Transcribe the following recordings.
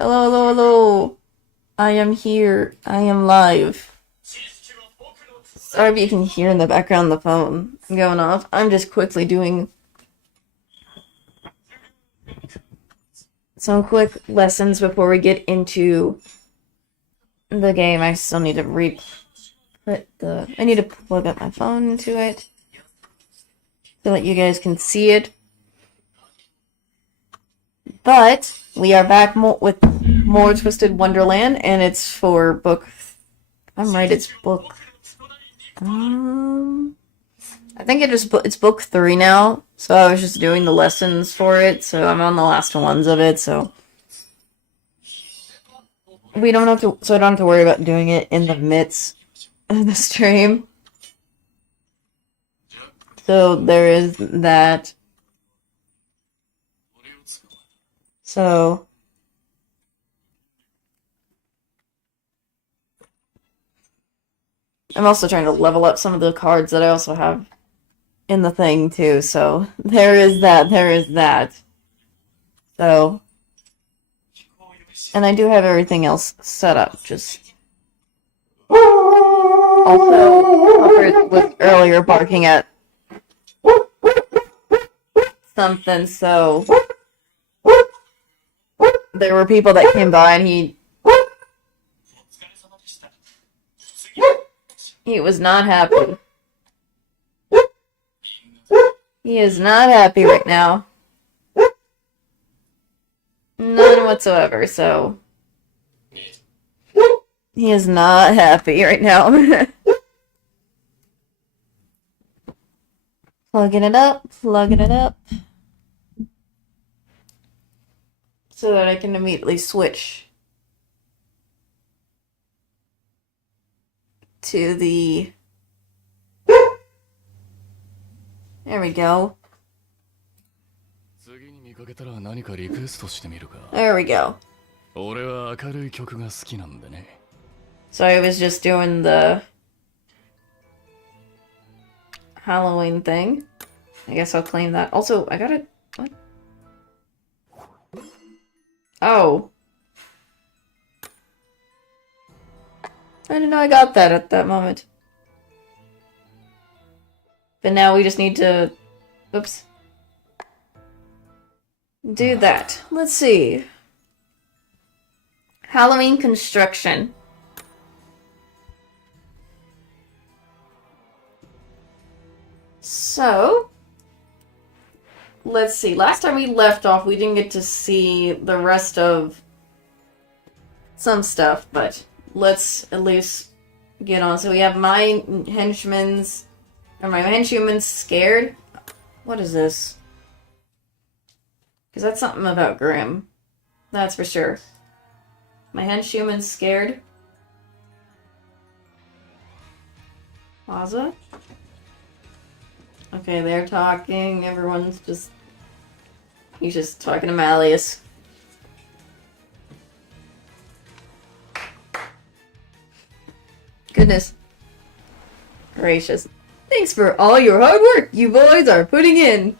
Hello, hello, hello. I am here. I am live. Sorry if you can hear in the background the phone going off. I'm just quickly doing some quick lessons before we get into the game. I still need to I need to plug up my phone into it so that you guys can see it. But we are back with more Twisted Wonderland, and it's for book. I'm right. It's book. I think it's book 3 now. So I was just doing the lessons for it. So I'm on the last ones of it. So we don't have to. So I don't have to worry about doing it in the midst of the stream. So there is that. So I'm also trying to level up some of the cards that I also have in the thing too. So there is that. There is that. So, and I do have everything else set up. Just also, Puffer was earlier barking at something. So there were people that came by and he was not happy. He is not happy right now. None whatsoever, so he is not happy right now. Plugging it up, so that I can immediately switch to the... There we go. There we go. So I was just doing the Halloween thing. I guess I'll claim that. Also, I gotta... What? Oh. I didn't know I got that at that moment. But now we just need to... Oops. Do that. Let's see. Halloween construction. So, let's see. Last time we left off, we didn't get to see the rest of some stuff, but let's at least get on. So we have my henchmen's scared. What is this? Because that's something about Grimm. That's for sure. My henchman's scared. Plaza? Okay, they're talking. Everyone's just... He's just talking to Malleus. Goodness gracious. Thanks for all your hard work you boys are putting in.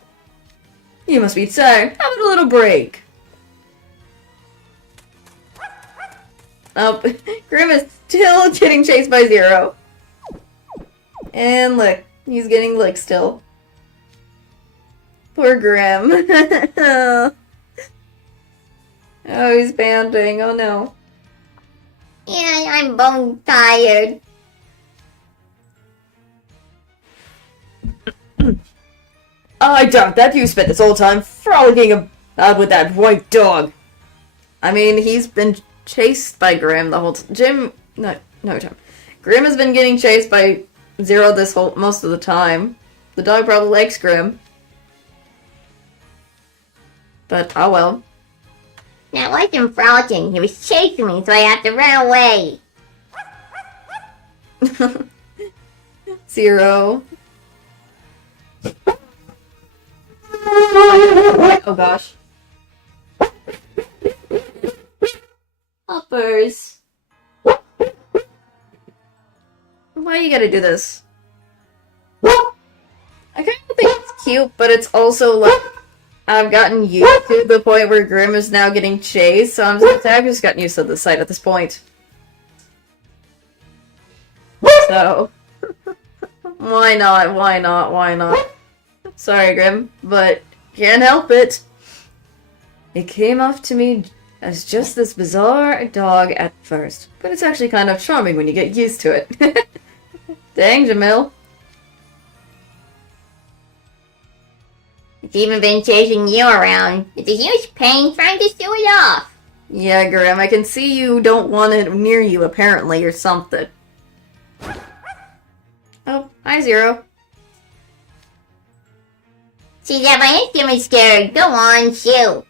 You must be tired. How about a little break? Oh, Grimm is still getting chased by Zero. And look, he's getting licked still. Poor Grimm. Oh, he's panting. Oh no. Yeah, I'm bone tired. I doubt that you spent this whole time frolicking about with that white dog. I mean, he's been chased by Grimm the whole time. Grimm has been getting chased by Zero most of the time. The dog probably likes Grimm. But, oh well. Now, I wasn't frolicking. He was chasing me, so I had to run away. Zero. Oh gosh. Hoppers. Why you gotta do this? I kind of think it's cute, but it's also like I've gotten used to the point where Grim is now getting chased, so I've just gotten used to the sight at this point. So, why not? Why not? Why not? Sorry, Grim, but can't help it. It came off to me as just this bizarre dog at first, but it's actually kind of charming when you get used to it. Dang, Jamil. It's even been chasing you around. It's a huge pain trying to shoo it off. Yeah, Grim, I can see you don't want it near you, apparently, or something. Oh, hi, Zero. See that my instrument's scared. Go on, shoot.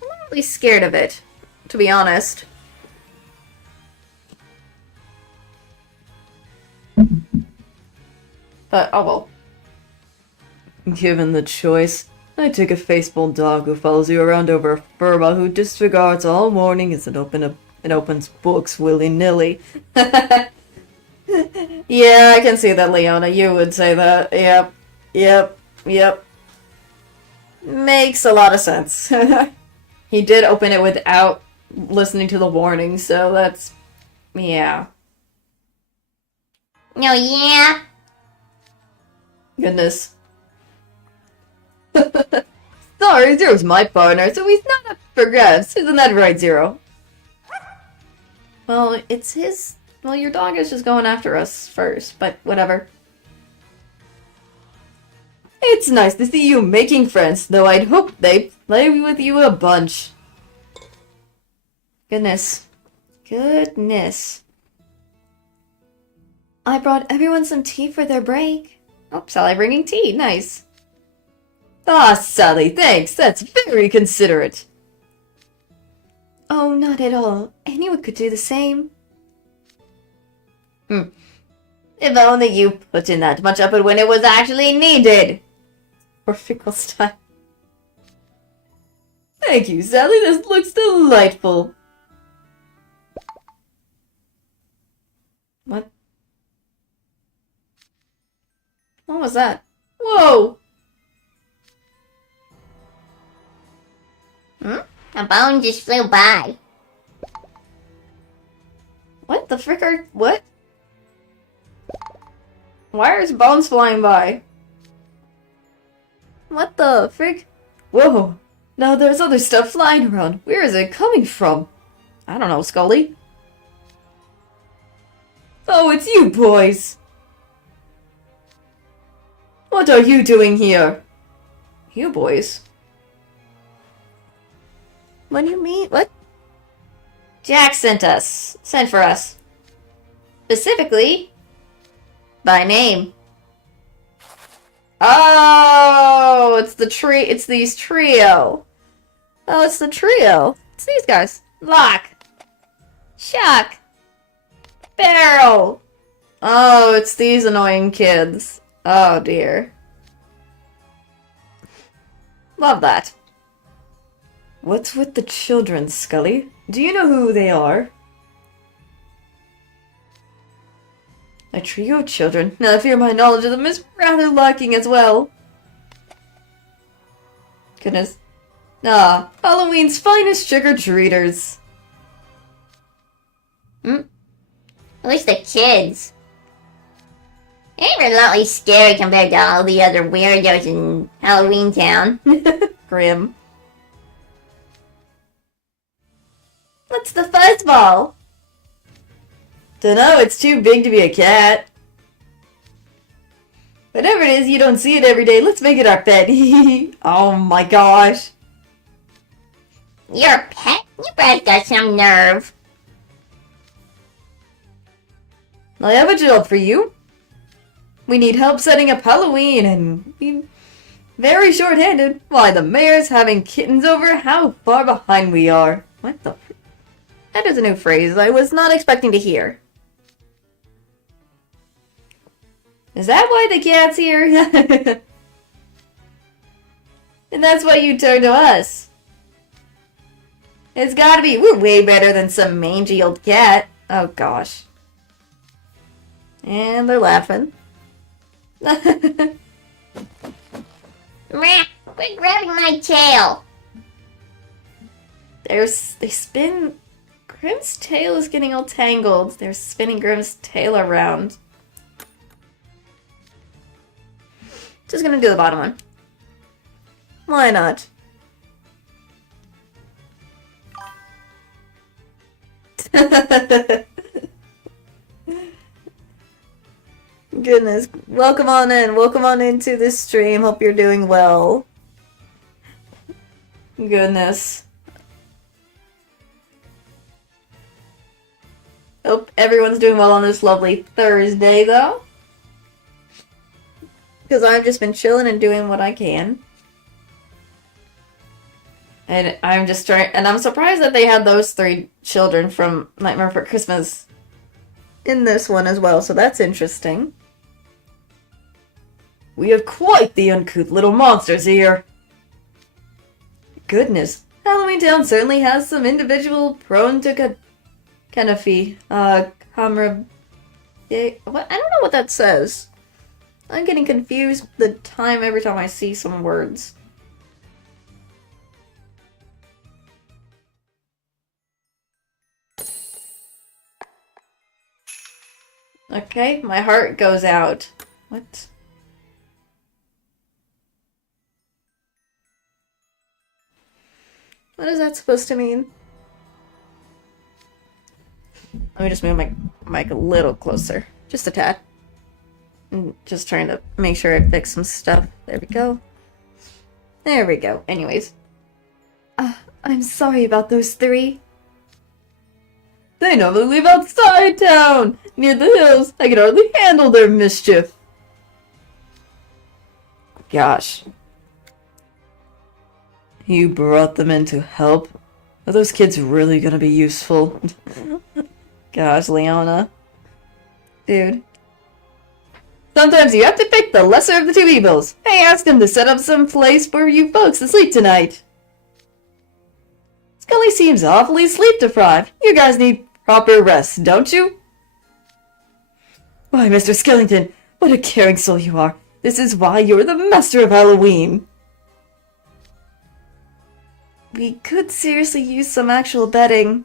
I'm not really scared of it, to be honest. But, oh well. Given the choice, I take a faithful dog who follows you around over a furba who disregards all warnings and opens books willy-nilly. Yeah, I can see that, Leona. You would say that. Yep. Yep. Yep. Makes a lot of sense. He did open it without listening to the warning, so that's... yeah. No, yeah? Goodness. Sorry, Zero's my partner, so he's not up for grabs. Isn't that right, Zero? Well, it's his... well, your dog is just going after us first, but whatever. It's nice to see you making friends, though I'd hope they play with you a bunch. Goodness. Goodness. I brought everyone some tea for their break. Oh, Sally bringing tea. Nice. Ah, Sally, thanks. That's very considerate. Oh, not at all. Anyone could do the same. If only you put in that much effort when it was actually needed. Or Finkelstein. Thank you, Sally. This looks delightful. What? What was that? Whoa! A bone just flew by. What the frick are... what? Why are his bones flying by? What the frick? Whoa! Now there's other stuff flying around. Where is it coming from? I don't know, Scully. Oh, it's you boys! What are you doing here? You boys? What do you mean? What? Jack sent for us. Specifically, by name. Oh, it's these trio. Oh, it's the trio. It's these guys. Lock. Chuck. Barrel. Oh, it's these annoying kids. Oh, dear. Love that. What's with the children, Scully? Do you know who they are? A trio of children. Now I fear my knowledge of them is rather lacking as well. Goodness. Ah, Halloween's finest trick-or-treaters. At least the kids. They're remotely scary compared to all the other weirdos in Halloween Town. Grim. What's the fuzzball? Dunno, it's too big to be a cat. Whatever it is, you don't see it every day. Let's make it our pet. Oh my gosh. You're a pet? You better got some nerve. I have a job for you. We need help setting up Halloween and we're very short-handed. Why, the mayor's having kittens over? How far behind we are. What the... that is a new phrase I was not expecting to hear. Is that why the cat's here? And that's why you turned to us. It's gotta be. We're way better than some mangy old cat. Oh gosh. And they're laughing. Meh, quit grabbing my tail. They spin... Grimm's tail is getting all tangled. They're spinning Grimm's tail around. Just gonna do the bottom one. Why not? Goodness. Welcome on in. Welcome on into this stream. Hope you're doing well. Goodness. Hope everyone's doing well on this lovely Thursday, though. Because I've just been chilling and doing what I can. And I'm just trying... And I'm surprised that they had those 3 children from Nightmare Before Christmas in this one as well, so that's interesting. We have quite the uncouth little monsters here. Goodness. Halloween Town certainly has some individual prone to Kennefi. Camera... What? I don't know what that says. I'm getting confused every time I see some words. Okay, my heart goes out. What? What is that supposed to mean? Let me just move my mic a little closer. Just a tad. I'm just trying to make sure I fix some stuff. There we go. There we go. Anyways. I'm sorry about those 3. They normally live outside town, near the hills. I can hardly handle their mischief. Gosh. You brought them in to help? Are those kids really gonna be useful? Gosh, Leona. Dude. Sometimes you have to pick the lesser of the 2 evils. I asked him to set up some place for you folks to sleep tonight. Scully seems awfully sleep-deprived. You guys need proper rest, don't you? Why, Mr. Skellington, what a caring soul you are. This is why you're the master of Halloween. We could seriously use some actual bedding.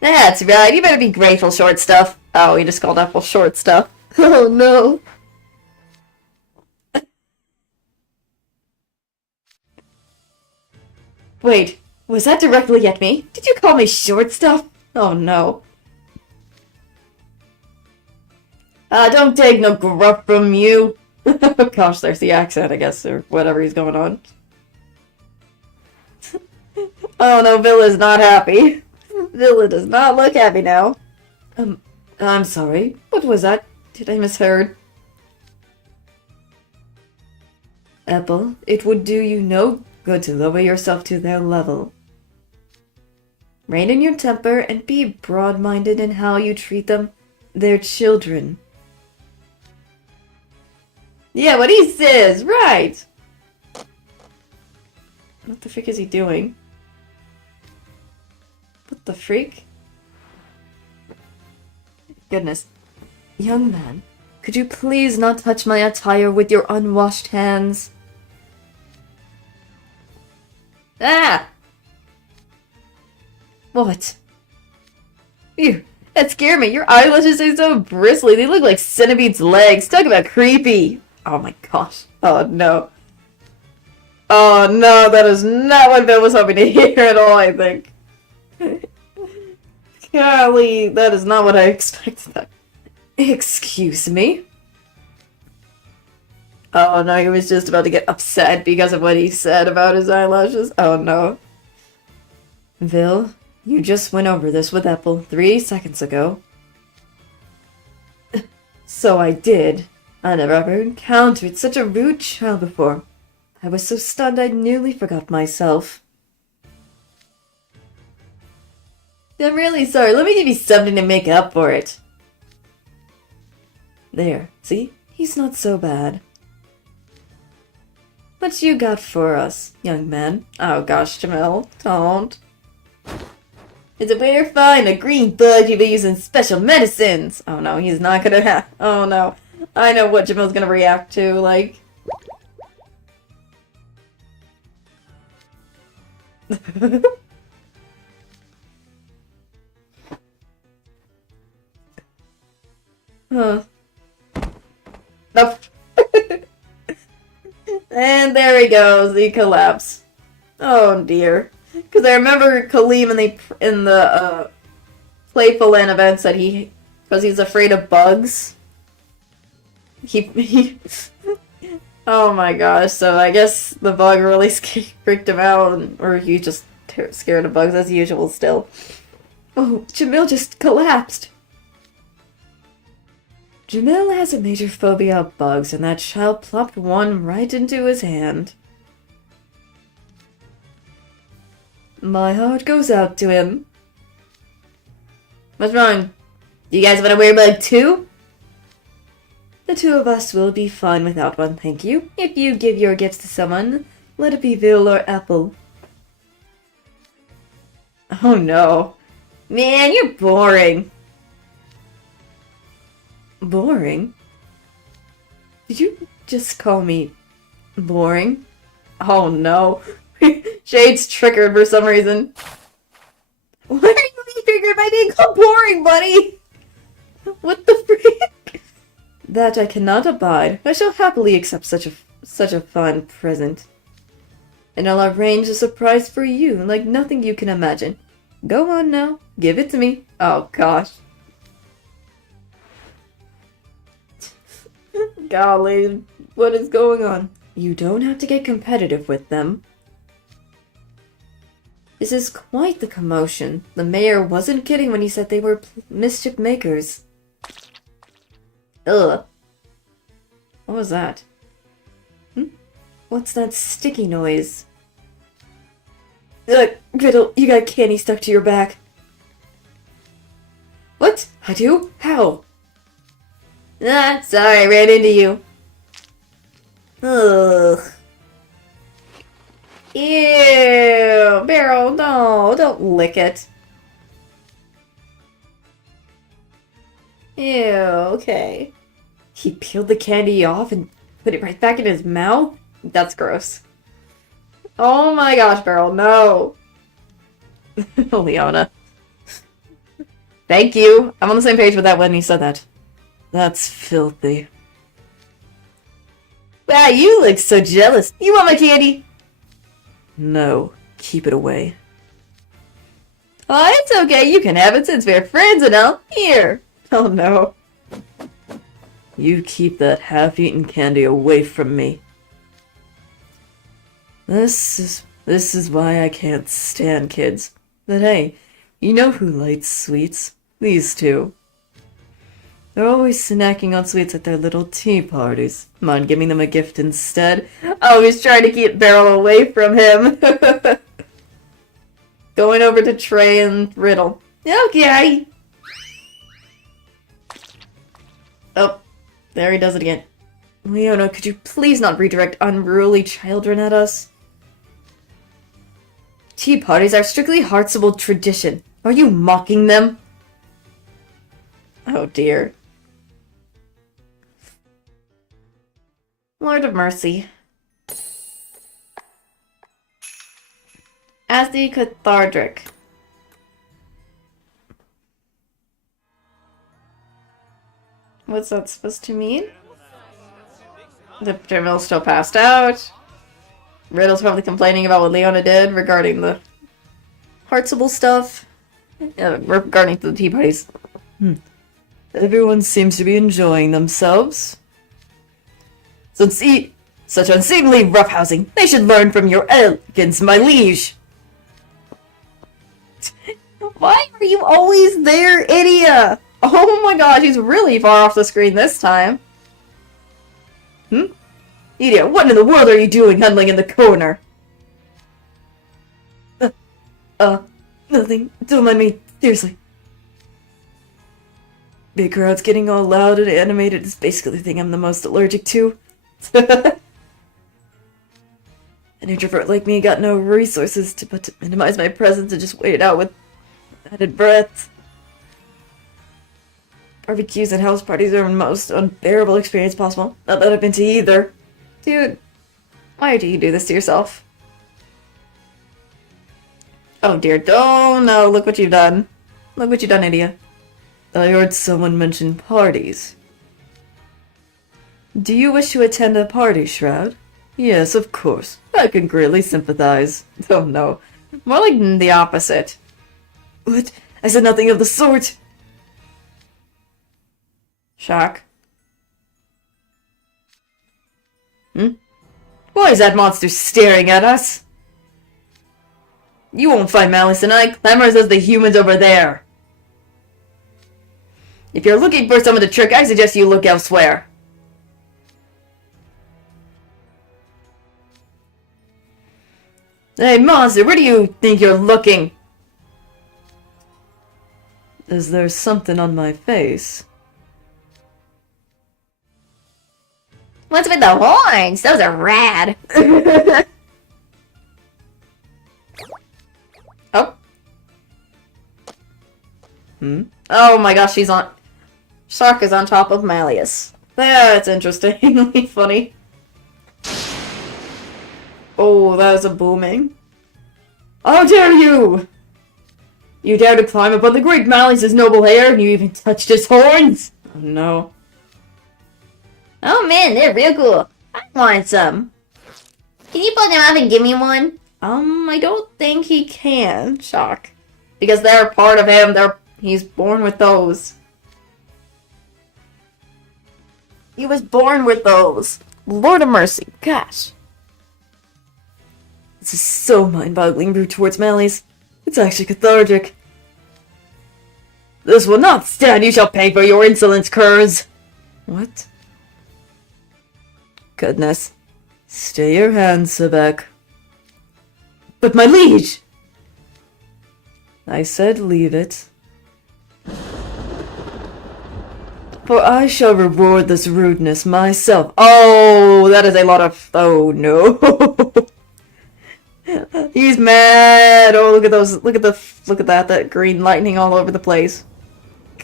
That's right, you better be grateful, short stuff. Oh, he just called Apple short stuff. Oh no. Wait, was that directly at me? Did you call me short stuff? Oh no. Don't take no gruff from you. Gosh, there's the accent, I guess, or whatever he's going on. Oh no, Villa's not happy. Villa does not look happy now. I'm sorry. What was that? Did I misheard? Apple, it would do you no good to lower yourself to their level. Rein in your temper and be broad-minded in how you treat them. They're children. Yeah, what he says, right! What the frick is he doing? What the freak? Goodness. Young man, could you please not touch my attire with your unwashed hands? Ah! What? Phew, that scared me. Your eyelashes are so bristly. They look like centipede's legs. Talk about creepy. Oh my gosh. Oh no. Oh no, that is not what Bill was hoping to hear at all, I think. Golly, that is not what I expected. Excuse me? Oh no, he was just about to get upset because of what he said about his eyelashes. Oh no. Vil, you just went over this with Apple 3 seconds ago. So I did. I never ever encountered such a rude child before. I was so stunned I nearly forgot myself. I'm really sorry. Let me give you something to make up for it. There. See? He's not so bad. What you got for us, young man? Oh gosh, Jamil. Don't. It's a rare find, a green bud you've been using special medicines. Oh no, he's not gonna have... Oh no. I know what Jamil's gonna react to, like... Huh. Nope. And there he goes, he collapsed. Oh dear. Because I remember Kaleem in the Playful Land event said because he's afraid of bugs. He oh my gosh, so I guess the bug really freaked him out, or he's just scared of bugs as usual still. Oh, Jamil just collapsed. Jamil has a major phobia of bugs, and that child plopped one right into his hand. My heart goes out to him. What's wrong? Do you guys want a weird bug too? The two of us will be fine without one, thank you. If you give your gifts to someone, let it be Vil or Apple. Oh no. Man, you're boring. Boring? Did you just call me boring? Oh no. Shade's triggered for some reason. Why are you being triggered by being called boring, buddy? What the freak? That I cannot abide. I shall happily accept such a fine present. And I'll arrange a surprise for you like nothing you can imagine. Go on now. Give it to me. Oh gosh. Golly, what is going on? You don't have to get competitive with them. This is quite the commotion. The mayor wasn't kidding when he said they were mischief makers. Ugh. What was that? What's that sticky noise? Ugh, Griddle, you got candy stuck to your back. What? I do? How? Ah, sorry, I ran into you. Ugh. Ew, Beryl, no, don't lick it. Ew, okay. He peeled the candy off and put it right back in his mouth? That's gross. Oh my gosh, Beryl, no. Leona. Thank you. I'm on the same page with that when he said that. That's filthy. Wow, you look so jealous. You want my candy? No, keep it away. Oh, it's okay. You can have it since we're friends and all. Here. Oh no. You keep that half-eaten candy away from me. This is why I can't stand kids. But hey, you know who likes sweets? These two. They're always snacking on sweets at their little tea parties. Mind giving them a gift instead? Oh, he's trying to keep Beryl away from him. Going over to Trey and Riddle. Okay. Oh, there he does it again. Leona, could you please not redirect unruly children at us? Tea parties are strictly Heartsable tradition. Are you mocking them? Oh dear. Lord of Mercy. As the Cathartic. What's that supposed to mean? The Jamil's still passed out. Riddle's probably complaining about what Leona did regarding the Heartsable stuff. Regarding the tea parties. Everyone seems to be enjoying themselves. Such unseemly roughhousing. They should learn from your elegance, my liege. Why are you always there, Idia? Oh my gosh, he's really far off the screen this time. Idia, what in the world are you doing huddling in the corner? Nothing. Don't mind me. Seriously. Big crowds getting all loud and animated is basically the thing I'm the most allergic to. An introvert like me got no resources but to minimize my presence and just wait it out with added breath. Barbecues and house parties are the most unbearable experience possible. Not that I've been to either. Dude, why do you do this to yourself? Oh dear, oh no, look what you've done. Look what you've done, idiot. I heard someone mention parties. Do you wish to attend a party, Shroud? Yes, of course. I can greatly sympathize. Oh no, more like the opposite. What? I said nothing of the sort! Shock. Why is that monster staring at us? You won't find Malice tonight. Clamorous as the humans over there. If you're looking for someone to trick, I suggest you look elsewhere. Hey, monster, where do you think you're looking? Is there something on my face? What's with the horns? Those are rad. Oh. Oh my gosh, she's on... Shark is on top of Malleus. That's interestingly funny. Oh, that was a booming. How dare you! You dare to climb upon the great Malleus' noble hair, and you even touched his horns? Oh no. Oh man, they're real cool. I want some. Can you pull them off and give me one? I don't think he can, Shock. Because they're part of him, he's born with those. He was born with those. Lord of mercy, gosh. This is so mind-boggling rude towards Malleus. It's actually cathartic. This will not stand. You shall pay for your insolence, curs. What? Goodness. Stay your hands, Sebek. But my liege! I said leave it. For I shall reward this rudeness myself. Oh, that is a lot of... Oh, no. He's mad. Oh, look at those. Look at that green lightning all over the place.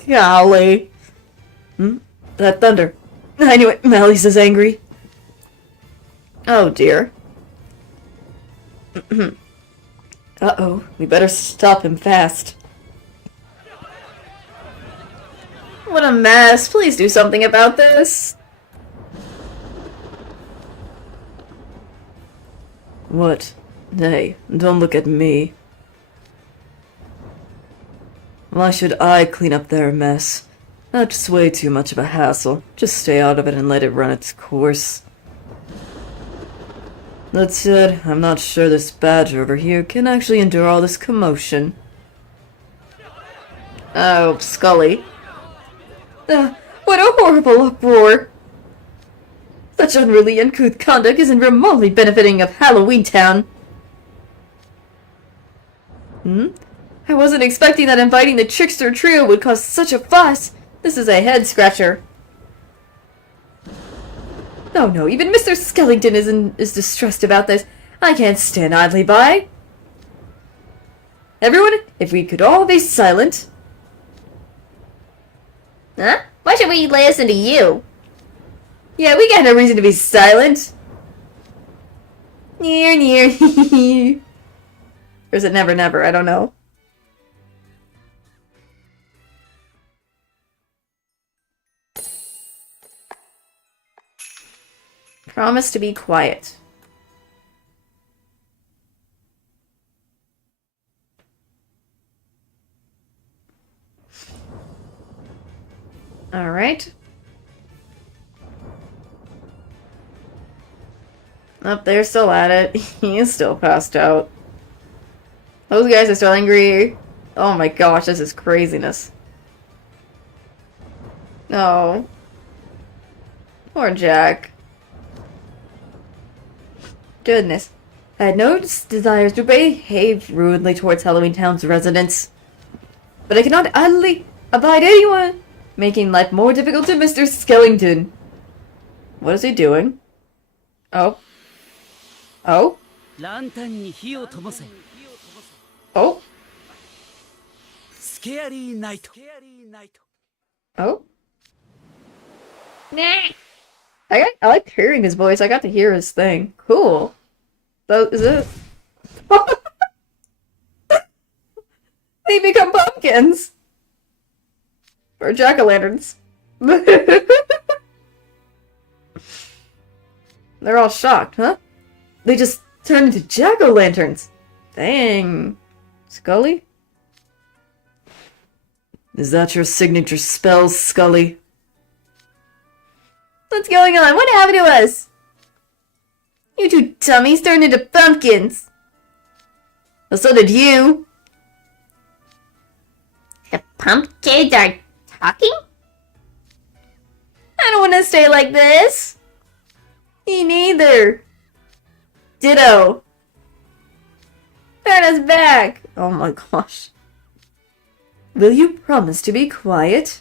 Golly. That thunder. I knew it. Malleus is angry. Oh, dear. Uh-oh. We better stop him fast. What a mess. Please do something about this. What? Hey, don't look at me. Why should I clean up their mess? That's way too much of a hassle. Just stay out of it and let it run its course. That said, I'm not sure this badger over here can actually endure all this commotion. Oh, Scully. What a horrible uproar! Such unruly uncouth conduct isn't remotely benefiting of Halloween Town. I wasn't expecting that inviting the trickster trio would cause such a fuss. This is a head-scratcher. Oh no, even Mr. Skellington is distressed about this. I can't stand idly by. Everyone, if we could all be silent. Huh? Why should we listen to you? Yeah, we got no reason to be silent. Near. Or is it never, never? I don't know. Promise to be quiet. Alright. Oh, they're still at it. He is still passed out. Those guys are still angry. Oh my gosh, this is craziness. No. Poor Jack. Goodness. I had no desires to behave rudely towards Halloween Town's residents. But I cannot idly abide anyone making life more difficult to Mr. Skellington. What is he doing? Oh. Oh? Oh? Scary night. Oh, Nah. I like hearing his voice. I got to hear his thing. Cool. So, is it? They become pumpkins! Or jack-o'-lanterns. They're all shocked, huh? They just turned into jack-o'-lanterns. Dang. Scully? Is that your signature spell, Scully? What's going on? What happened to us? You two dummies turned into pumpkins. Well, so did you. The pumpkins are talking? I don't want to stay like this. Me neither. Ditto. Turn us back. Oh my gosh. Will you promise to be quiet?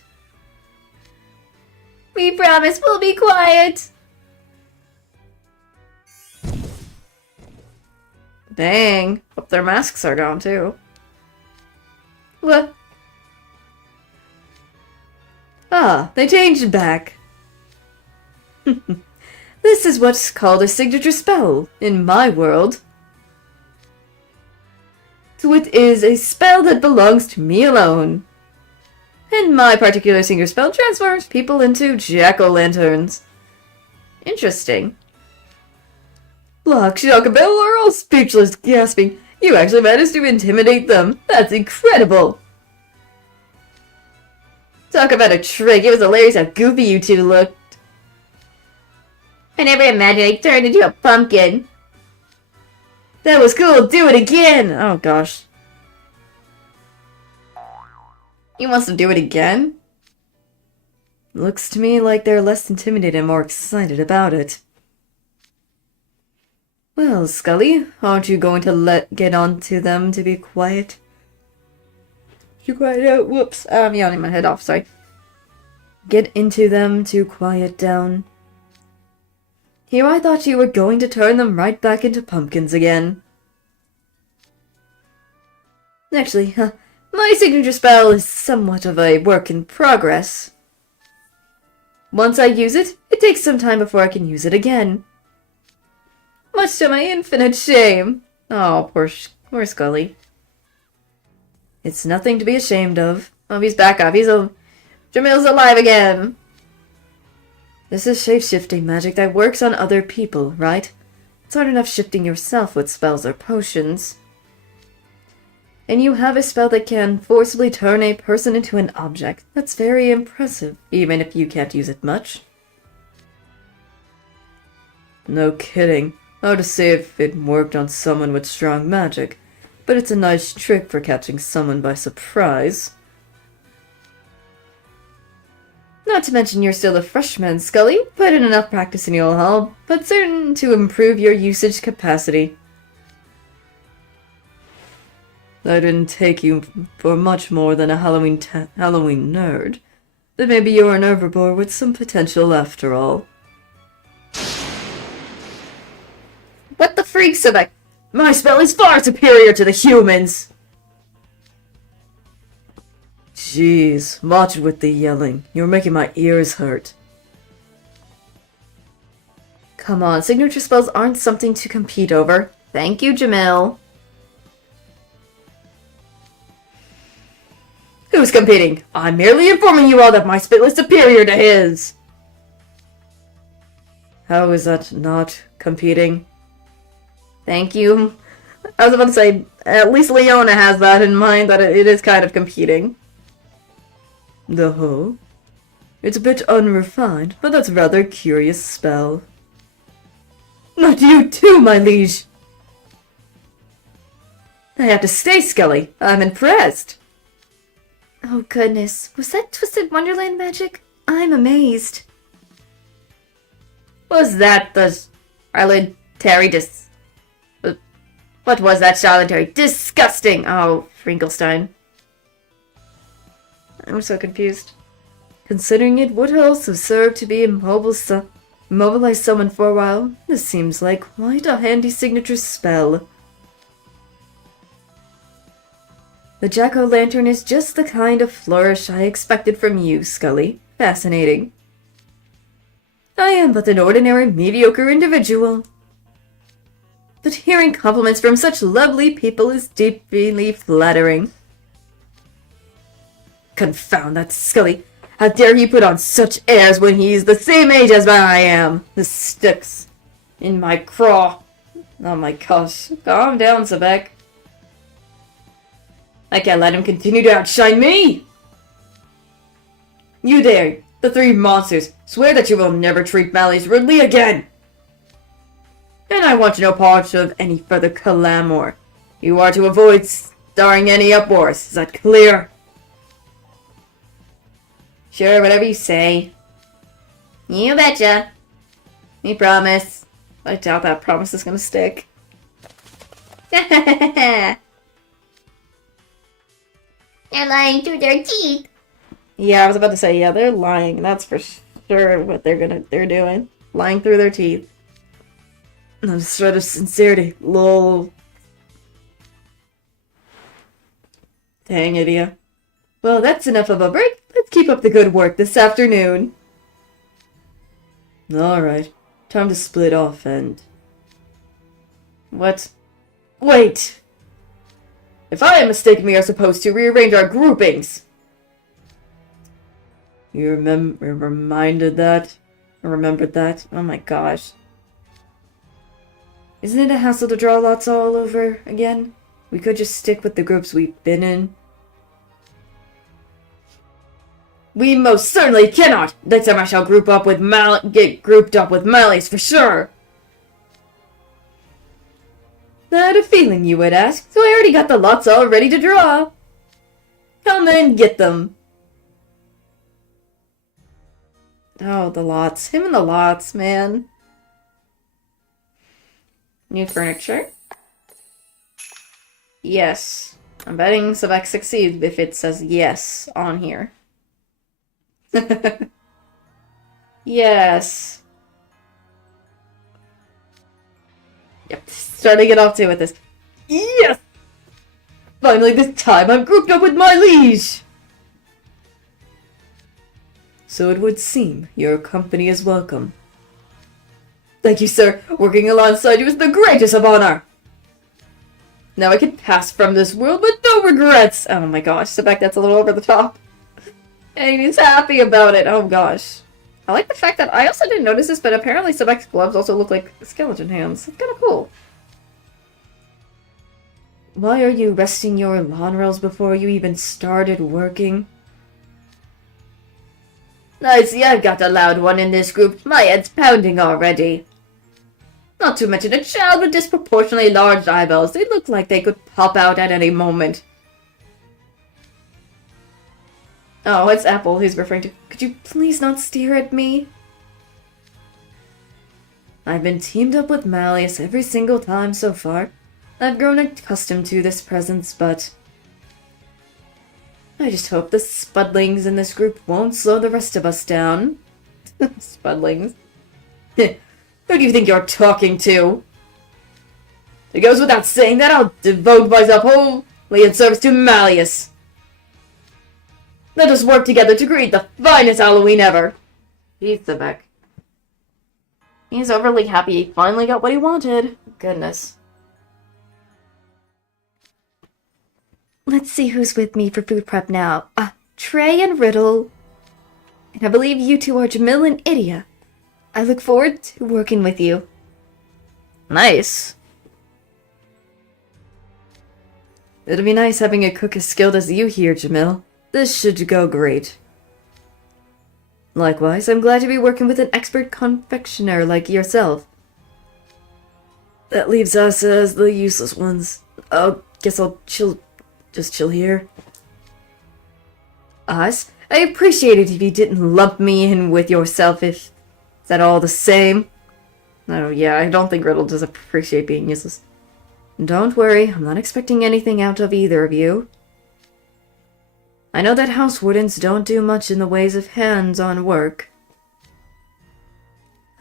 We promise we'll be quiet. Dang. Hope their masks are gone too. What? Ah, they changed back. This is what's called a signature spell in my world. So it is a spell that belongs to me alone. And my particular signature spell transforms people into jack-o'-lanterns. Interesting. Block, Shock, and Bell are all speechless, gasping. You actually managed to intimidate them. That's incredible. Talk about a trick. It was hilarious how goofy you two looked. I never imagined I turned into a pumpkin. That was cool. Do it again. Oh, gosh. He wants to do it again? Looks to me like they're less intimidated and more excited about it. Well, Scully, aren't you going to get on to them to be quiet? You quiet out. Whoops. I'm yawning my head off, sorry. Get into them to quiet down. Here I thought you were going to turn them right back into pumpkins again. Actually, my signature spell is somewhat of a work in progress. Once I use it, it takes some time before I can use it again. Much to my infinite shame. Oh, poor Scully. It's nothing to be ashamed of. Oh, he's back up. Jamil's alive again. This is shape-shifting magic that works on other people, right? It's hard enough shifting yourself with spells or potions. And you have a spell that can forcibly turn a person into an object. That's very impressive, even if you can't use it much. No kidding. Hard to say if it worked on someone with strong magic, but it's a nice trick for catching someone by surprise. Not to mention you're still a freshman, Scully. Put in enough practice and you'll help, but certain to improve your usage capacity. I didn't take you for much more than a Halloween nerd. But maybe you're an herbivore with some potential after all. What the freak, Sebek? My spell is far superior to the humans! Jeez, watch it with the yelling. You're making my ears hurt. Come on, signature spells aren't something to compete over. Thank you, Jamil. Who's competing? I'm merely informing you all that my spell is superior to his. How is that not competing? Thank you. I was about to say, at least Leona has that in mind, that it is kind of competing. No. It's a bit unrefined, but that's a rather curious spell. Not you too, my liege! I have to stay, Scully. I'm impressed. Oh goodness, was that Twisted Wonderland magic? I'm amazed. Was that the Charlotte Terry What was that, Charlotte Terry? Disgusting! Oh, Finkelstein. I'm so confused. Considering it would also serve to be immobilize someone for a while, this seems like quite a handy signature spell. The jack-o'-lantern is just the kind of flourish I expected from you, Scully. Fascinating. I am but an ordinary, mediocre individual. But hearing compliments from such lovely people is deeply flattering. Confound that Scully. How dare he put on such airs when he's the same age as I am? This sticks in my craw. Oh my gosh. Calm down, Sebek. I can't let him continue to outshine me! You there, the three monsters, swear that you will never treat Malleus rudely again! And I want no part of any further clamor. You are to avoid starting any uproars, is that clear? Sure, whatever you say. You betcha. Me promise. I doubt that promise is gonna stick. They're lying through their teeth. Yeah, I was about to say, yeah, they're lying. That's for sure what they're doing. Lying through their teeth. No shred of sincerity. Lol. Dang idiot. Well, that's enough of a break. Let's keep up the good work this afternoon. Alright. Time to split off and... What? Wait! If I am mistaken, we are supposed to rearrange our groupings. You remembered that? Oh my gosh. Isn't it a hassle to draw lots all over again? We could just stick with the groups we've been in. We most certainly cannot! Next time I shall get grouped up with Malleus for sure! I had a feeling you would ask, so I already got the lots all ready to draw. Come and get them. Oh, the lots. Him and the lots, man. New furniture? Yes. I'm betting Sebek succeeds if it says yes on here. Yes. Yep, starting to get off to with this. Yes! Finally, this time I'm grouped up with my liege! So it would seem your company is welcome. Thank you, sir. Working alongside you is the greatest of honor. Now I can pass from this world with no regrets. Oh my gosh, Sebek, that's a little over the top. And he's happy about it. Oh gosh. I like the fact that I also didn't notice this, but apparently Sebek's gloves also look like skeleton hands. It's kind of cool. Why are you resting your laurels before you even started working? I see I've got a loud one in this group. My head's pounding already. Not to mention a child with disproportionately large eyeballs. They look like they could pop out at any moment. Oh, it's Apple he's referring to. Could you please not stare at me? I've been teamed up with Malleus every single time so far. I've grown accustomed to this presence, but... I just hope the Spudlings in this group won't slow the rest of us down. Spudlings. Who do you think you're talking to? It goes without saying that I'll devote myself wholly in service to Malleus. Let us work together to create the finest Halloween ever. He's Sebek. He's overly happy he finally got what he wanted. Goodness. Let's see who's with me for food prep now. Trey and Riddle. And I believe you two are Jamil and Idia. I look forward to working with you. Nice. It'll be nice having a cook as skilled as you here, Jamil. This should go great. Likewise, I'm glad to be working with an expert confectioner like yourself. That leaves us as the useless ones. Guess I'll just chill here. Us? I appreciate it if you didn't lump me in with yourself if... Is that all the same? Oh yeah, I don't think Riddle does appreciate being useless. Don't worry, I'm not expecting anything out of either of you. I know that house wardens don't do much in the ways of hands-on work.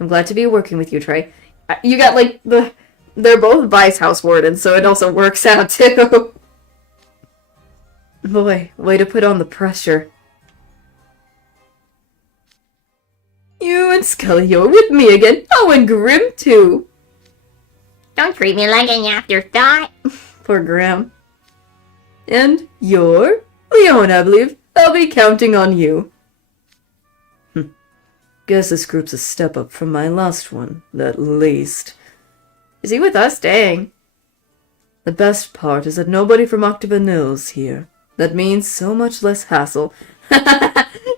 I'm glad to be working with you, Trey. You got, like, they're both vice house wardens, so it also works out, too. Boy, way to put on the pressure. You and Scully, you're with me again. Oh, and Grim, too. Don't treat me like an afterthought. Poor Graham. And you're Leona, I believe. I'll be counting on you. Guess this group's a step up from my last one, at least. Is he with us? Dang. The best part is that nobody from Octabanil's here. That means so much less hassle.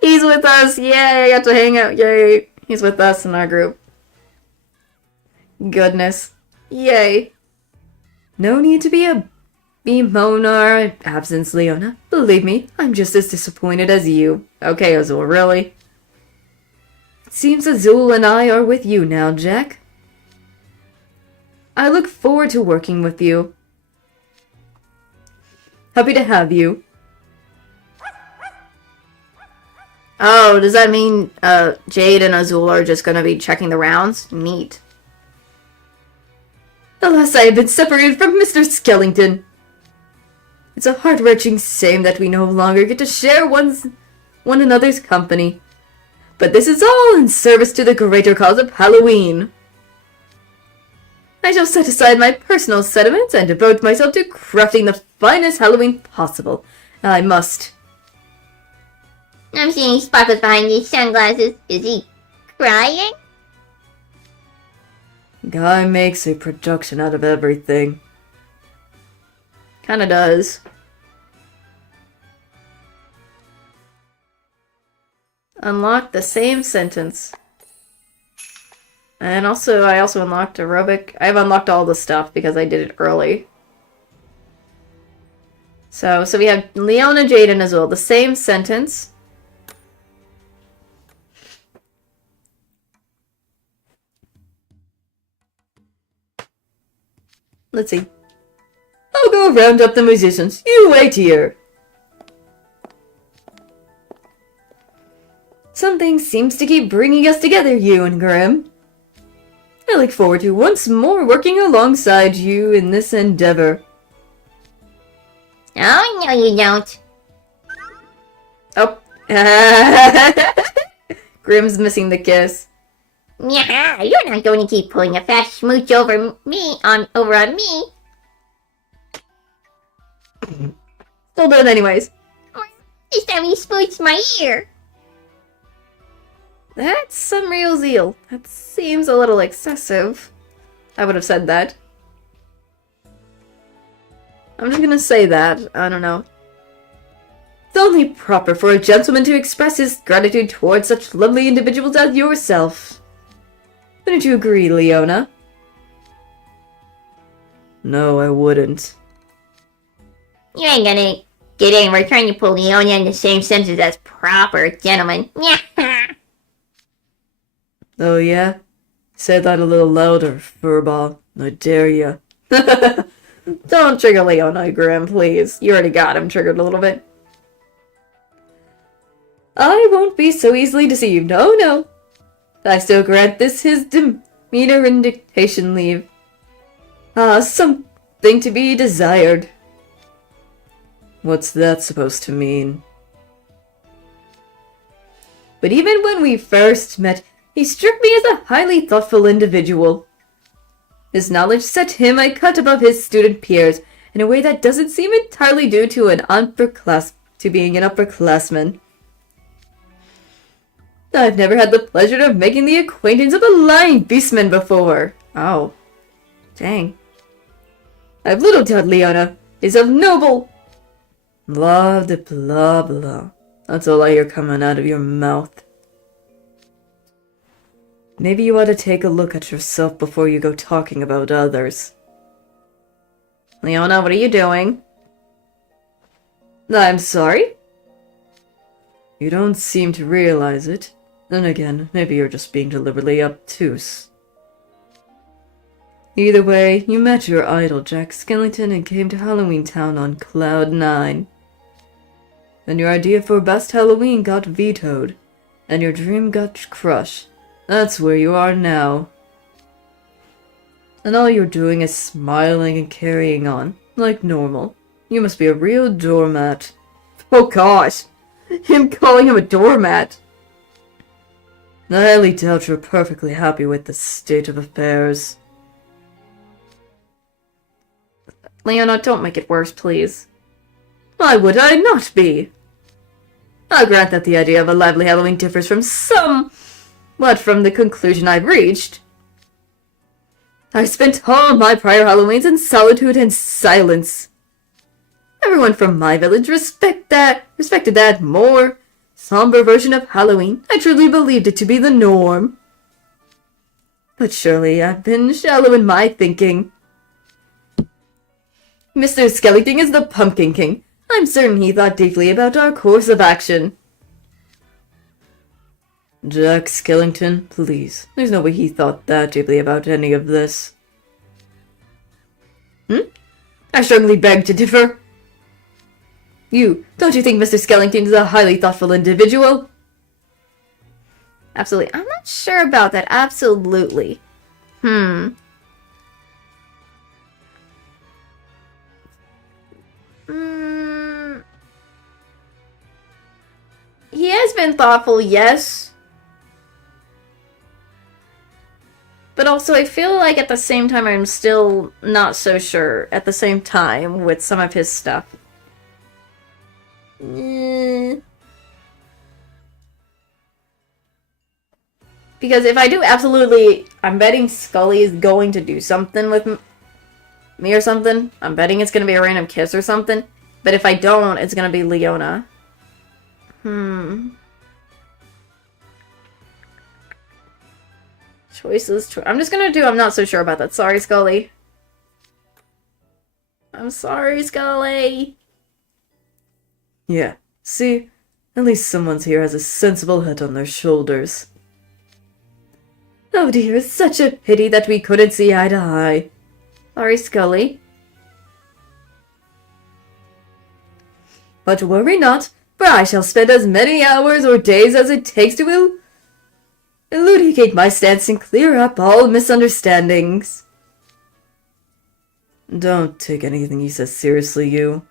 He's with us! Yay! I got to hang out! Yay! He's with us in our group. Goodness. Yay. No need to be a bemoan or absence, Leona. Believe me, I'm just as disappointed as you. Okay, Azul, really? It seems Azul and I are with you now, Jack. I look forward to working with you. Happy to have you. Oh, does that mean Jade and Azul are just gonna be checking the rounds? Neat. Alas, I have been separated from Mr. Skellington. It's a heart-wrenching shame that we no longer get to share one another's company. But this is all in service to the greater cause of Halloween. I shall set aside my personal sentiments and devote myself to crafting the finest Halloween possible. I must. I'm seeing sparkles behind these sunglasses. Is he crying? Guy makes a production out of everything. Kinda does. Unlock the same sentence. And also, I also unlocked aerobic. I've unlocked all the stuff because I did it early. So we have Leona, Jade, and Azul. The same sentence. Let's see. I'll go round up the musicians. You wait here. Something seems to keep bringing us together, you and Grim. I look forward to once more working alongside you in this endeavor. Oh, no you don't. Oh. Grim's missing the kiss. Yeah, you're not going to keep pulling a fast smooch over on me. Still done anyways. This time you spooched my ear. That's some real zeal. That seems a little excessive. I would have said that. I'm just gonna say that. I don't know. It's only proper for a gentleman to express his gratitude towards such lovely individuals as yourself. Wouldn't you agree, Leona? No, I wouldn't. You ain't gonna get anywhere trying to pull Leona in the same sentence as proper gentleman. Yeah. Oh yeah? Say that a little louder, furball. I dare ya. Don't trigger Leona, Grim, please. You already got him triggered a little bit. I won't be so easily deceived. Oh no. I still grant this his demeanor and dictation leave. Something to be desired. What's that supposed to mean? But even when we first met, he struck me as a highly thoughtful individual. His knowledge set him a cut above his student peers in a way that doesn't seem entirely due to being an upperclassman. I've never had the pleasure of making the acquaintance of a lying beastman before. Oh. Dang. I've little doubt Leona is of noble... Blah de blah blah. That's all I hear coming out of your mouth. Maybe you ought to take a look at yourself before you go talking about others. Leona, what are you doing? I'm sorry? You don't seem to realize it. Then again, maybe you're just being deliberately obtuse. Either way, you met your idol, Jack Skellington, and came to Halloween Town on Cloud 9. Then your idea for Best Halloween got vetoed, and your dream got crushed. That's where you are now. And all you're doing is smiling and carrying on, like normal. You must be a real doormat. Oh gosh. Him calling him a doormat. I highly doubt you're perfectly happy with the state of affairs. Leona, don't make it worse, please. Why would I not be? I'll grant that the idea of a lively Halloween differs from from the conclusion I've reached. I spent all my prior Halloweens in solitude and silence. Everyone from my village respected that more somber version of Halloween. I truly believed it to be the norm. But surely I've been shallow in my thinking. Mr. Skellington is the Pumpkin King. I'm certain he thought deeply about our course of action. Jack Skellington, please. There's no way he thought that deeply about any of this. I strongly beg to differ. Don't you think Mr. Skellington is a highly thoughtful individual? Absolutely. I'm not sure about that. Absolutely. He has been thoughtful, yes. But also, I feel like at the same time, I'm still not so sure at the same time with some of his stuff. Because if I do absolutely... I'm betting Scully is going to do something with me or something. I'm betting it's going to be a random kiss or something. But if I don't, it's going to be Leona. Choices. I'm just gonna do I'm not so sure about that. Sorry, Scully. I'm sorry, Scully. Yeah, see? At least someone's here has a sensible head on their shoulders. Oh dear, it's such a pity that we couldn't see eye to eye. Sorry, Scully. But worry not, for I shall spend as many hours or days as it takes to elucidate my stance and clear up all misunderstandings. Don't take anything he says seriously, you.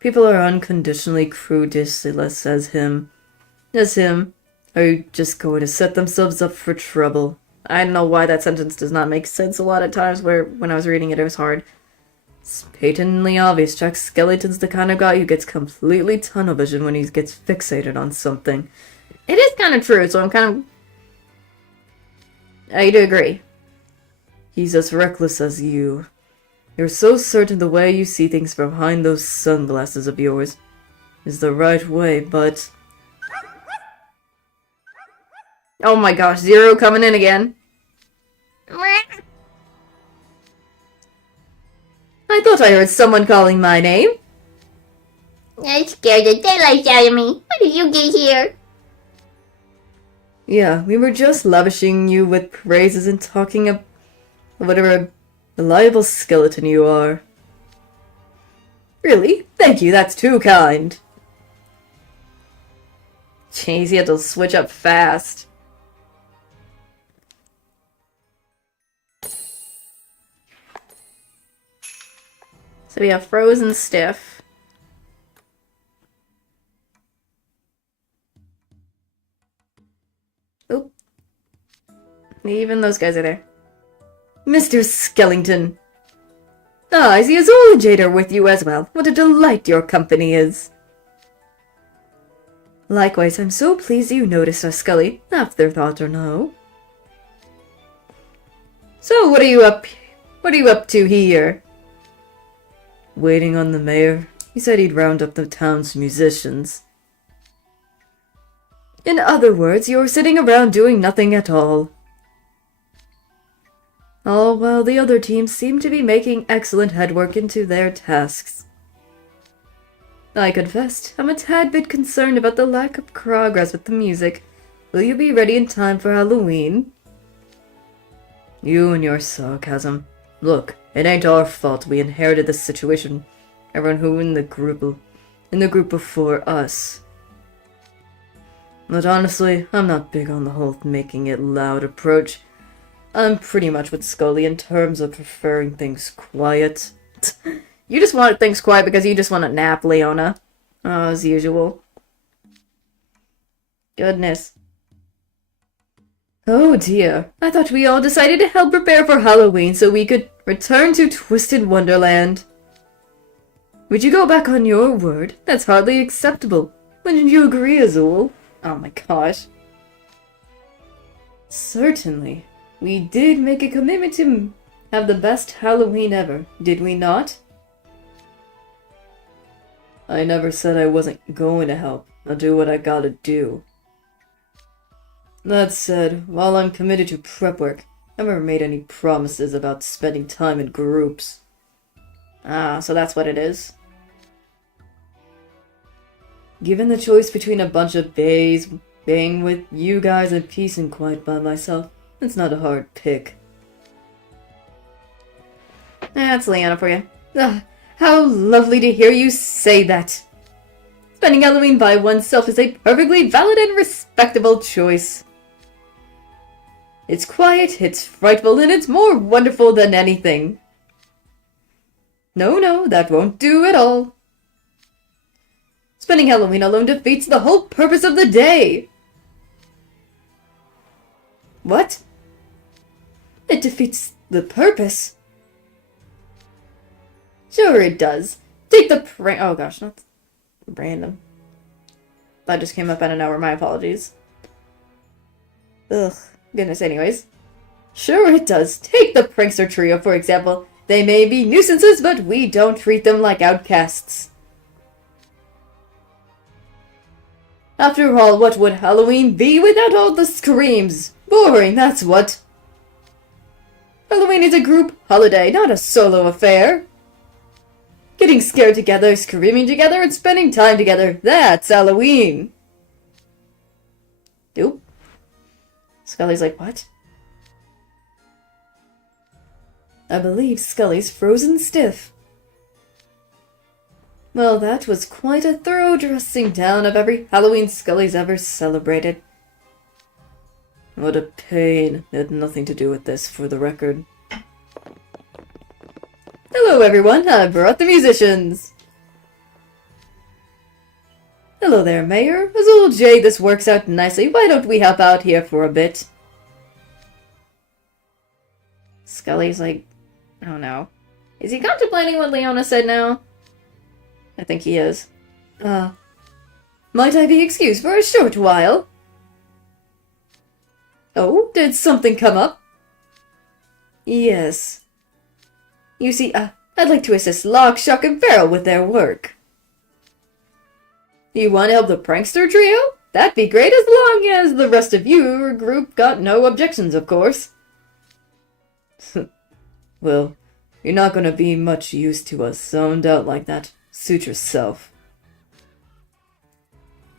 People are unconditionally crudeless as him. Are you just going to set themselves up for trouble? I don't know why that sentence does not make sense a lot of times when I was reading it, it was hard. It's patently obvious Jack Skellington's the kind of guy who gets completely tunnel vision when he gets fixated on something. It is kind of true, so I'm kind of... I do agree. He's as reckless as you. You're so certain the way you see things from behind those sunglasses of yours is the right way, but... Oh my gosh, Zero coming in again. I thought I heard someone calling my name. I scared the daylights out of me. How did you get here? Yeah, we were just lavishing you with praises and talking of whatever a reliable skeleton you are. Really? Thank you, that's too kind. Jeez, he had to switch up fast. So we have frozen stiff. Oop. Even those guys are there. Mr. Skellington. Ah, I see Azul and Jade are with you as well. What a delight your company is. Likewise, I'm so pleased you noticed us, Scully. Afterthought or no. So, what are you up to here? Waiting on the mayor. He said he'd round up the town's musicians. In other words, you're sitting around doing nothing at all. All while the other teams seem to be making excellent headwork into their tasks. I confess, I'm a tad bit concerned about the lack of progress with the music. Will you be ready in time for Halloween? You and your sarcasm. Look, it ain't our fault we inherited this situation. Everyone who in the group before us. But honestly, I'm not big on the whole making it loud approach. I'm pretty much with Scully in terms of preferring things quiet. You just want things quiet because you just want to nap, Leona. Oh, as usual. Goodness. Oh dear. I thought we all decided to help prepare for Halloween so we could return to Twisted Wonderland. Would you go back on your word? That's hardly acceptable. Wouldn't you agree, Azul? Oh my gosh. Certainly. We did make a commitment to have the best Halloween ever, did we not? I never said I wasn't going to help. I'll do what I gotta do. That said, while I'm committed to prep work, I never made any promises about spending time in groups. Ah, so that's what it is. Given the choice between a bunch of bays, being with you guys and peace and quiet by myself, it's not a hard pick. That's Leona for you. Ah, how lovely to hear you say that. Spending Halloween by oneself is a perfectly valid and respectable choice. It's quiet, it's frightful, and it's more wonderful than anything. No, that won't do at all. Spending Halloween alone defeats the whole purpose of the day. What? It defeats the purpose? Sure it does. Take the oh gosh, not random. That just came up out of nowhere, my apologies. Ugh, goodness, anyways. Sure it does. Take the prankster trio, for example. They may be nuisances, but we don't treat them like outcasts. After all, what would Halloween be without all the screams? Boring, that's what. Halloween is a group holiday, not a solo affair. Getting scared together, screaming together, and spending time together, that's Halloween. Nope. Scully's like, what? I believe Scully's frozen stiff. Well, that was quite a thorough dressing down of every Halloween Scully's ever celebrated. What a pain. It had nothing to do with this, for the record. Hello, everyone. I brought the musicians. Hello there, Mayor. Azul J, this works out nicely. Why don't we help out here for a bit? Scully's like, oh no. Is he contemplating what Leona said now? I think he is. Might I be excused for a short while? Oh, did something come up? Yes. You see, I'd like to assist Lock, Shock, and Barrel with their work. You want to help the prankster trio? That'd be great as long as the rest of your group got no objections, of course. Well, you're not gonna be much use to us, zoned out like that. Suit yourself.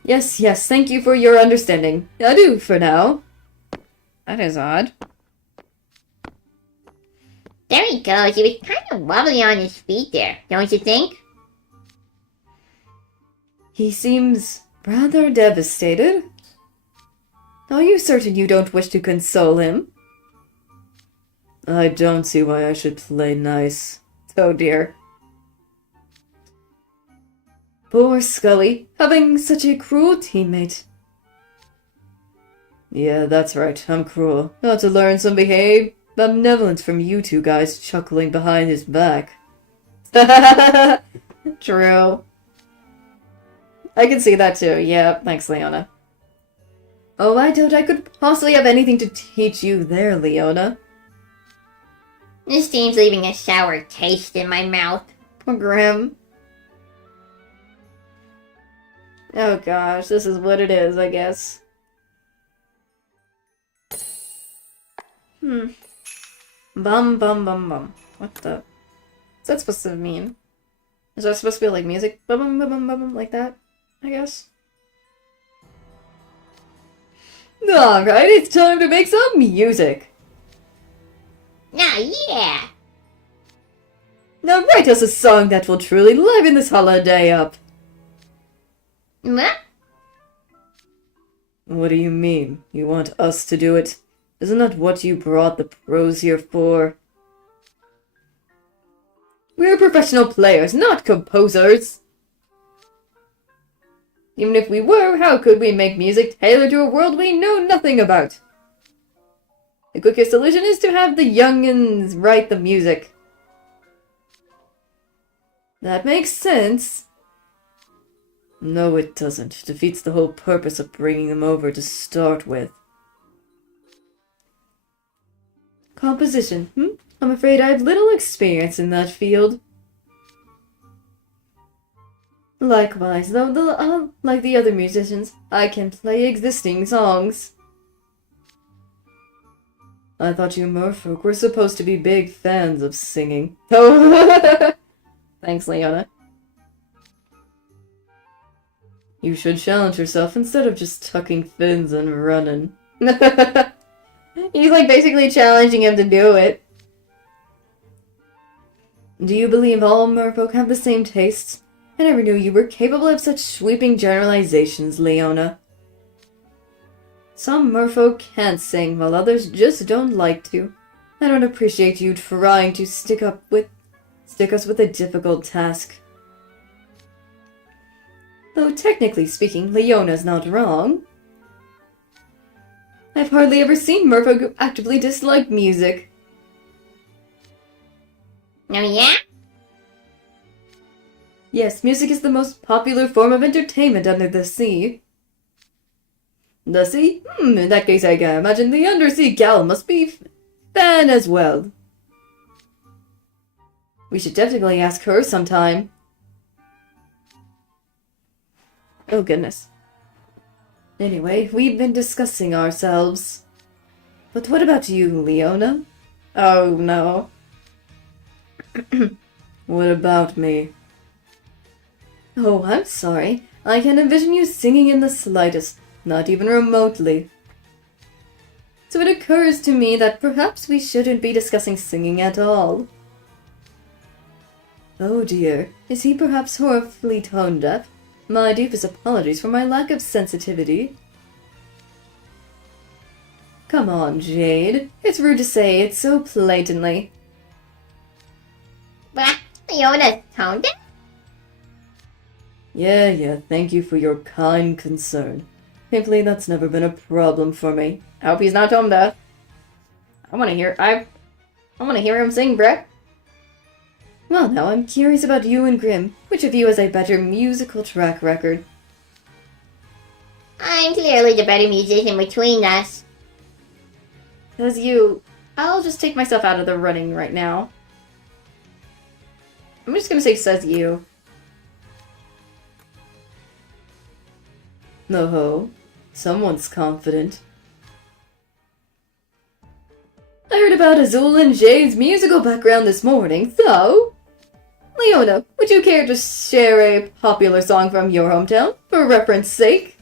Yes, thank you for your understanding. Adieu for now. That is odd. There he goes. He was kind of wobbly on his feet there, don't you think? He seems rather devastated. Are you certain you don't wish to console him? I don't see why I should play nice. Oh dear. Poor Scully, having such a cruel teammate. Yeah, that's right, I'm cruel. Got to learn some benevolence from you two guys chuckling behind his back. True. I can see that too. Yeah, thanks, Leona. Oh, I doubt I could possibly have anything to teach you there, Leona. This seems leaving a sour taste in my mouth. Poor Graham. Oh gosh, this is what it is, I guess. Bum bum bum bum. What the? What's that supposed to mean? Is that supposed to be like music? Bum bum bum bum bum like that? I guess. Alright, it's time to make some music! Now, yeah! Now write us a song that will truly liven this holiday up! What? What do you mean? You want us to do it? Isn't that what you brought the pros here for? We're professional players, not composers. Even if we were, how could we make music tailored to a world we know nothing about? The quickest solution is to have the youngins write the music. That makes sense. No, it doesn't. It defeats the whole purpose of bringing them over to start with. Composition, I'm afraid I have little experience in that field. Likewise, though, like the other musicians, I can play existing songs. I thought you merfolk were supposed to be big fans of singing. Oh, thanks, Leona. You should challenge yourself instead of just tucking fins and running. He's like basically challenging him to do it. Do you believe all merfolk have the same tastes? I never knew you were capable of such sweeping generalizations, Leona. Some merfolk can't sing, while others just don't like to. I don't appreciate you trying to stick us with a difficult task. Though technically speaking, Leona's not wrong. I've hardly ever seen merfolk who actively dislike music. Oh yeah? Yes, music is the most popular form of entertainment under the sea. The sea? In that case I can imagine the undersea gal must be fan as well. We should definitely ask her sometime. Oh goodness. Anyway, we've been discussing ourselves. But what about you, Leona? Oh no. What about me? Oh, I'm sorry. I can't envision you singing in the slightest, not even remotely. So it occurs to me that perhaps we shouldn't be discussing singing at all. Oh dear, is he perhaps horribly tone deaf? My deepest apologies for my lack of sensitivity. Come on, Jade. It's rude to say it so blatantly. What? Leona's tone deaf? Yeah, thank you for your kind concern. Thankfully, that's never been a problem for me. I hope he's not tone deaf. I wanna hear him sing, Brett. Well, now I'm curious about you and Grimm. Which of you has a better musical track record? I'm clearly the better musician between us. Says you. I'll just take myself out of the running right now. I'm just gonna say says you. No ho. Someone's confident. I heard about Azul and Jade's musical background this morning, so... Leona, would you care to share a popular song from your hometown, for reference sake?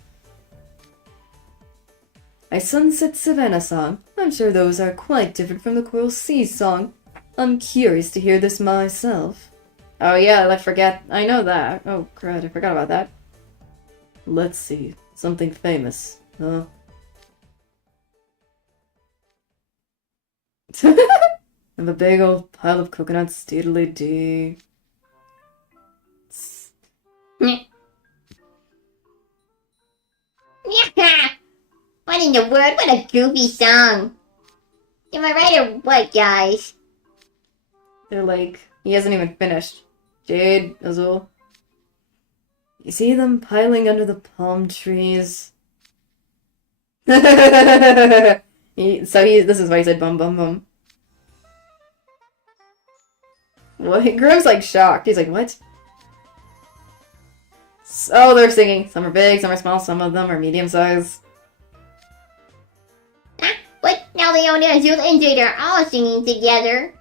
A Sunset Savannah song. I'm sure those are quite different from the Coral Sea song. I'm curious to hear this myself. Oh yeah, I forget. I know that. Oh crud, I forgot about that. Let's see. Something famous. I have a big old pile of coconuts, steadily dee. What in the world? What a goofy song. Am I right or what, guys? They're like, he hasn't even finished. Jade, Azul. You see them piling under the palm trees? This is why he said bum bum bum. What? Grimm's like shocked. He's like, what? Oh, they're singing. Some are big, some are small, some of them are medium size. What? Now Leona, Azul, and Jade are all singing together.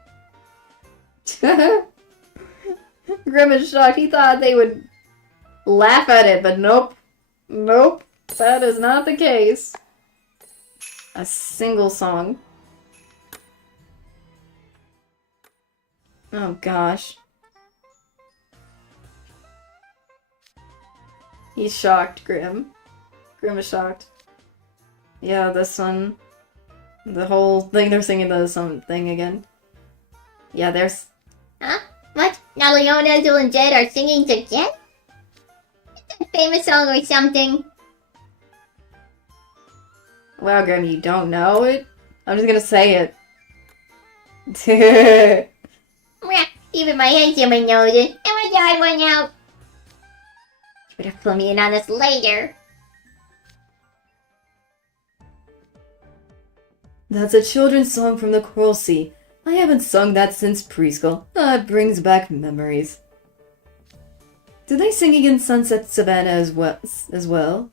Grimm is shocked. He thought they would laugh at it, but nope. Nope. That is not the case. A single song. Oh gosh. He's shocked, Grimm. Grimm is shocked. Yeah, this one. The whole thing, they're singing the song thing again. Yeah, there's... Huh? What? Now Leona, Azul, and Jed are singing together? It's a famous song or something. Well, Grim, you don't know it? I'm just gonna say it. Even my handsome knows it. And my dad went out. You better fill me in on this later. That's a children's song from the Coral Sea. I haven't sung that since preschool. It brings back memories. Do they sing in Sunset Savannah as well?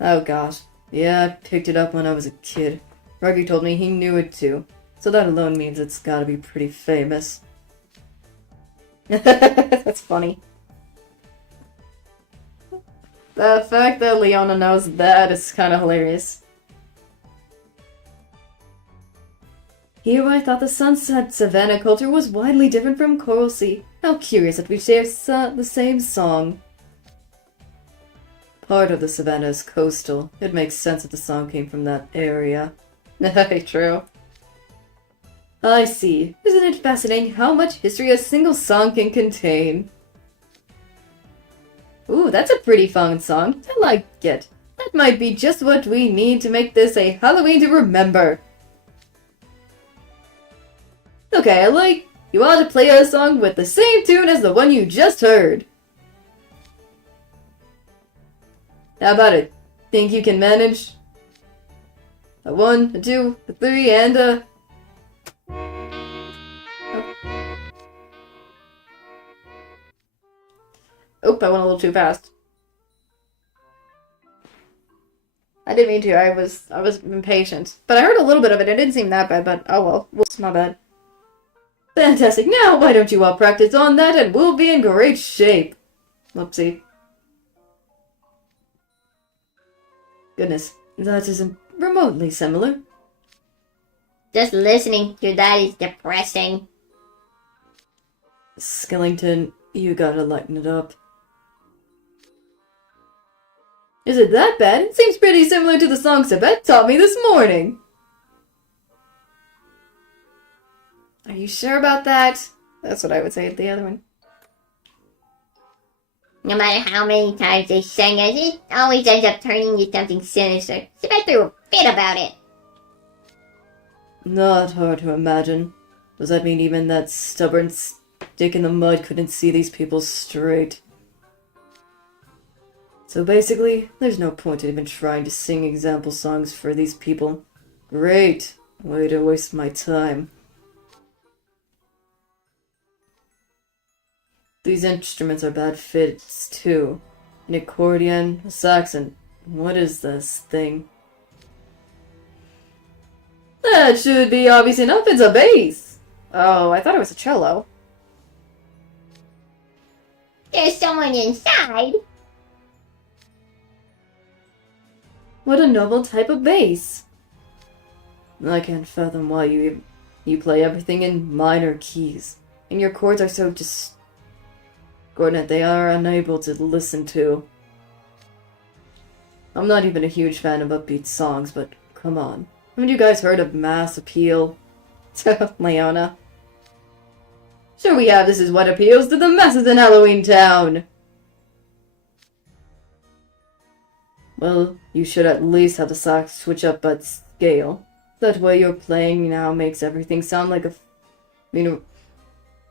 Oh gosh. Yeah, I picked it up when I was a kid. Ruggy told me he knew it too. So that alone means it's gotta be pretty famous. That's funny. The fact that Leona knows that is kinda hilarious. Here I thought the Sunset Savannah culture was widely different from Coral Sea. How curious that we share the same song. Part of the Savannah is coastal. It makes sense that the song came from that area. True. I see. Isn't it fascinating how much history a single song can contain? Ooh, that's a pretty fun song. I like it. That might be just what we need to make this a Halloween to remember. Okay, you ought to play a song with the same tune as the one you just heard. How about it? Think you can manage? A 1, a 2, a 3, and a... Oh, I went a little too fast. I didn't mean to, I was impatient. But I heard a little bit of it, it didn't seem that bad, but oh well. It's my bad. Fantastic, now why don't you all practice on that and we'll be in great shape. Whoopsie. Goodness, that isn't remotely similar. Just listening to that is depressing. Skellington, you gotta lighten it up. Is it that bad? It seems pretty similar to the song Sabette taught me this morning. Are you sure about that? That's what I would say at the other one. No matter how many times they sang it, it always ends up turning into something sinister. Sabette threw a fit about it. Not hard to imagine. Does that mean even that stubborn stick in the mud couldn't see these people straight? So basically, there's no point in even trying to sing example songs for these people. Great. Way to waste my time. These instruments are bad fits, too. An accordion, a sax, and what is this thing? That should be obvious enough, it's a bass! Oh, I thought it was a cello. There's someone inside. What a novel type of bass! I can't fathom why you play everything in minor keys, and your chords are so discordant they are unable to listen to. I'm not even a huge fan of upbeat songs, but come on. Haven't you guys heard of Mass Appeal? Leona. Sure we have, this is what appeals to the masses in Halloween Town! Well, you should at least have the sax switch up but scale. That way your playing now makes everything sound like a... the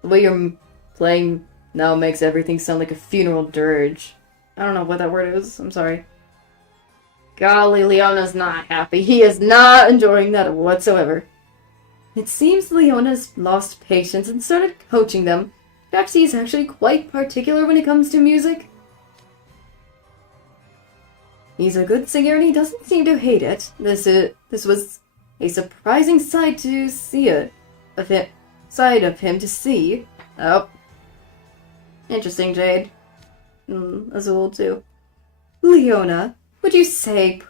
way you're playing now makes everything sound like a funeral dirge. I don't know what that word is, I'm sorry. Golly, Leona's not happy. He is not enjoying that whatsoever. It seems Leona's lost patience and started coaching them. Perhaps he's actually quite particular when it comes to music. He's a good singer and he doesn't seem to hate it. This was a surprising sight to see side of him to see. Oh. Interesting, Jade. Azul, too. Leona, what do you say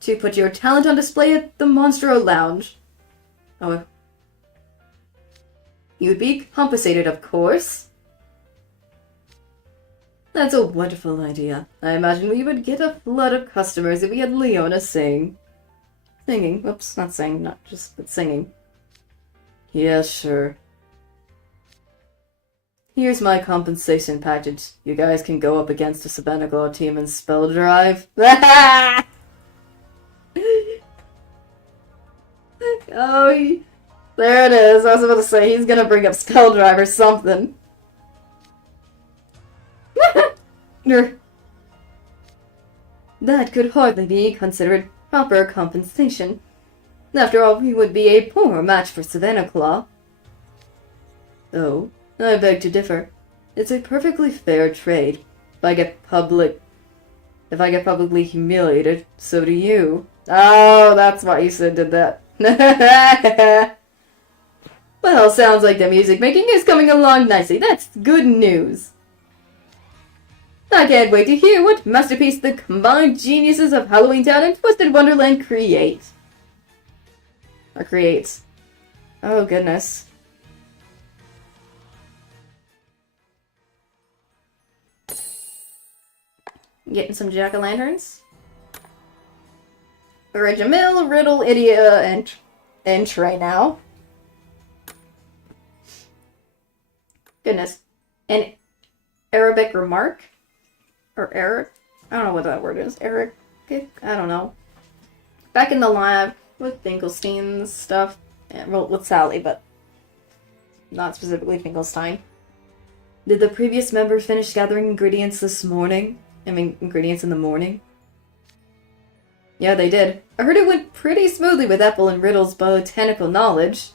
to put your talent on display at the Monstro Lounge? Oh. You would be compensated, of course. That's a wonderful idea. I imagine we would get a flood of customers if we had Leona sing. Singing. Oops, not sing, but singing. Yeah, sure. Here's my compensation package. You guys can go up against the Savannah Glow team in Spell Drive. Oh, there it is. I was about to say, he's gonna bring up Spell Drive or something. That could hardly be considered proper compensation. After all, he would be a poor match for Savannah Claw. Oh, I beg to differ. It's a perfectly fair trade. If I get publicly humiliated, so do you. Oh, that's why you said did that. Well, sounds like the music making is coming along nicely. That's good news. I can't wait to hear what masterpiece the combined geniuses of Halloween Town and Twisted Wonderland create. Or creates. Oh, goodness. Getting some jack-o'-lanterns. We're a Jamil, Riddle, Idia, and Trey now. Goodness. An Arabic remark? Or Eric? I don't know what that word is. Eric? I don't know. Back in the lab with Finkelstein's stuff. And, well, with Sally, but not specifically Finkelstein. Did the previous members finish gathering ingredients this morning? Ingredients in the morning? Yeah, they did. I heard it went pretty smoothly with Apple and Riddle's botanical knowledge.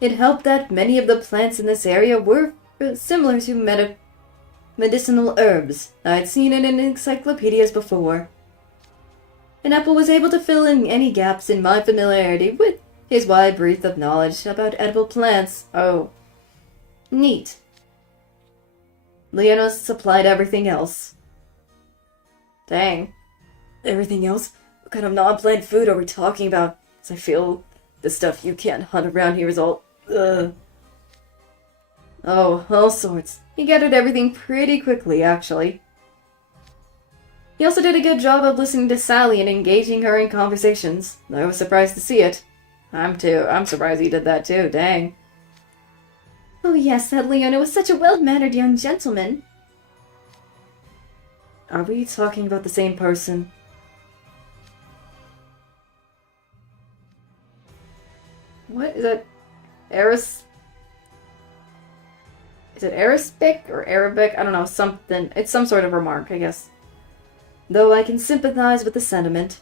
It helped that many of the plants in this area were similar to medicinal herbs I had seen in encyclopedias before. And Apple was able to fill in any gaps in my familiarity with his wide breadth of knowledge about edible plants. Oh, neat. Leonos supplied everything else. Dang. Everything else? What kind of non-plant food are we talking about? 'Cause I feel the stuff you can't hunt around here is all... Ugh. Oh, all sorts. He gathered everything pretty quickly, actually. He also did a good job of listening to Sally and engaging her in conversations. I was surprised to see it. I'm surprised he did that too, dang. Oh yes, that Leona was such a well-mannered young gentleman. Are we talking about the same person? What is that? Is it Arabic or Arabic? I don't know, something. It's some sort of remark, I guess. Though I can sympathize with the sentiment.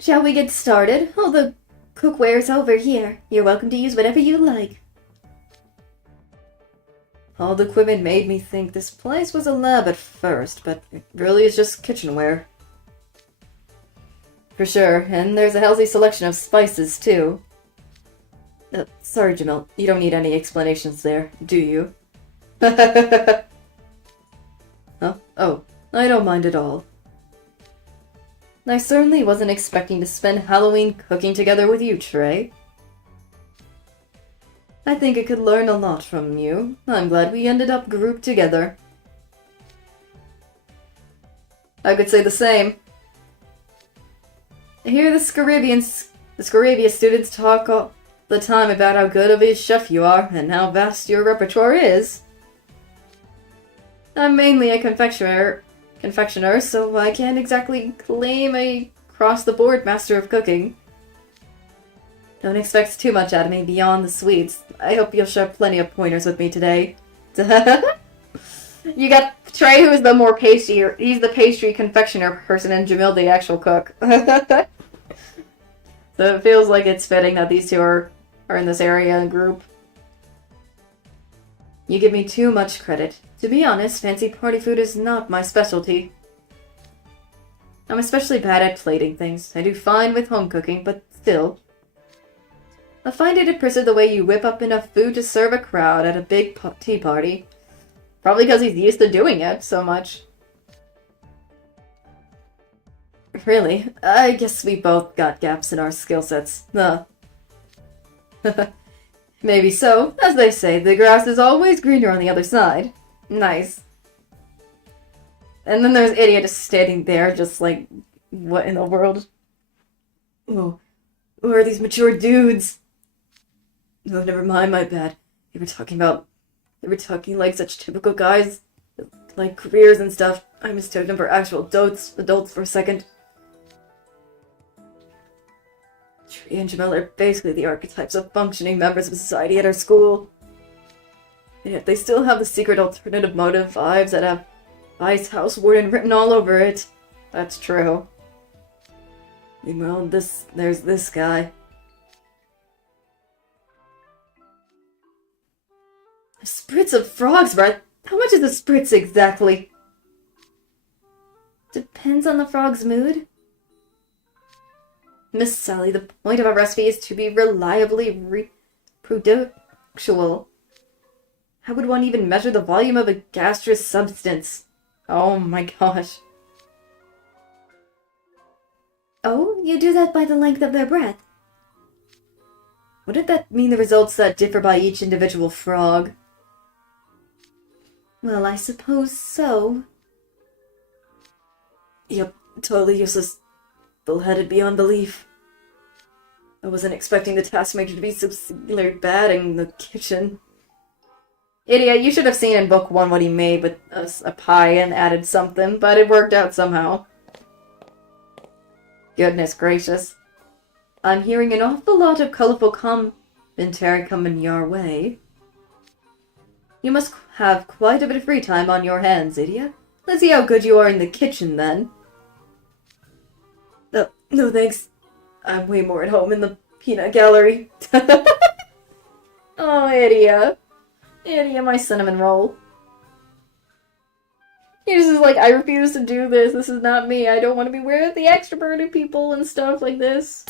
Shall we get started? All the cookware's over here. You're welcome to use whatever you like. All the equipment made me think this place was a lab at first, but it really is just kitchenware. For sure, and there's a healthy selection of spices, too. Sorry, Jamil, you don't need any explanations there, do you? Huh? Oh, I don't mind at all. I certainly wasn't expecting to spend Halloween cooking together with you, Trey. I think I could learn a lot from you. I'm glad we ended up grouped together. I could say the same. I hear the Scarabia students talk all the time about how good of a chef you are and how vast your repertoire is. I'm mainly a confectioner, so I can't exactly claim a across-the-board master of cooking. Don't expect too much out of me beyond the sweets. I hope you'll share plenty of pointers with me today. You got Trey, who is the more pastry. He's the pastry confectioner person, and Jamil, the actual cook. So it feels like it's fitting that these two are in this area and group. You give me too much credit. To be honest, fancy party food is not my specialty. I'm especially bad at plating things. I do fine with home cooking, but still. I find it impressive the way you whip up enough food to serve a crowd at a big tea party. Probably because he's used to doing it so much. Really, I guess we both got gaps in our skill sets. Maybe so. As they say, the grass is always greener on the other side. Nice. And then there's Idiot just standing there, just like, what in the world? Oh, who are these mature dudes? Oh, never mind, my bad. They were talking like such typical guys, like careers and stuff. I mistook them for actual adults for a second. Tree and Jamel are basically the archetypes of functioning members of society at our school. And yet they still have the secret alternative motive vibes that have Vice House Warden written all over it. That's true. Meanwhile, there's this guy. A spritz of frog's breath? How much is a spritz exactly? Depends on the frog's mood. Miss Sally, the point of a recipe is to be reliably reproducible. How would one even measure the volume of a gaseous substance? Oh my gosh. Oh, you do that by the length of their breath. Wouldn't that mean the results that differ by each individual frog? Well, I suppose so. Yep, totally useless. Bullheaded beyond belief. I wasn't expecting the taskmaker to be so singularly bad in the kitchen. Idiot, you should have seen in book 1 what he made with a pie and added something, but it worked out somehow. Goodness gracious. I'm hearing an awful lot of colorful commentary coming your way. You must have quite a bit of free time on your hands, idiot. Let's see how good you are in the kitchen, then. No thanks. I'm way more at home in the peanut gallery. Oh, idiot. Idiot, my cinnamon roll. He's just like, I refuse to do this. This is not me. I don't want to be with the extroverted people and stuff like this.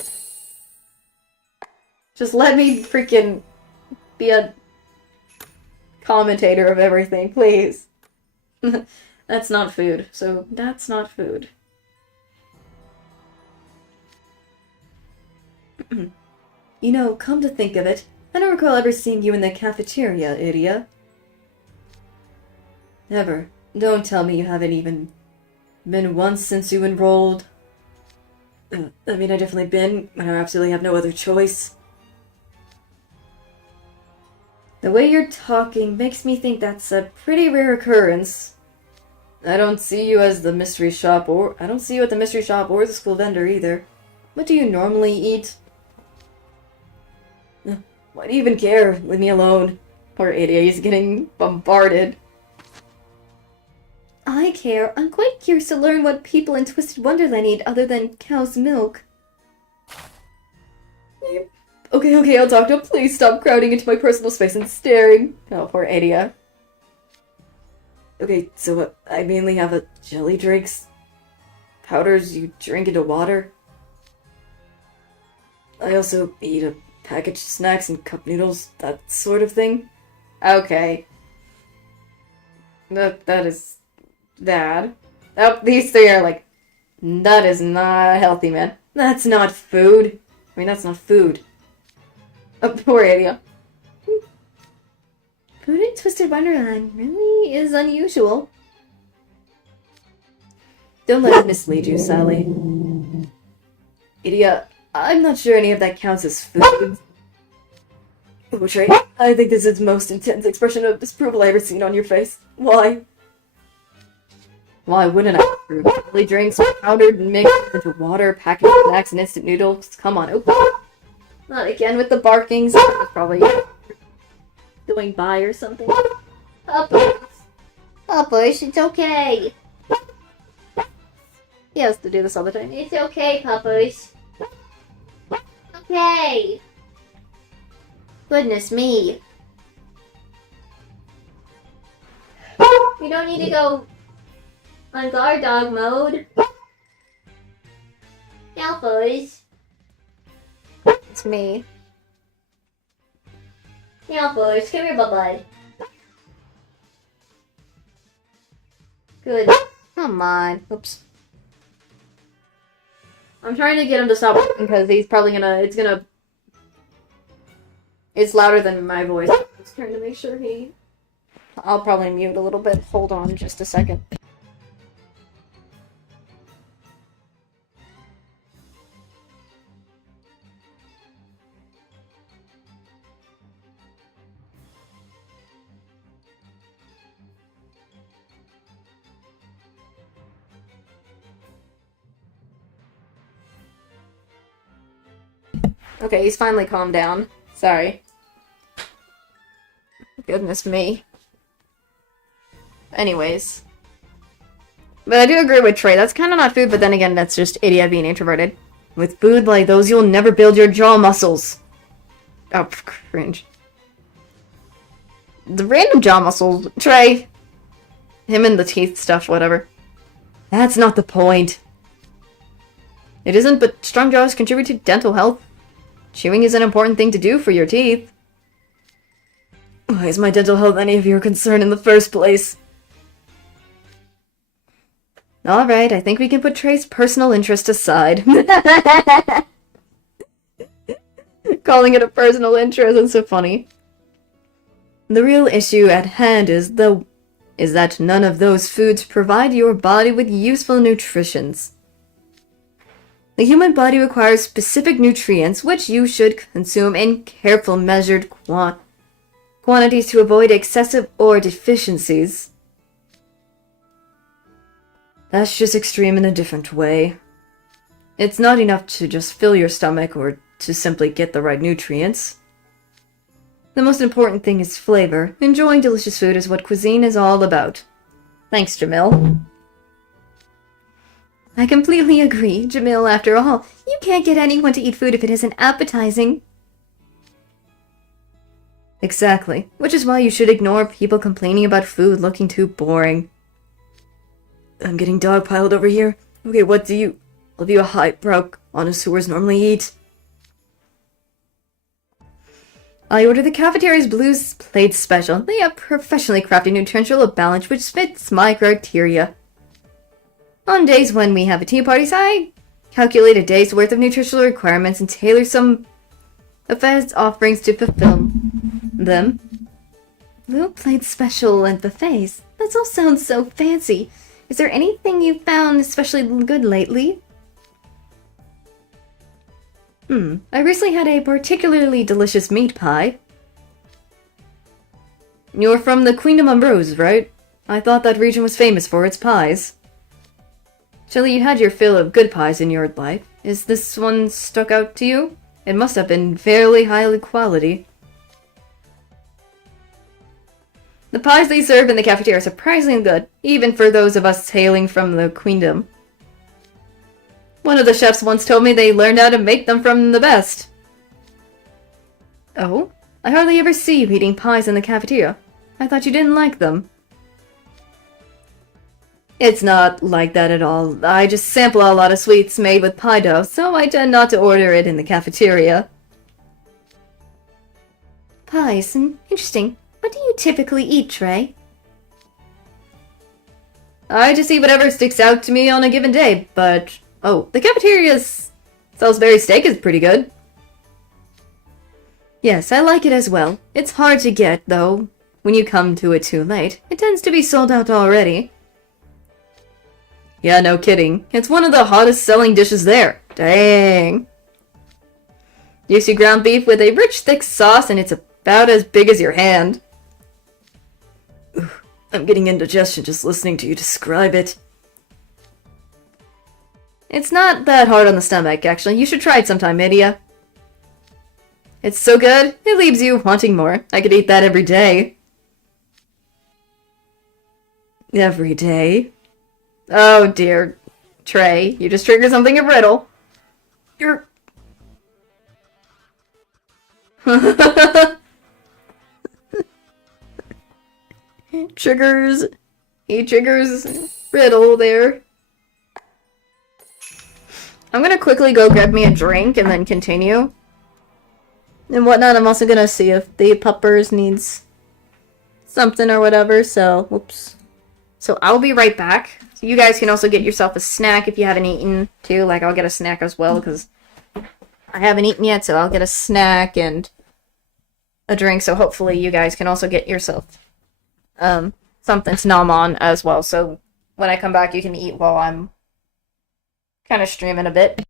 Just let me freaking be a commentator of everything, please. That's not food. So, that's not food. You know, come to think of it, I don't recall ever seeing you in the cafeteria, idiot. Never. Don't tell me you haven't even been once since you enrolled. I mean, I've definitely been. I absolutely have no other choice. The way you're talking makes me think that's a pretty rare occurrence. I don't see you as the mystery shop, or I don't see you at the mystery shop or the school vendor either. What do you normally eat? Why do you even care? Leave me alone. Poor idiot, he's getting bombarded. I care. I'm quite curious to learn what people in Twisted Wonderland eat other than cow's milk. Okay, I'll talk to him. Please stop crowding into my personal space and staring. Oh, poor idiot. Okay, so I mainly have a jelly drinks, powders you drink into water. I also eat a packaged snacks and cup noodles, that sort of thing. Okay. That is bad. Oh, these three are like, that is not healthy, man. That's not food. I mean, that's not food. Oh, poor idiot. Food in Twisted Wonderland really is unusual. Don't let it mislead you, Sally. Idiot, I'm not sure any of that counts as food. Oh, Trey, I think this is the most intense expression of disapproval I've ever seen on your face. Why? Why wouldn't I approve? Jelly drinks, powdered and mixed into water, packaged snacks, and instant noodles. Come on, open. Not again with the barkings. Probably going by or something. Puppush, it's okay. He has to do this all the time. It's okay, Puppush. Okay. Goodness me. We don't need to go on guard dog mode. Now, boys. It's me. Now, boys, come here, bud. Good. Come on. Oops. I'm trying to get him to stop because he's probably it's louder than my voice. I'm just trying to make sure I'll probably mute a little bit. Hold on just a second. Okay, he's finally calmed down. Sorry. Goodness me. Anyways. But I do agree with Trey. That's kind of not food, but then again, that's just idiot being introverted. With food like those, you'll never build your jaw muscles. Oh, cringe. The random jaw muscles. Trey. Him and the teeth stuff, whatever. That's not the point. It isn't, but strong jaws contribute to dental health. Chewing is an important thing to do for your teeth. Why is my dental health any of your concern in the first place? Alright, I think we can put Trey's personal interest aside. Calling it a personal interest is so funny. The real issue at hand is that none of those foods provide your body with useful nutritions. The human body requires specific nutrients which you should consume in careful measured quantities to avoid excessive or deficiencies. That's just extreme in a different way. It's not enough to just fill your stomach or to simply get the right nutrients. The most important thing is flavor. Enjoying delicious food is what cuisine is all about. Thanks, Jamil. I completely agree, Jamil. After all, you can't get anyone to eat food if it isn't appetizing. Exactly, which is why you should ignore people complaining about food looking too boring. I'm getting dogpiled over here. Okay, what do you a highbrow connoisseurs normally eat? I order the cafeteria's Blues Plate Special. They have professionally crafted nutritional balance which fits my criteria. On days when we have a tea party, I calculate a day's worth of nutritional requirements and tailor some of Fed's offerings to fulfill them. Blue Plate Special and buffets. That all sounds so fancy. Is there anything you've found especially good lately? I recently had a particularly delicious meat pie. You're from the Queendom of Rose, right? I thought that region was famous for its pies. Surely you had your fill of good pies in your life. Is this one stuck out to you? It must have been fairly high quality. The pies they serve in the cafeteria are surprisingly good, even for those of us hailing from the Queendom. One of the chefs once told me they learned how to make them from the best. Oh? I hardly ever see you eating pies in the cafeteria. I thought you didn't like them. It's not like that at all. I just sample a lot of sweets made with pie dough, so I tend not to order it in the cafeteria. Pies? Interesting. What do you typically eat, Trey? I just eat whatever sticks out to me on a given day, but... Oh, the cafeteria's Salisbury steak is pretty good. Yes, I like it as well. It's hard to get, though. When you come to it too late, it tends to be sold out already. Yeah, no kidding. It's one of the hottest selling dishes there. Dang. Juicy ground beef with a rich, thick sauce, and it's about as big as your hand. Ooh, I'm getting indigestion just listening to you describe it. It's not that hard on the stomach, actually. You should try it sometime, Idia. It's so good, it leaves you wanting more. I could eat that every day. Every day? Oh dear. Trey, you just triggered something a brittle. You're... Triggers. He triggers riddle there. I'm gonna quickly go grab me a drink and then continue. And whatnot, I'm also gonna see if the puppers needs something or whatever, so, whoops. So I'll be right back. So you guys can also get yourself a snack if you haven't eaten, too. Like, I'll get a snack as well, because I haven't eaten yet, so I'll get a snack and a drink, so hopefully you guys can also get yourself, something to nom on as well, so when I come back you can eat while I'm kind of streaming a bit.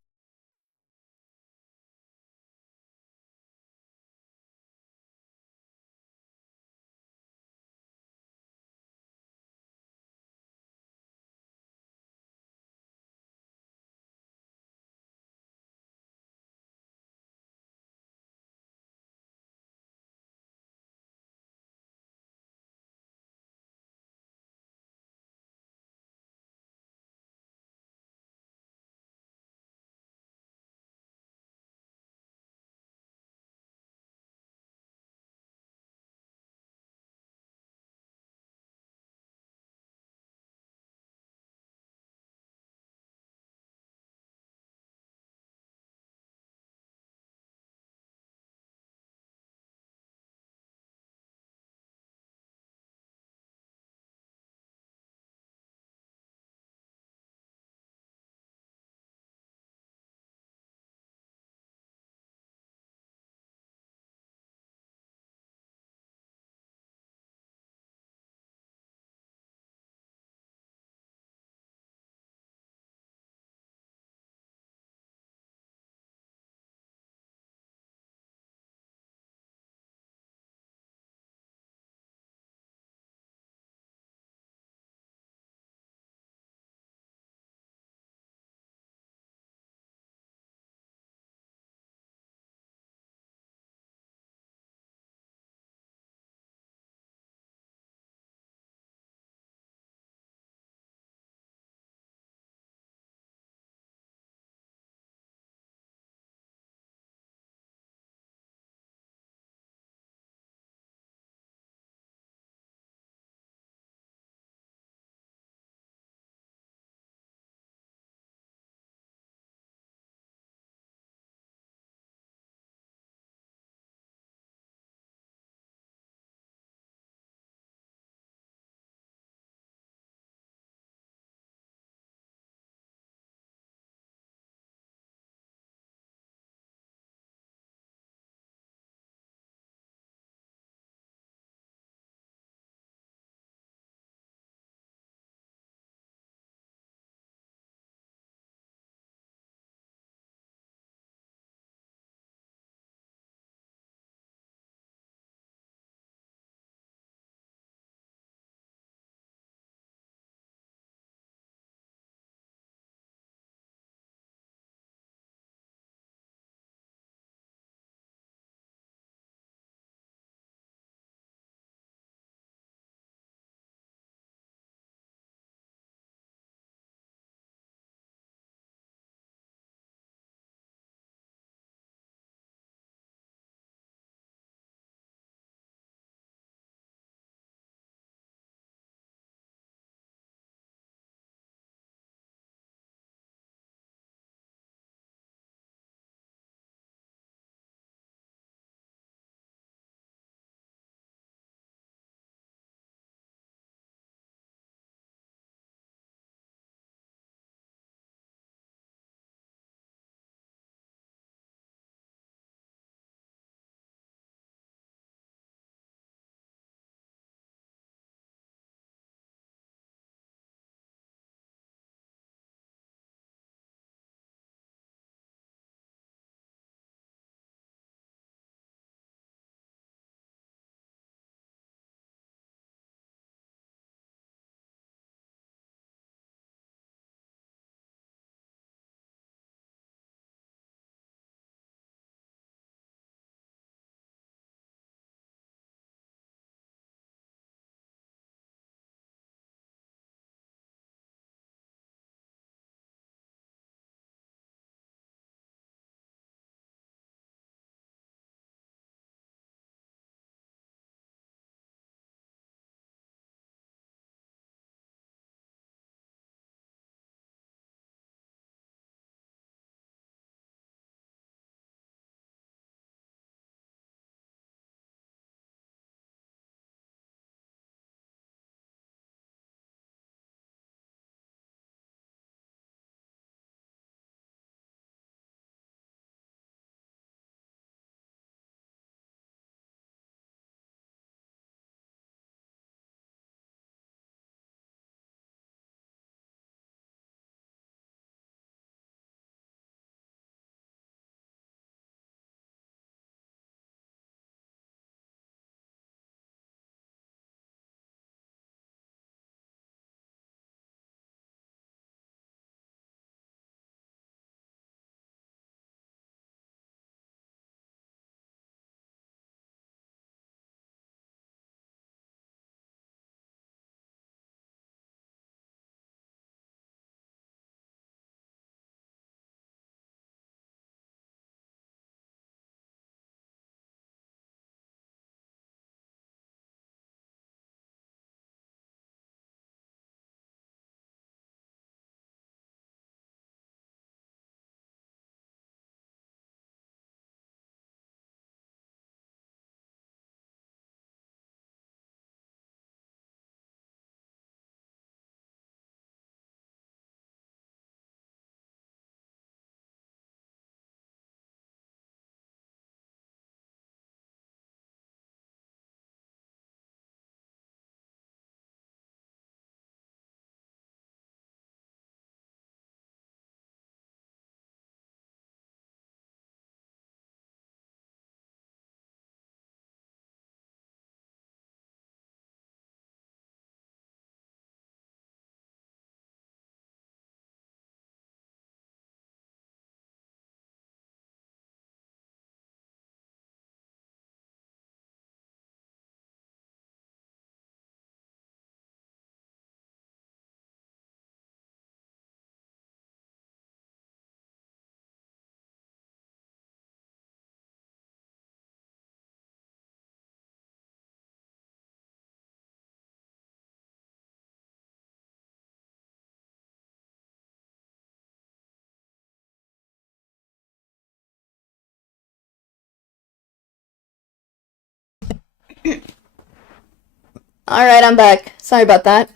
Alright, I'm back. Sorry about that.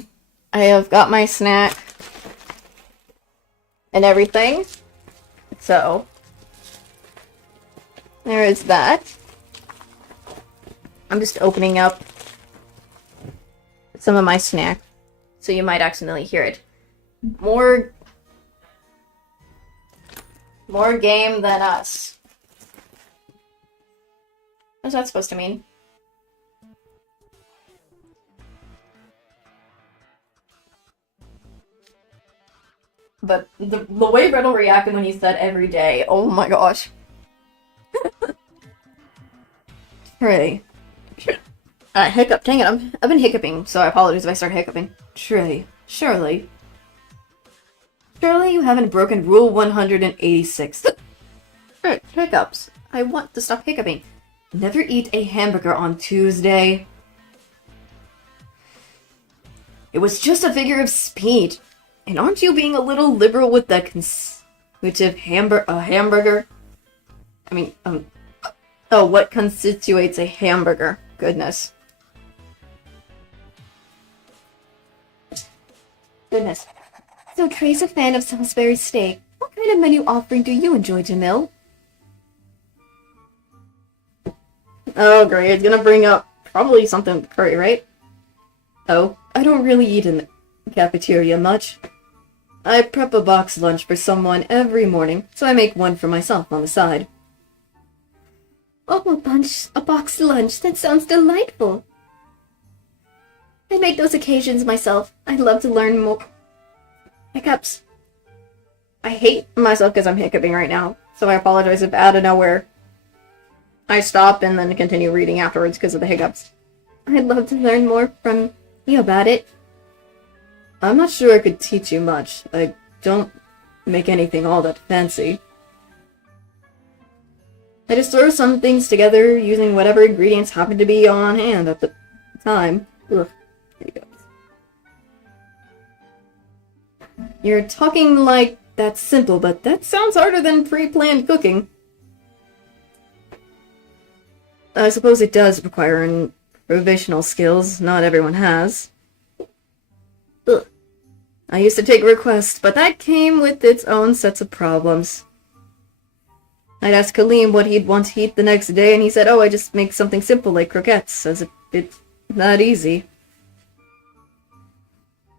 I have got my snack and everything. So, there is that. I'm just opening up some of my snack, so you might accidentally hear it. More game than us. What's that supposed to mean? But the way Gretel reacted when you said every day, oh my gosh. Trey. Hiccup. Dang it, I've been hiccuping, so I apologize if I start hiccuping. Trey. Surely. Surely you haven't broken Rule 186. Hiccups. I want to stop hiccuping. Never eat a hamburger on Tuesday. It was just a figure of speech. And aren't you being a little liberal with the constitutive hamburger? I mean, oh, what constitutes a hamburger? Goodness. Goodness. So Trey's a fan of Salisbury steak. What kind of menu offering do you enjoy, Jamil? Oh, great. It's gonna bring up probably something curry, right? Oh, I don't really eat in the cafeteria much. I prep a box lunch for someone every morning, so I make one for myself on the side. Oh, a box lunch. That sounds delightful. I make those occasions myself. I'd love to learn more. Hiccups. I hate myself because I'm hiccuping right now, so I apologize if out of nowhere I stop and then continue reading afterwards because of the hiccups. I'd love to learn more from you about it. I'm not sure I could teach you much. I don't make anything all that fancy. I just throw some things together using whatever ingredients happen to be on hand at the time. Ugh. Here you go. You're talking like that's simple, but that sounds harder than pre-planned cooking. I suppose it does require provisional skills not everyone has. Ugh. I used to take requests, but that came with its own sets of problems. I'd ask Kaleem what he'd want to eat the next day, and he said, oh, I just make something simple like croquettes, as if it's that easy.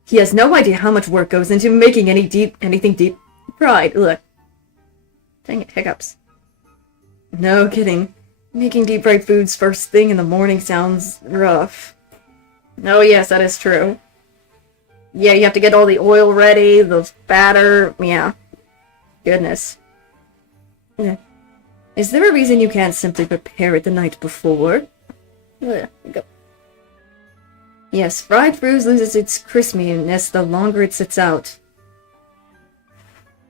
He has no idea how much work goes into making anything deep fried. Ugh. Dang it, hiccups. No kidding. Making deep fried foods first thing in the morning sounds rough. Oh yes, that is true. Yeah, you have to get all the oil ready, the batter, yeah. Goodness. Yeah. Is there a reason you can't simply prepare it the night before? Ugh. Go. Yes, fried fruit loses its crispiness the longer it sits out.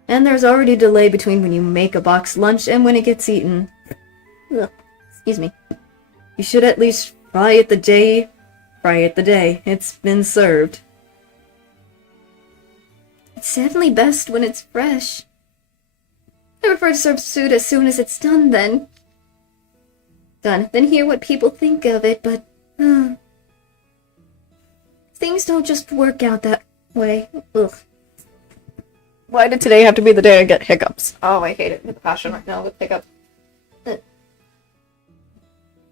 And there's already a delay between when you make a box lunch and when it gets eaten. Ugh. Excuse me. You should at least fry it the day it's been served. It's definitely best when it's fresh. I prefer to serve food as soon as it's done, then. Then hear what people think of it, but... things don't just work out that way. Ugh. Why did today have to be the day I get hiccups? Oh, I hate it with passion right now with hiccups.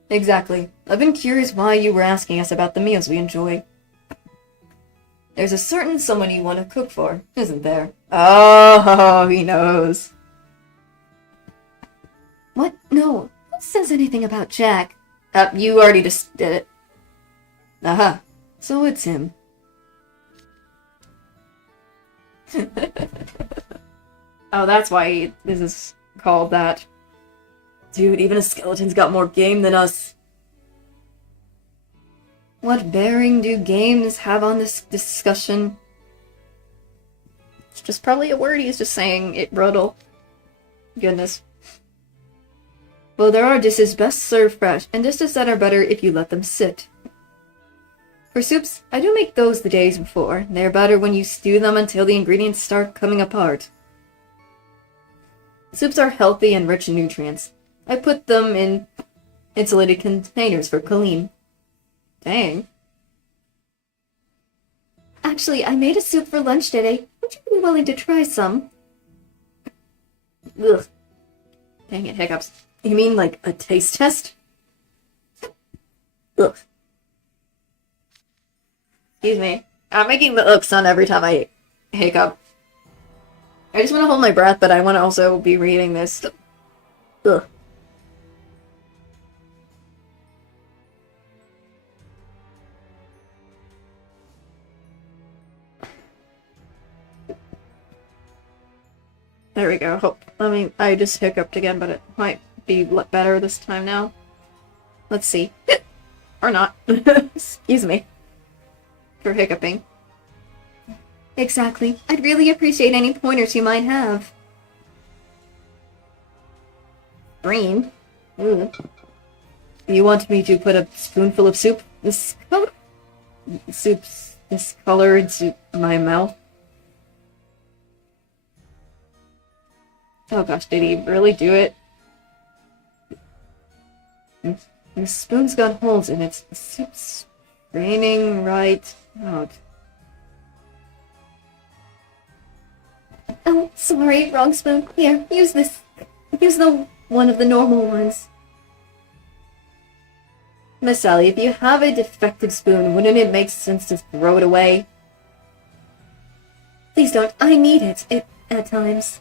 Exactly. I've been curious why you were asking us about the meals we enjoy. There's a certain someone you want to cook for, isn't there? Oh, he knows. What? No. Who says anything about Jack? You already just did it. Aha. So it's him. Oh, that's why this is called that. Dude, even a skeleton's got more game than us. What bearing do games have on this discussion? It's just probably a word he's just saying, it brutal. Goodness. Well, there are dishes best served fresh, and dishes that are better if you let them sit. For soups, I do make those the days before. They're better when you stew them until the ingredients start coming apart. Soups are healthy and rich in nutrients. I put them in insulated containers for Colleen. Dang. Actually, I made a soup for lunch today. Would you be willing to try some? Ugh. Dang it, hiccups. You mean like a taste test? Ugh. Excuse me. I'm making the ugh sound every time I hiccup. I just want to hold my breath, but I want to also be reading this. Ugh. There we go. I just hiccuped again, but it might be better this time now. Let's see. Or not. Excuse me. For hiccuping. Exactly. I'd really appreciate any pointers you might have. Green? Ooh. You want me to put a spoonful of soup this color into my mouth? Oh gosh, did he really do it? The spoon's got holes in it. The soup's draining right out. Oh, sorry, wrong spoon. Here, use this. Use one of the normal ones. Miss Sally, if you have a defective spoon, wouldn't it make sense to throw it away? Please don't. I need it at times.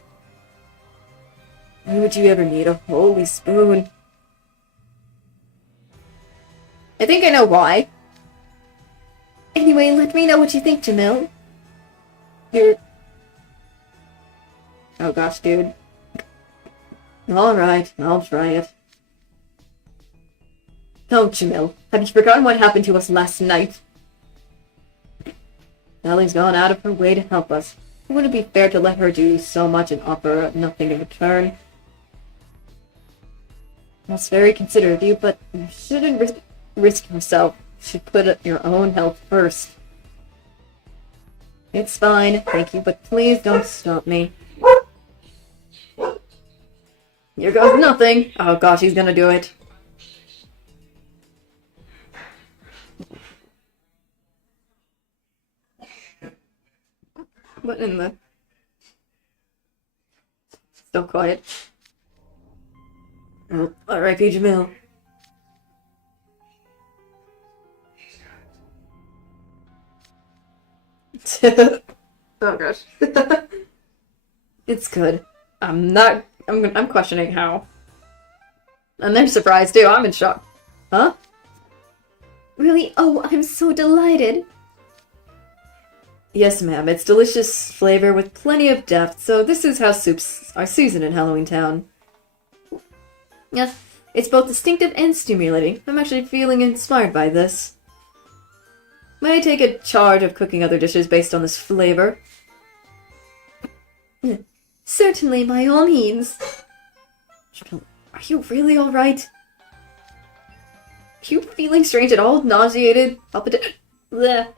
Why would you ever need a holy spoon? I think I know why. Anyway, let me know what you think, Jamil. You're... Oh gosh, dude. Alright, I'll try it. Don't, Jamil. Have you forgotten what happened to us last night? Sally's gone out of her way to help us. It wouldn't be fair to let her do so much and offer nothing in return. That's very considerate of you, but you shouldn't risk yourself. You should put your own health first. It's fine, thank you, but please don't stop me. Here goes nothing. Oh gosh, he's gonna do it. What in the... Still quiet. Oh, R.I.P. Jamil. Oh gosh. It's good. I'm questioning how. And they're surprised too. I'm in shock. Huh? Really? Oh, I'm so delighted. Yes, ma'am. It's delicious flavor with plenty of depth, so this is how soups are seasoned in Halloween Town. Yeah, it's both distinctive and stimulating. I'm actually feeling inspired by this. May I take a charge of cooking other dishes based on this flavor? Certainly, by all means. Are you really alright? Are you feeling strange at all? Nauseated?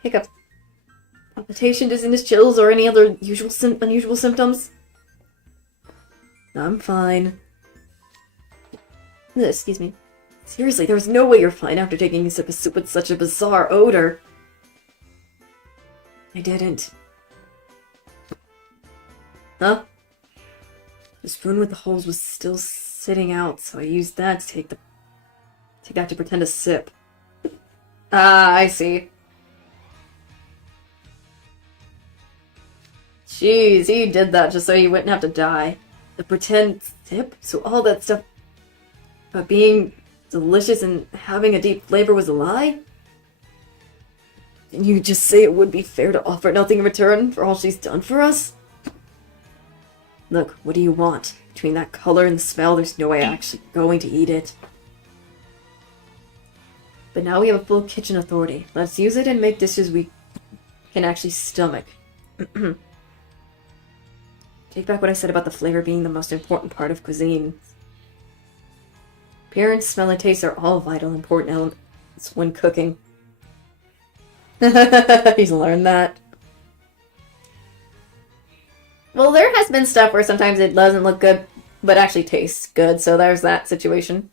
Hiccups. Palpitation, dizziness, chills, or any other unusual symptoms? I'm fine. Excuse me. Seriously, there's no way you're fine after taking a sip of soup with such a bizarre odor. I didn't. Huh? The spoon with the holes was still sitting out, so I used that to take that to pretend to sip. Ah, I see. Jeez, he did that just so he wouldn't have to die. The pretend sip? So all that stuff about being delicious and having a deep flavor was a lie? Didn't you just say it would be fair to offer nothing in return for all she's done for us? Look, what do you want? Between that color and the smell, there's no way I'm actually going to eat it. But now we have a full kitchen authority. Let's use it and make dishes we can actually stomach. Take back what I said about the flavor being the most important part of cuisine. Appearance, smell, and taste are all vital, important elements when cooking. He's learned that. Well, there has been stuff where sometimes it doesn't look good, but actually tastes good, so there's that situation.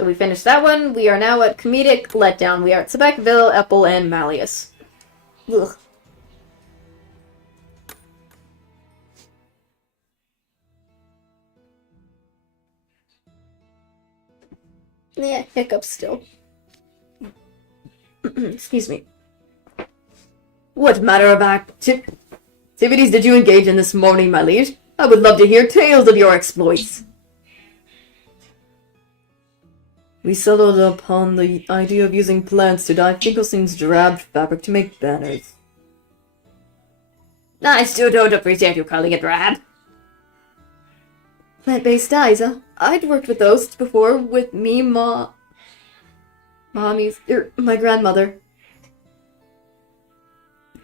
So we finished that one. We are now at Comedic Letdown. We are at Sebekville, Epple, and Malleus. Ugh. Yeah, hiccups still. Excuse me. What matter of activities did you engage in this morning, my liege? I would love to hear tales of your exploits. We settled upon the idea of using plants to dye Finkelstein's drab fabric to make banners. I still don't appreciate you calling it drab. Plant-based dyes, huh? I'd worked with those before with my grandmother.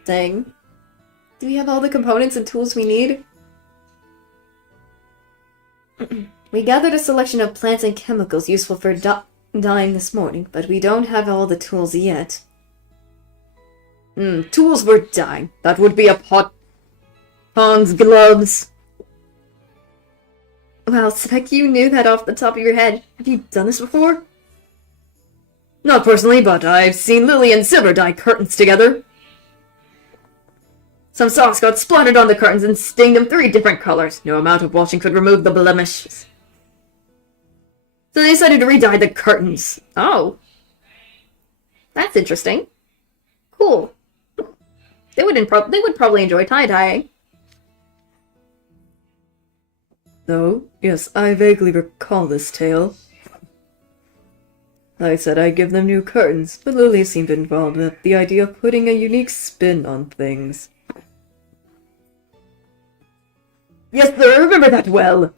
Dang. Do we have all the components and tools we need? We gathered a selection of plants and chemicals useful for dyeing this morning, but we don't have all the tools yet. Tools for dyeing. That would be a pot, tongs, gloves. Wow, Spec, you knew that off the top of your head. Have you done this before? Not personally, but I've seen Lily and Silver dye curtains together. Some sauce got splattered on the curtains and stained them 3 different colors. No amount of washing could remove the blemishes. So they decided to re-dye the curtains. Oh. That's interesting. Cool. They would probably enjoy tie-dyeing. No, yes, I vaguely recall this tale. I said I'd give them new curtains, but Lily seemed involved with the idea of putting a unique spin on things. Yes, sir, I remember that well.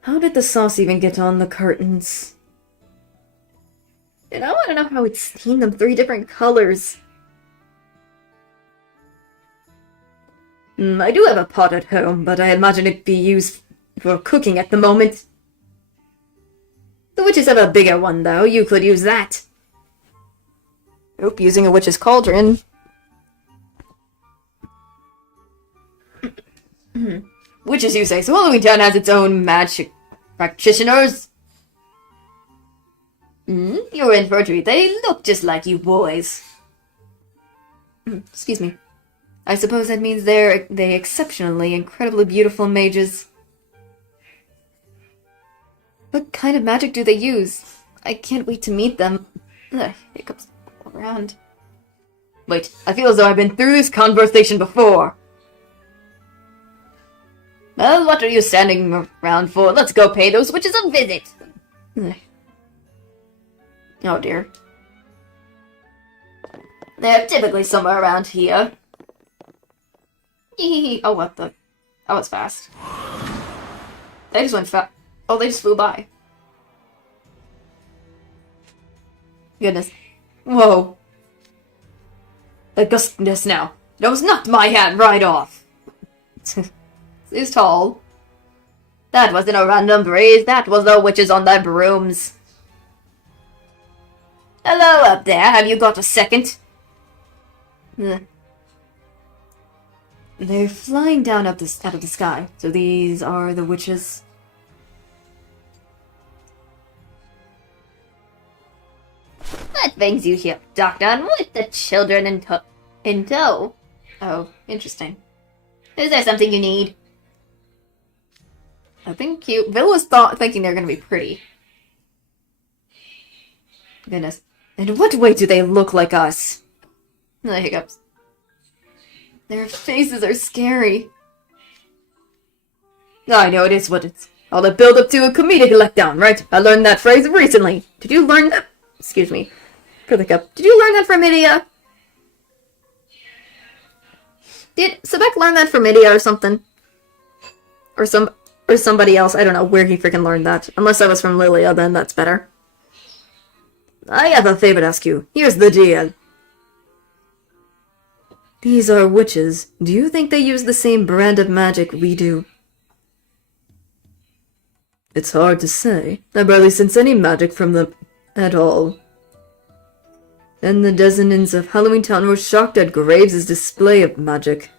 How did the sauce even get on the curtains? And I want to know how it stained them 3 different colors. I do have a pot at home, but I imagine it'd be used for cooking at the moment. The witches have a bigger one, though. You could use that. Nope, using a witch's cauldron. Witches, you say? So Halloween Town has its own magic practitioners? You're in for a treat. They look just like you boys. Excuse me. I suppose that means they exceptionally, incredibly beautiful mages. What kind of magic do they use? I can't wait to meet them. Hiccups all around. Wait, I feel as though I've been through this conversation before. Well, what are you standing around for? Let's go pay those witches a visit. Oh dear. They're typically somewhere around here. Oh, what the? That was fast. They just went fast. Oh, they just flew by. Goodness. Whoa. Goodness now. That was knocked my hand right off. He's tall. That wasn't a random breeze. That was the witches on their brooms. Hello up there. Have you got a second? They're flying down out of the sky. So these are the witches. What brings you here, Doctor, with the children in tow? Oh, interesting. Is there something you need? Nothing cute. Bill was thinking they're gonna be pretty. Goodness. In what way do they look like us? The hiccups. Their faces are scary. I know it is what it's all the build up to a comedic letdown, right? I learned that phrase recently. Did you learn that? Excuse me. Good hiccup. Did you learn that from Idia? Did Sebek learn that from Idia or something? Or somebody else. I don't know where he freaking learned that. Unless that was from Lilia, then that's better. I have a favor to ask you. Here's the deal. These are witches. Do you think they use the same brand of magic we do? It's hard to say. I barely sense any magic from them at all. And the descendants of Halloween Town were shocked at Graves' display of magic.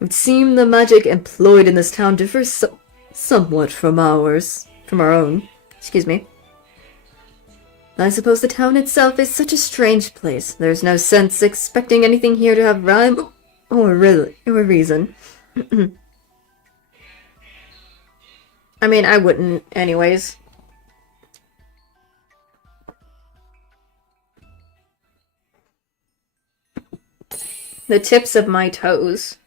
It seemed the magic employed in this town differs somewhat from ours. from our own. Excuse me. I suppose the town itself is such a strange place. There's no sense expecting anything here to have rhyme or reason. I mean, I wouldn't anyways. The tips of my toes.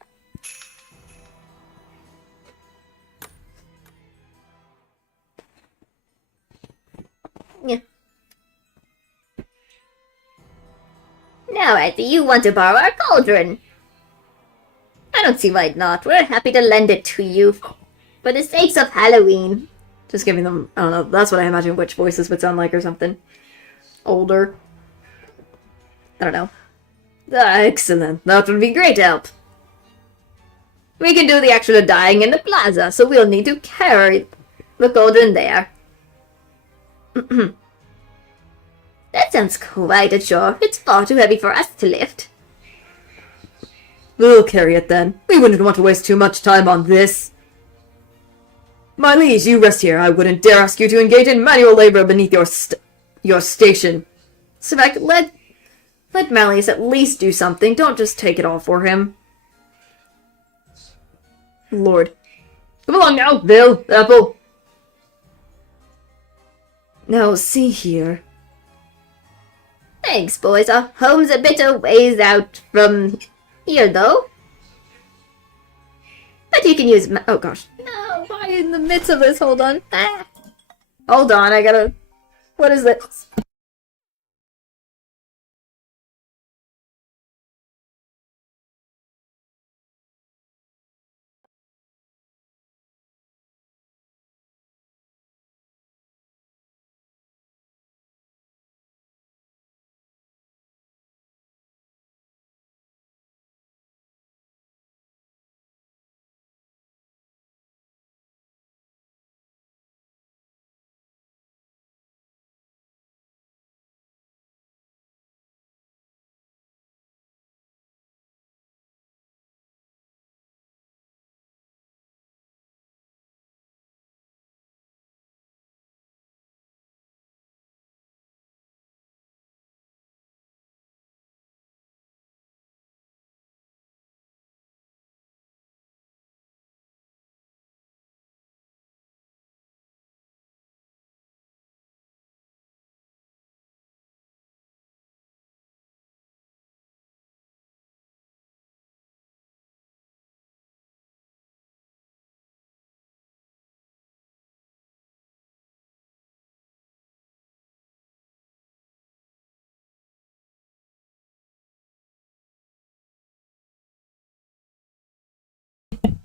Yeah. Now, Eddie, you want to borrow our cauldron? I don't see why not. We're happy to lend it to you for the sakes of Halloween. Just giving them, I don't know, that's what I imagine witch voices would sound like or something. Older. I don't know. Excellent. That would be great help. We can do the extra dying in the plaza, so we'll need to carry the cauldron there. That sounds quite a chore. It's far too heavy for us to lift. We'll carry it then. We wouldn't want to waste too much time on this. My liege, you rest here. I wouldn't dare ask you to engage in manual labor beneath your station. Svek, let Malleus at least do something. Don't just take it all for him. Lord. Come along now, Bill, Apple. Now, see here. Thanks, boys. Our home's a bit of ways out from here, though. But you can use oh, gosh. No, why in the midst of this? Hold on. Ah. Hold on, I gotta... What is this?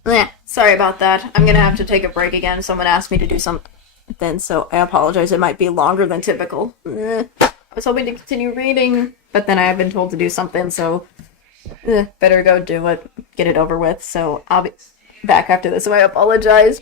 Yeah, sorry about that. I'm gonna have to take a break again. Someone asked me to do something, so I apologize. It might be longer than typical. I was hoping to continue reading, but then I have been told to do something, so better go do it. Get it over with. So I'll be back after this, so I apologize.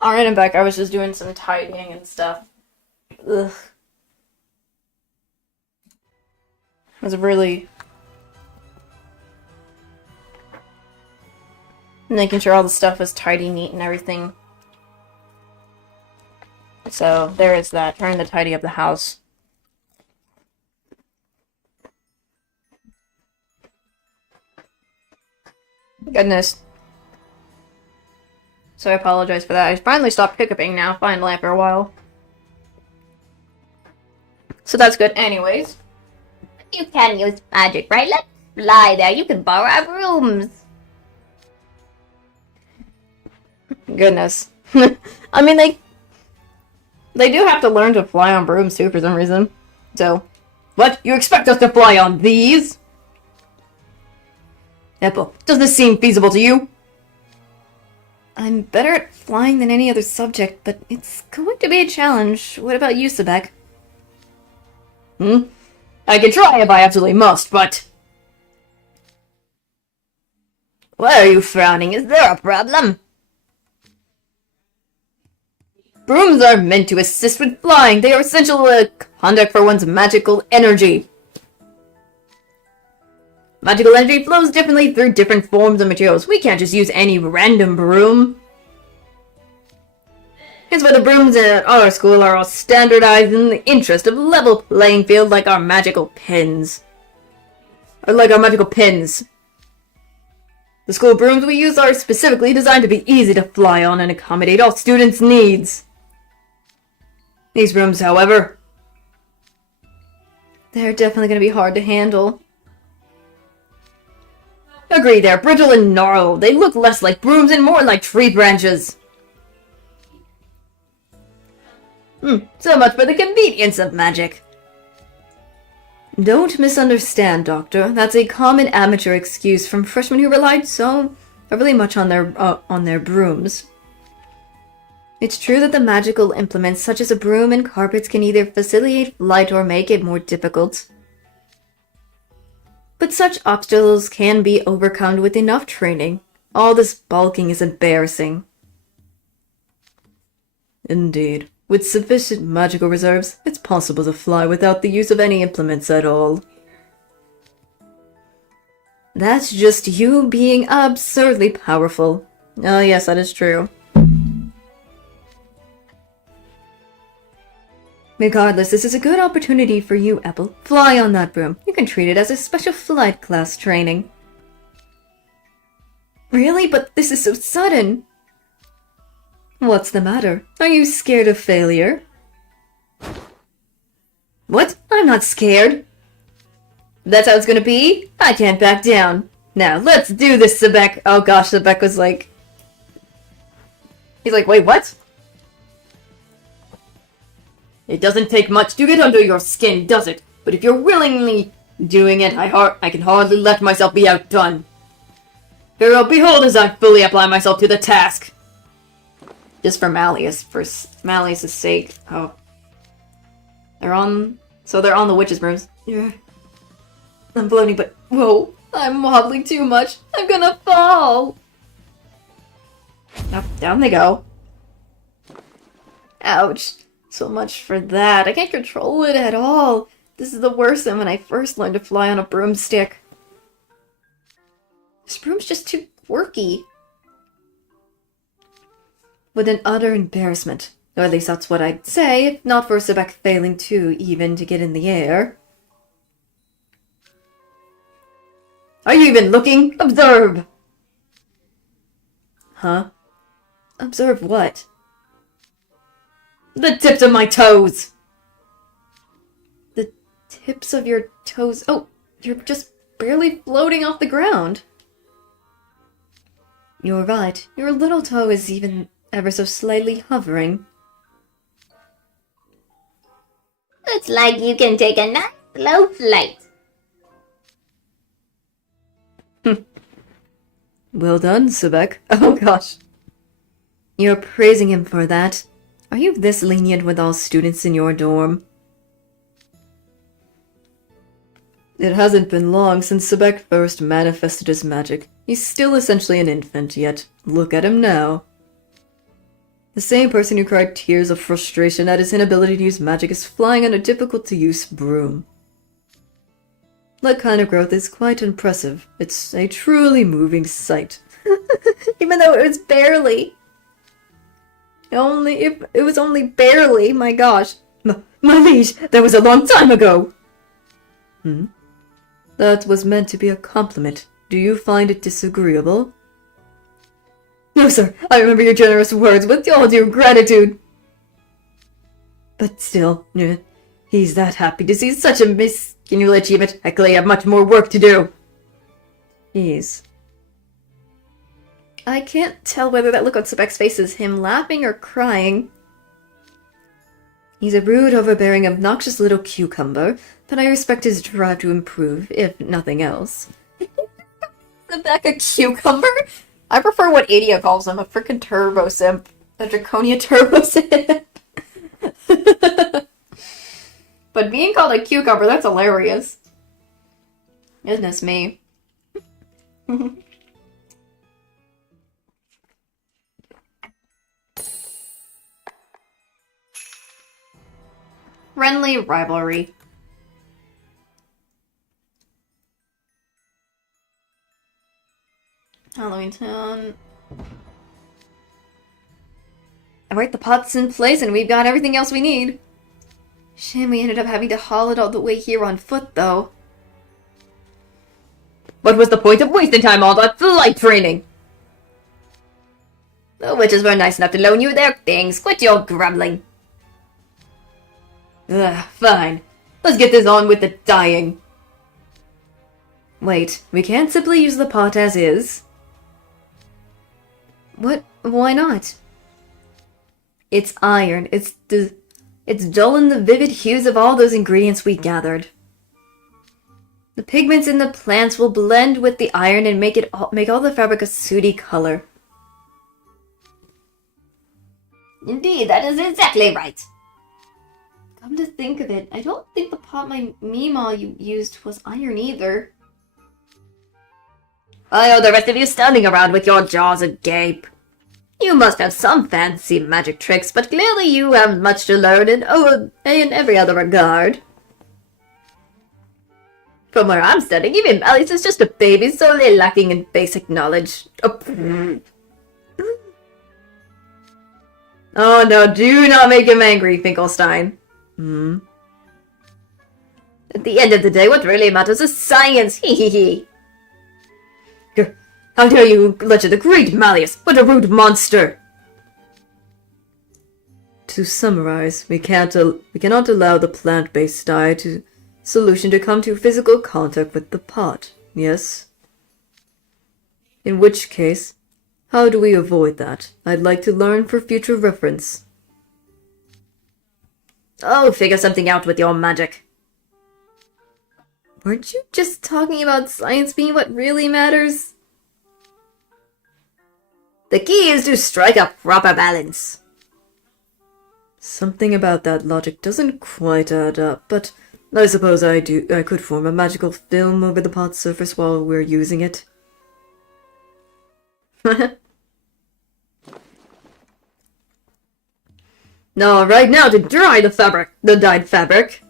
Alright, I'm back. I was just doing some tidying and stuff. Ugh. I was really making sure all the stuff was tidy, neat, and everything. So, there is that. Trying to tidy up the house. Goodness. So I apologize for that. I finally stopped hiccuping now, finally, after a while. So that's good. Anyways. You can use magic, right? Let's fly there. You can borrow our rooms. Goodness. I mean, they do have to learn to fly on brooms, too, for some reason. So, what? You expect us to fly on these? Apple, does this seem feasible to you? I'm better at flying than any other subject, but it's going to be a challenge. What about you, Sebek? I can try if I absolutely must, but... Why are you frowning? Is there a problem? Brooms are meant to assist with flying. They are essential conduct for one's magical energy. Magical energy flows differently through different forms of materials. We can't just use any random broom. Here's why the brooms at our school are all standardized in the interest of level playing field like our magical pins. The school brooms we use are specifically designed to be easy to fly on and accommodate all students' needs. These brooms, however, they're definitely going to be hard to handle. Agree, they're brittle and gnarled. They look less like brooms and more like tree branches. So much for the convenience of magic. Don't misunderstand, Doctor. That's a common amateur excuse from freshmen who relied so overly much on their brooms. It's true that the magical implements such as a broom and carpets can either facilitate flight or make it more difficult. But such obstacles can be overcome with enough training. All this bulking is embarrassing. Indeed. With sufficient magical reserves, it's possible to fly without the use of any implements at all. That's just you being absurdly powerful. Oh yes, that is true. Regardless, this is a good opportunity for you, Apple. Fly on that broom. You can treat it as a special flight class training. Really? But this is so sudden. What's the matter? Are you scared of failure? What? I'm not scared. If that's how it's gonna be, I can't back down. Now, let's do this, Sebek. Oh gosh, Sebek was like... He's like, wait, what? It doesn't take much to get under your skin, does it? But if you're willingly doing it, I can hardly let myself be outdone. Hero, behold as I fully apply myself to the task. Just for Malleus' sake. Oh. They're on the witch's brooms. Yeah. I'm floating, but whoa, I'm wobbling too much. I'm gonna fall. Up, down they go. Ouch. So much for that. I can't control it at all. This is the worst than when I first learned to fly on a broomstick. This broom's just too quirky. With an utter embarrassment. Or at least that's what I'd say, if not for Sebek failing too even to get in the air. Are you even looking? Observe! Huh? Observe what? The tips of my toes! The tips of your toes? Oh, you're just barely floating off the ground. You're right. Your little toe is even ever so slightly hovering. Looks like you can take a nice slow flight. Well done, Sebek. Oh gosh. You're praising him for that. Are you this lenient with all students in your dorm? It hasn't been long since Sebek first manifested his magic. He's still essentially an infant, yet look at him now. The same person who cried tears of frustration at his inability to use magic is flying on a difficult-to-use broom. That kind of growth is quite impressive. It's a truly moving sight. Even though it was barely. It was only barely, my gosh. My liege, that was a long time ago! That was meant to be a compliment. Do you find it disagreeable? No, sir. I remember your generous words with all due gratitude. But still, he's that happy to see such a minuscule achievement. I clearly have much more work to do. Jeez. I can't tell whether that look on Sebek's face is him laughing or crying. He's a rude, overbearing, obnoxious little cucumber, but I respect his drive to improve, if nothing else. Sebek a cucumber? I prefer what Adia calls him, a frickin' turbo simp. A Draconia turbo simp. But being called a cucumber, that's hilarious. Goodness me. Friendly rivalry. Halloween Town. Alright, the pot's in place and we've got everything else we need. Shame we ended up having to haul it all the way here on foot, though. What was the point of wasting time on that flight training? The witches were nice enough to loan you their things. Quit your grumbling. Ugh, fine. Let's get this on with the dying. Wait, we can't simply use the pot as is. What? Why not? It's iron. It's dull in the vivid hues of all those ingredients we gathered. The pigments in the plants will blend with the iron and make all the fabric a sooty color. Indeed, that is exactly right. Come to think of it, I don't think the pot my Meemaw used was iron either. Why are the rest of you standing around with your jaws agape? You must have some fancy magic tricks, but clearly you have much to learn in every other regard. From where I'm standing, even Alice is just a baby, solely lacking in basic knowledge. Oh no, do not make him angry, Finkelstein. At the end of the day, what really matters is science, hee hee hee. How dare you, Legend, the great Malleus! What a rude monster! To summarize, we cannot allow the plant-based diet solution to come to physical contact with the pot, yes? In which case, how do we avoid that? I'd like to learn for future reference. Oh, figure something out with your magic. Weren't you just talking about science being what really matters? The key is to strike a proper balance. Something about that logic doesn't quite add up, but I suppose I could form a magical film over the pot's surface while we're using it. No, right now to dry the dyed fabric.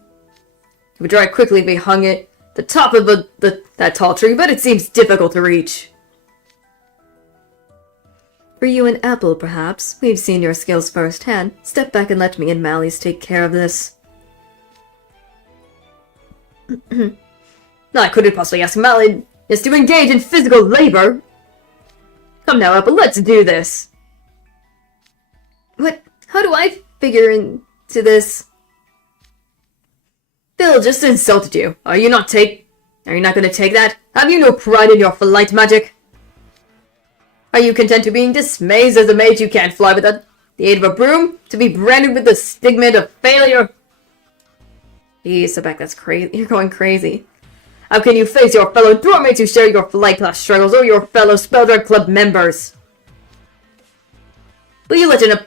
It would dry quickly if we hung it the top of that tall tree, but it seems difficult to reach. For you and Apple, perhaps. We've seen your skills firsthand. Step back and let me and Mally's take care of this. I couldn't possibly ask Mally is to engage in physical labor. Come now, Apple, let's do this. What? How do I figure into this? Bill just insulted you. Are you not gonna take that? Have you no pride in your flight magic? Are you content to being dismayed as a mage you can't fly without the aid of a broom? To be branded with the stigma of failure? Jeez, Sebek, that's crazy. You're going crazy. How can you face your fellow dwarfmates who share your flight class struggles or your fellow Spelldrive Club members? Will you let an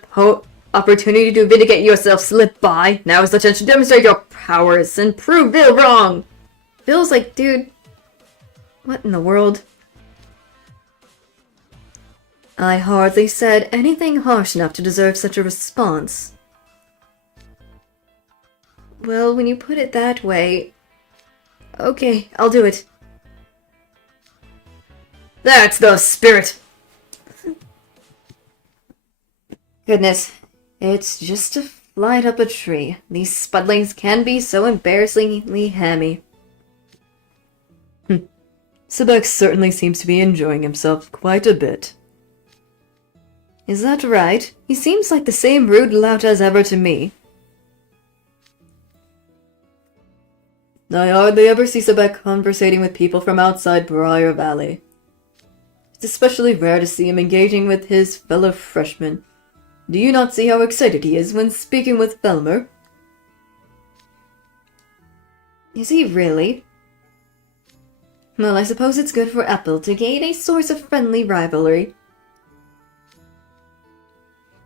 opportunity to vindicate yourself slip by? Now is the chance to demonstrate your powers and prove Bill wrong. Bill's like, dude, what in the world? I hardly said anything harsh enough to deserve such a response. Well, when you put it that way... Okay, I'll do it. That's the spirit! Goodness, it's just a flight up a tree. These spudlings can be so embarrassingly hammy. Sebek certainly seems to be enjoying himself quite a bit. Is that right? He seems like the same rude lout as ever to me. I hardly ever see Sebek conversating with people from outside Briar Valley. It's especially rare to see him engaging with his fellow freshmen. Do you not see how excited he is when speaking with Felmer? Is he really? Well, I suppose it's good for Apple to gain a source of friendly rivalry.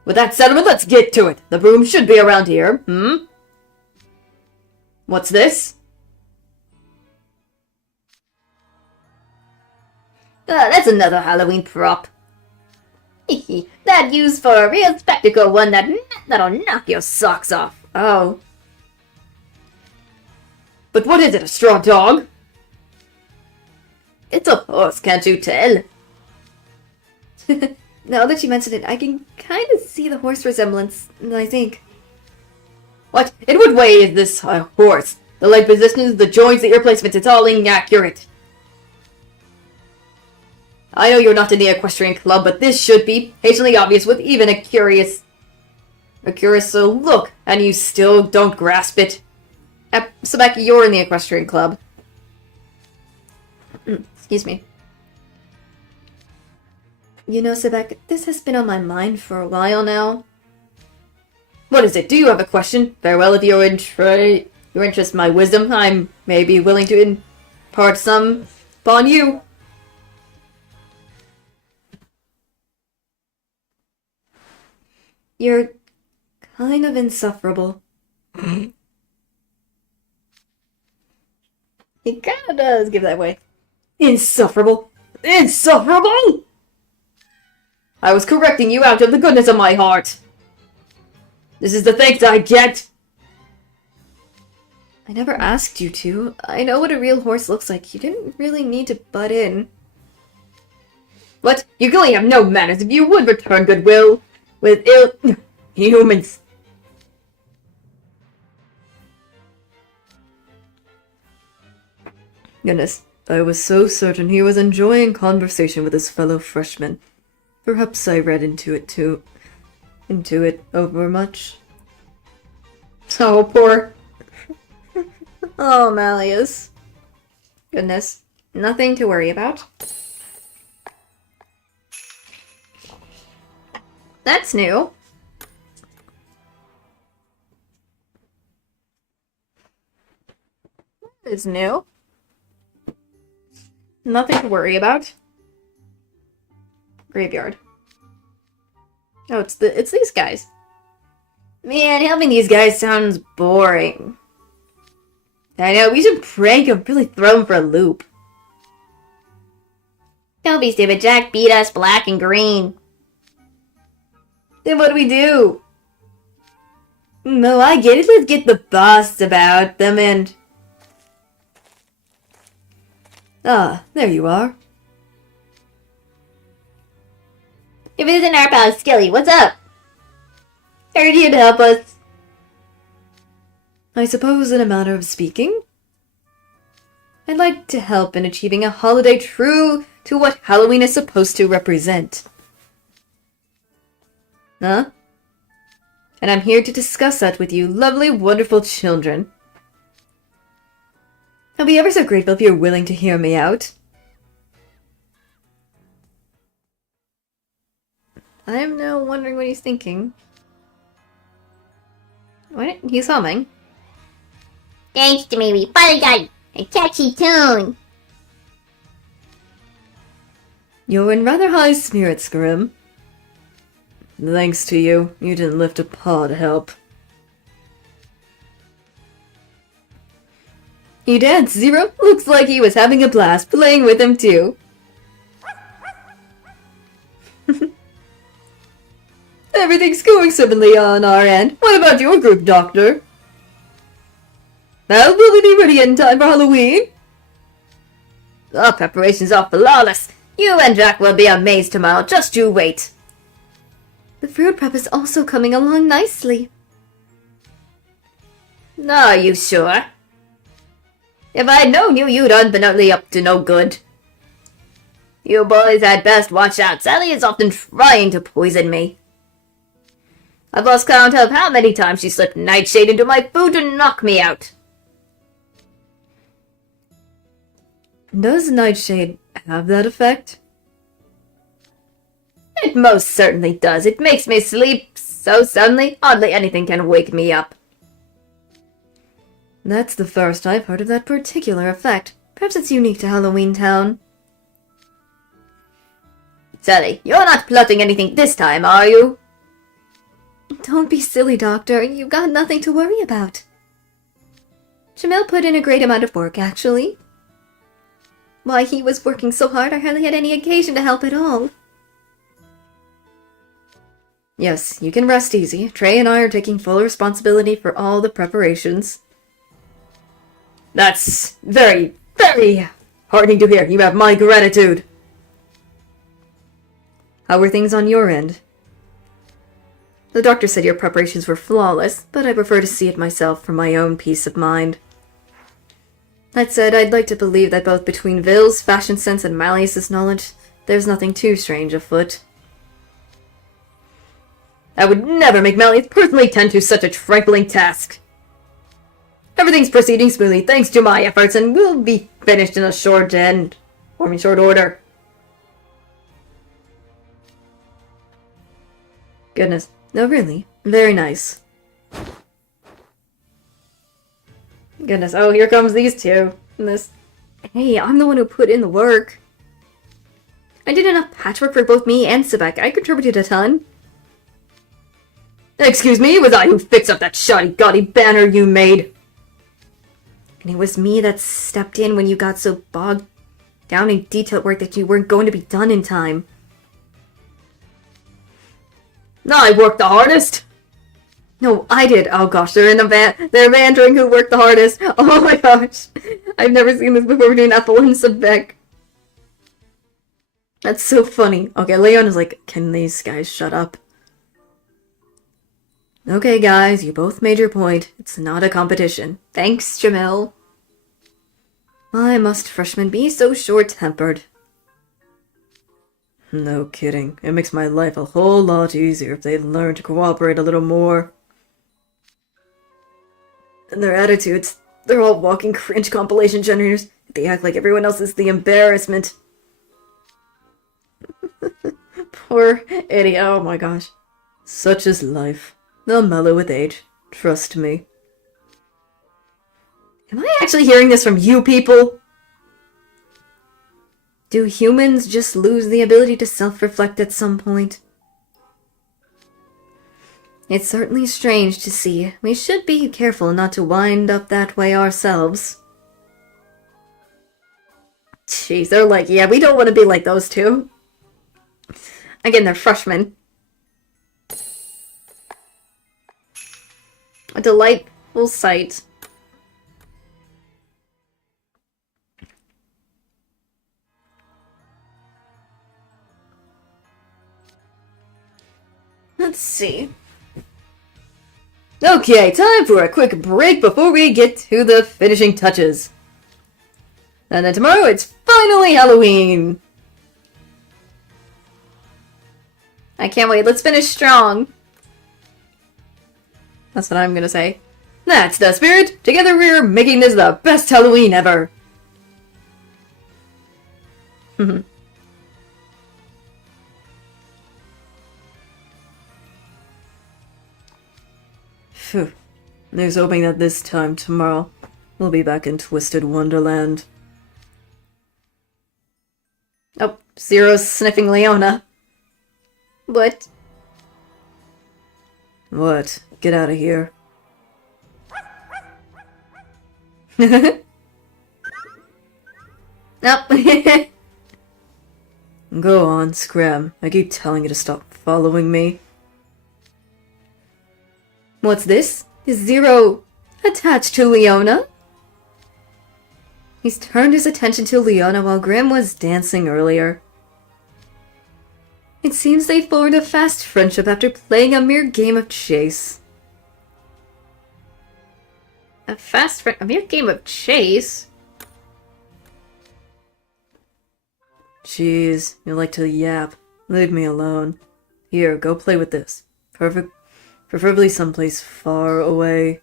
With that settlement, let's get to it. The broom should be around here, What's this? That's another Halloween prop. That used for a real spectacle one that'll knock your socks off. Oh. But what is it, a straw dog? It's a horse, can't you tell? Now that you mention it, I can kind of see the horse resemblance, I think. What? In what way is this a horse? The leg positions, the joints, the ear placements, it's all inaccurate. I know you're not in the equestrian club, but this should be patently obvious with even a curious look, and you still don't grasp it. Sebek, you're in the equestrian club. Excuse me. You know, Sebek, this has been on my mind for a while now. What is it? Do you have a question? Very well, if your interest my wisdom, I'm maybe willing to impart some upon you. You're kind of insufferable. He kind of does give that way. Insufferable? Insufferable? I was correcting you out of the goodness of my heart. This is the thanks I get. I never asked you to. I know what a real horse looks like. You didn't really need to butt in. What? You really have no manners. If you would return goodwill with ill humans. Goodness, I was so certain he was enjoying conversation with his fellow freshmen. Perhaps I read into it overmuch. Oh, poor. Oh, Malleus. Goodness, nothing to worry about. That's new. That is new. Nothing to worry about. Graveyard. Oh, it's these guys. Man, helping these guys sounds boring. I know, we should prank them, really throw them for a loop. Don't be stupid, Jack beat us black and green. Then what do we do? No, I get it. Let's get the boss about them and... Ah, there you are. If it isn't our pal Skilly, what's up? Heard you'd help us. I suppose in a manner of speaking, I'd like to help in achieving a holiday true to what Halloween is supposed to represent. Huh? And I'm here to discuss that with you, lovely, wonderful children. I'll be ever so grateful if you're willing to hear me out. I am now wondering what he's thinking. What? He's humming. Thanks to me, we finally got a catchy tune. You're in rather high spirits, Grim. Thanks to you, you didn't lift a paw to help. He danced, Zero. Looks like he was having a blast playing with him too. Everything's going swimmingly on our end. What about your group, Doctor? Now, will we be ready in time for Halloween? Our preparations are flawless. You and Jack will be amazed tomorrow. Just you wait. The fruit prep is also coming along nicely. Are you sure? If I'd known you, you'd unbeknownstly up to no good. You boys had best watch out. Sally is often trying to poison me. I've lost count of how many times she slipped nightshade into my food to knock me out. Does nightshade have that effect? It most certainly does. It makes me sleep so soundly, hardly anything can wake me up. That's the first I've heard of that particular effect. Perhaps it's unique to Halloween Town. Sally, you're not plotting anything this time, are you? Don't be silly, Doctor. You've got nothing to worry about. Jamil put in a great amount of work, actually. Why, he was working so hard I hardly had any occasion to help at all. Yes, you can rest easy. Trey and I are taking full responsibility for all the preparations. That's very, very heartening to hear. You have my gratitude. How were things on your end? The doctor said your preparations were flawless, but I prefer to see it myself for my own peace of mind. That said, I'd like to believe that both between Ville's fashion sense and Malleus's knowledge, there's nothing too strange afoot. I would never make Malleus personally tend to such a trifling task. Everything's proceeding smoothly thanks to my efforts, and we'll be finished in a short order. Goodness. No, really. Very nice. Goodness. Oh, here comes these two. And this. Hey, I'm the one who put in the work. I did enough patchwork for both me and Sebek. I contributed a ton. Excuse me, it was I who fixed up that shoddy gaudy banner you made. And it was me that stepped in when you got so bogged down in detailed work that you weren't going to be done in time. I worked the hardest. No, I did. Oh gosh, they're bantering who worked the hardest. Oh my gosh. I've never seen this before between Ethel and Sebek. That's so funny. Okay, Leon is like, can these guys shut up? Okay, guys, you both made your point. It's not a competition. Thanks, Jamil. Why must freshmen be so short-tempered? No kidding. It makes my life a whole lot easier if they learn to cooperate a little more. And their attitudes, they're all walking cringe compilation generators. They act like everyone else is the embarrassment. Poor idiot. Oh my gosh. Such is life. They'll mellow with age. Trust me. Am I actually hearing this from you people? Do humans just lose the ability to self-reflect at some point? It's certainly strange to see. We should be careful not to wind up that way ourselves. Jeez, they're like, yeah, we don't want to be like those two. Again, they're freshmen. A delightful sight. Let's see. Okay, time for a quick break before we get to the finishing touches. And then tomorrow it's finally Halloween! I can't wait, let's finish strong. That's what I'm gonna say. That's the spirit! Together we're making this the best Halloween ever! Phew. There's hoping that this time tomorrow we'll be back in Twisted Wonderland. Oh, Zero's sniffing Leona. What? What? Get out of here. Nope. Go on, Scram. I keep telling you to stop following me. What's this? Is Zero attached to Leona? He's turned his attention to Leona while Grim was dancing earlier. It seems they formed a fast friendship after playing a mere game of chase. A mere game of chase? Jeez, you like to yap. Leave me alone. Here, go play with this. Preferably someplace far away.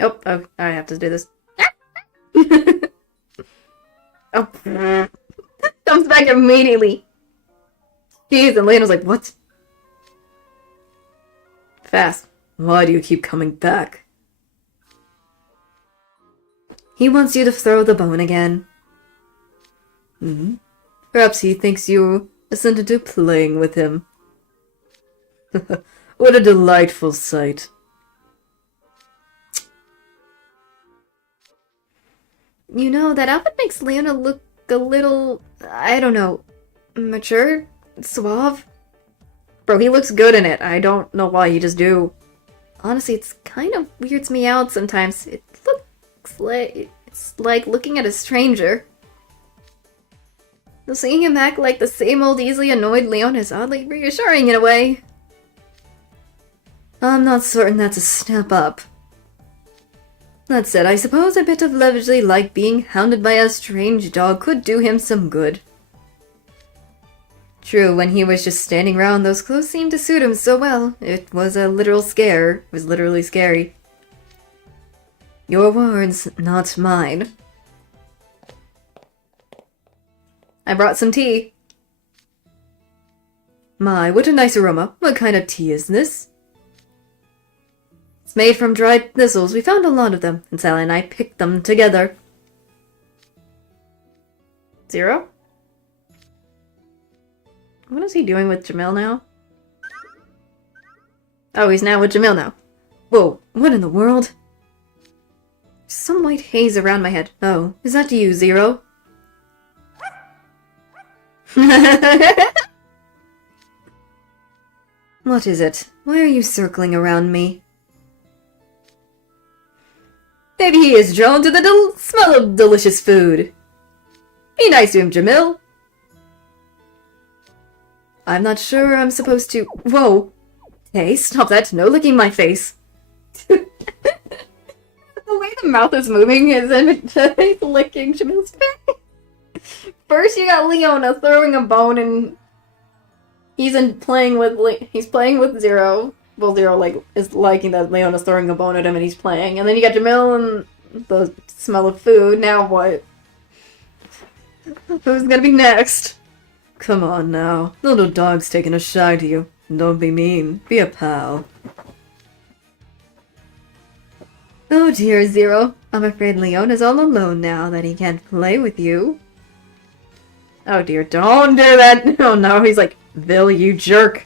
Oh, I have to do this. Oh, comes back immediately. Jeez, and Leona's like, what? Fast. Why do you keep coming back? He wants you to throw the bone again. Perhaps he thinks you assented to playing with him. What a delightful sight. You know, that outfit makes Leona look a little, I don't know, mature? Suave? Bro, he looks good in it. I don't know why, he just do. Honestly, it's kind of weirds me out sometimes. It looks like it's like looking at a stranger. Though seeing him act like the same old easily annoyed Leona is oddly reassuring in a way. I'm not certain that's a step up. That said, I suppose a bit of leisurely like being hounded by a strange dog could do him some good. True, when he was just standing around, those clothes seemed to suit him so well. It was a literal scare. It was literally scary. Your words, not mine. I brought some tea. My, what a nice aroma. What kind of tea is this? It's made from dried thistles. We found a lot of them, and Sally and I picked them together. Zero? What is he doing with Jamil now? Oh, he's now with Jamil now. Whoa, what in the world? Some white haze around my head. Oh, is that you, Zero? What is it? Why are you circling around me? Maybe he is drawn to the smell of delicious food. Be nice to him, Jamil. I'm not sure I'm supposed to... Whoa. Hey, stop that. No licking my face. The way the mouth is moving is he's licking Jamil's face. First you got Leona throwing a bone and he's playing with Zero. Well, Zero is liking that Leona's throwing a bone at him and he's playing. And then you got Jamil and the smell of food. Now what? Who's gonna be next? Come on now. The little dog's taking a shy to you. Don't be mean. Be a pal. Oh dear, Zero. I'm afraid Leona's all alone now that he can't play with you. Oh dear, don't do that! Oh no, he's like, Bill, you jerk.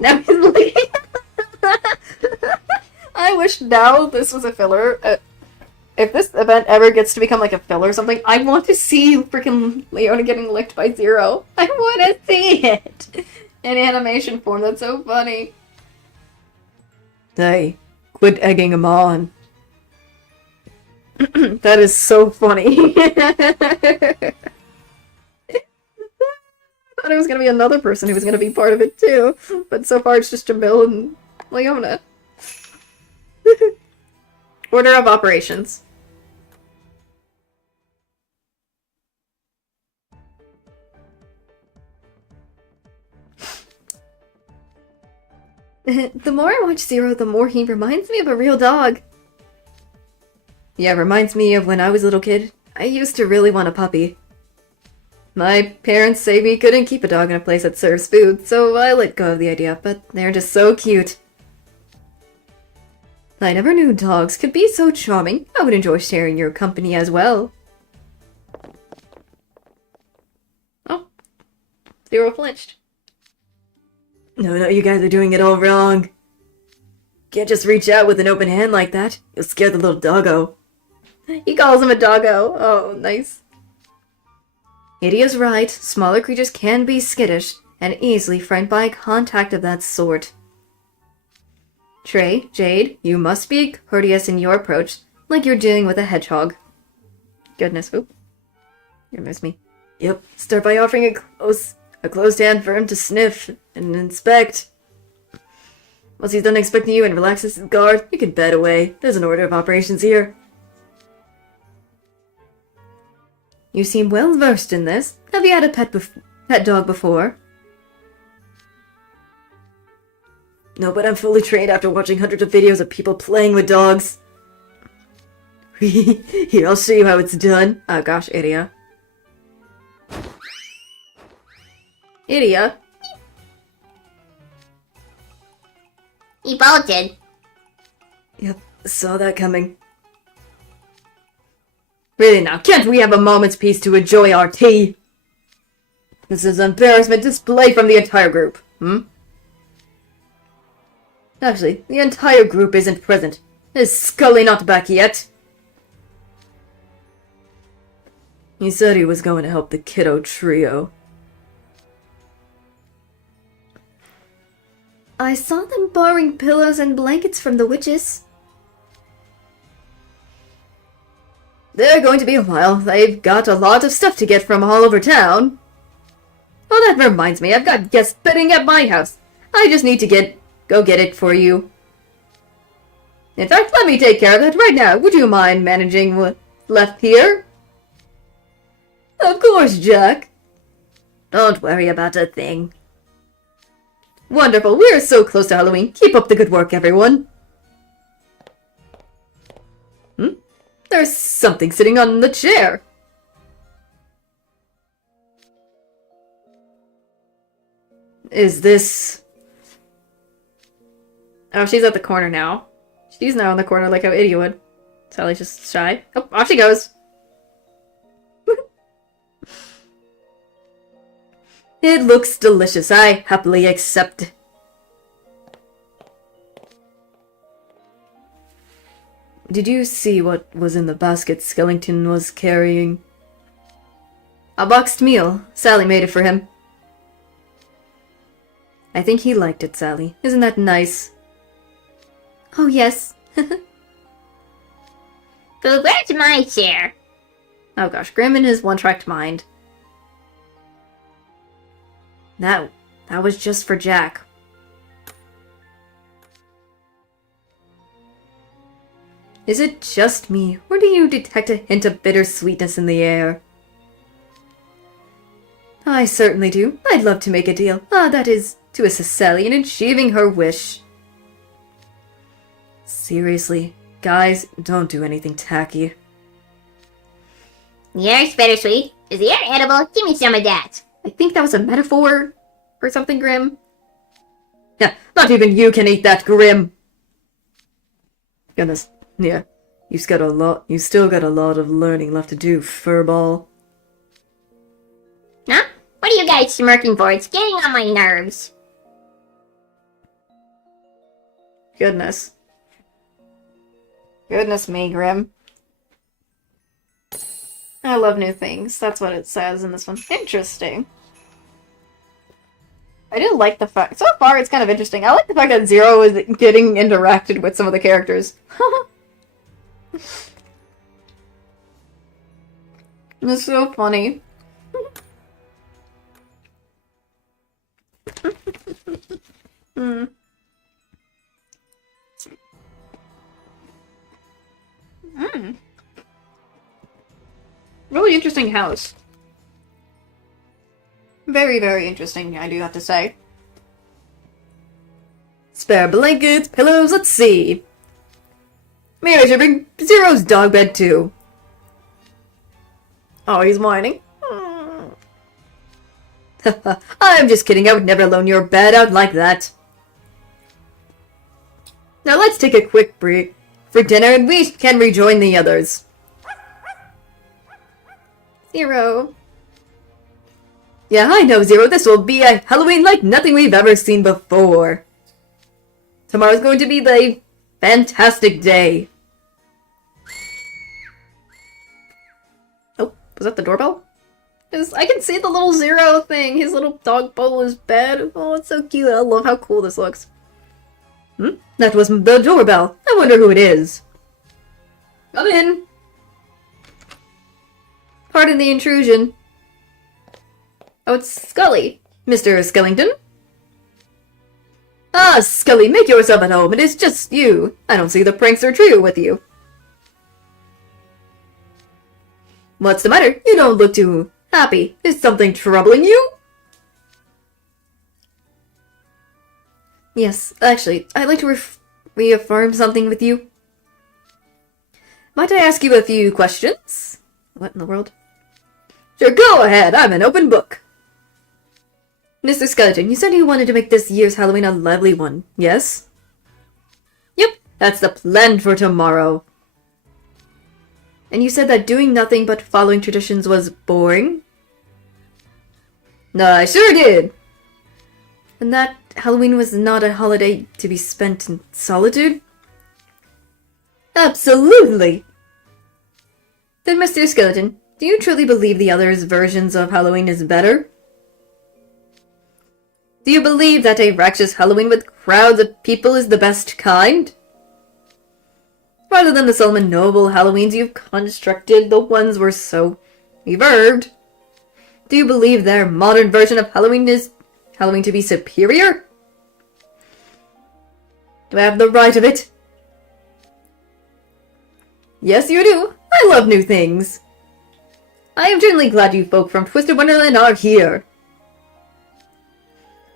Now he's like... I wish now this was a filler. If this event ever gets to become like a filler or something, I want to see freaking Leona getting licked by Zero. I want to see it! In animation form, that's so funny. Hey, quit egging him on. That is so funny. I thought it was gonna be another person who was gonna be part of it too, but so far it's just Jamil and Leona. Order of operations. The more I watch Zero, the more he reminds me of a real dog. Yeah, reminds me of when I was a little kid. I used to really want a puppy. My parents say we couldn't keep a dog in a place that serves food, so I let go of the idea, but they're just so cute. I never knew dogs could be so charming. I would enjoy sharing your company as well. Oh. Zero flinched. No, you guys are doing it all wrong. Can't just reach out with an open hand like that. You'll scare the little doggo. He calls him a doggo. Oh, nice. Idio's right. Smaller creatures can be skittish. and easily frightened by contact of that sort. Trey, Jade, you must be courteous in your approach, like you're dealing with a hedgehog. Goodness, oop. You missed me. Yep, start by offering a closed hand for him to sniff and inspect. Once he's done inspecting you and relaxes his guard, you can bed away. There's an order of operations here. You seem well versed in this. Have you had a pet dog before? No, but I'm fully trained after watching hundreds of videos of people playing with dogs. Here, I'll show you how it's done. Oh gosh, Idia. Idia? He bolted. Yep, saw that coming. Really now, can't we have a moment's peace to enjoy our tea? This is an embarrassment display from the entire group, Actually, the entire group isn't present. Is Scully not back yet? He said he was going to help the kiddo trio. I saw them borrowing pillows and blankets from the witches. They're going to be a while. They've got a lot of stuff to get from all over town. Oh, that reminds me. I've got guest bedding at my house. I just need to go get it for you. In fact, let me take care of that right now. Would you mind managing what's left here? Of course, Jack. Don't worry about a thing. Wonderful. We're so close to Halloween. Keep up the good work, everyone. There's something sitting on the chair. Is this... Oh, she's at the corner now. She's now in the corner like how Idia would. Sally's just shy. Oh, off she goes. It looks delicious. I happily accept. Did you see what was in the basket Skellington was carrying? A boxed meal. Sally made it for him. I think he liked it, Sally. Isn't that nice? Oh, yes. But where's my share? Oh gosh, Grim in his one-tracked mind. That was just for Jack. Is it just me, or do you detect a hint of bittersweetness in the air? I certainly do. I'd love to make a deal. That is, to assist Sally in achieving her wish. Seriously, guys, don't do anything tacky. Yours bittersweet. Is the air edible? Give me some of that. I think that was a metaphor or something, Grim. Yeah, not even you can eat that, Grim. Goodness, yeah, you still got a lot of learning left to do, furball. Huh? What are you guys smirking for? It's getting on my nerves. Goodness. Goodness me, Grim. I love new things. That's what it says in this one. Interesting. I do like the fact... So far, it's kind of interesting. I like the fact that Zero is getting interacted with some of the characters. It's so funny. Really interesting house. Very, very interesting, I do have to say. Spare blankets, pillows, let's see. Maybe I should bring Zero's dog bed too. Oh, he's whining. I'm just kidding, I would never loan your bed out like that. Now let's take a quick break for dinner and we can rejoin the others. Zero. Yeah, I know, Zero. This will be a Halloween like nothing we've ever seen before. Tomorrow's going to be the fantastic day. Oh, was that the doorbell? I can see the little Zero thing. His little dog bowl is bed. Oh, it's so cute. I love how cool this looks. That was the doorbell. I wonder who it is. Come in. Pardon the intrusion. Oh, it's Scully. Mr. Skellington? Ah, Scully, make yourself at home. It is just you. I don't see the prankster trio with you. What's the matter? You don't look too happy. Is something troubling you? Yes, actually, I'd like to reaffirm something with you. Might I ask you a few questions? What in the world? Sure, go ahead. I'm an open book. Mr. Skeleton, you said you wanted to make this year's Halloween a lively one, yes? Yep, that's the plan for tomorrow. And you said that doing nothing but following traditions was boring? I sure did. And that Halloween was not a holiday to be spent in solitude? Absolutely! Then, Mr. Skeleton, do you truly believe the others' versions of Halloween is better? Do you believe that a righteous Halloween with crowds of people is the best kind? Rather than the Solomon Noble Halloweens you've constructed, the ones were so revered. Do you believe their modern version of Halloween is Halloween to be superior? Do I have the right of it? Yes, you do. I love new things. I am genuinely glad you folk from Twisted Wonderland are here.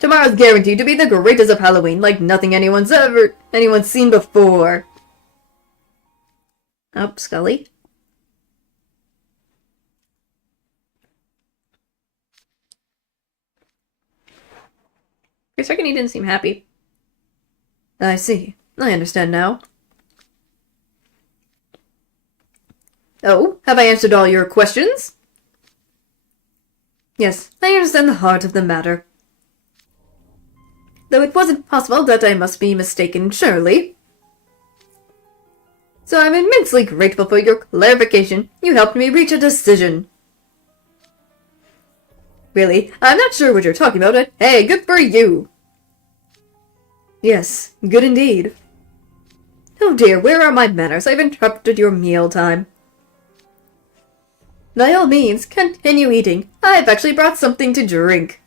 Tomorrow's guaranteed to be the greatest of Halloween, like nothing anyone's seen before. Up, Scully. For a second, he didn't seem happy. I see. I understand now. Oh, have I answered all your questions? Yes, I understand the heart of the matter. Though it wasn't possible that I must be mistaken, surely. So I'm immensely grateful for your clarification. You helped me reach a decision. Really, I'm not sure what you're talking about, but hey, good for you! Yes, good indeed. Oh dear, where are my manners? I've interrupted your meal time. By all means, continue eating. I've actually brought something to drink.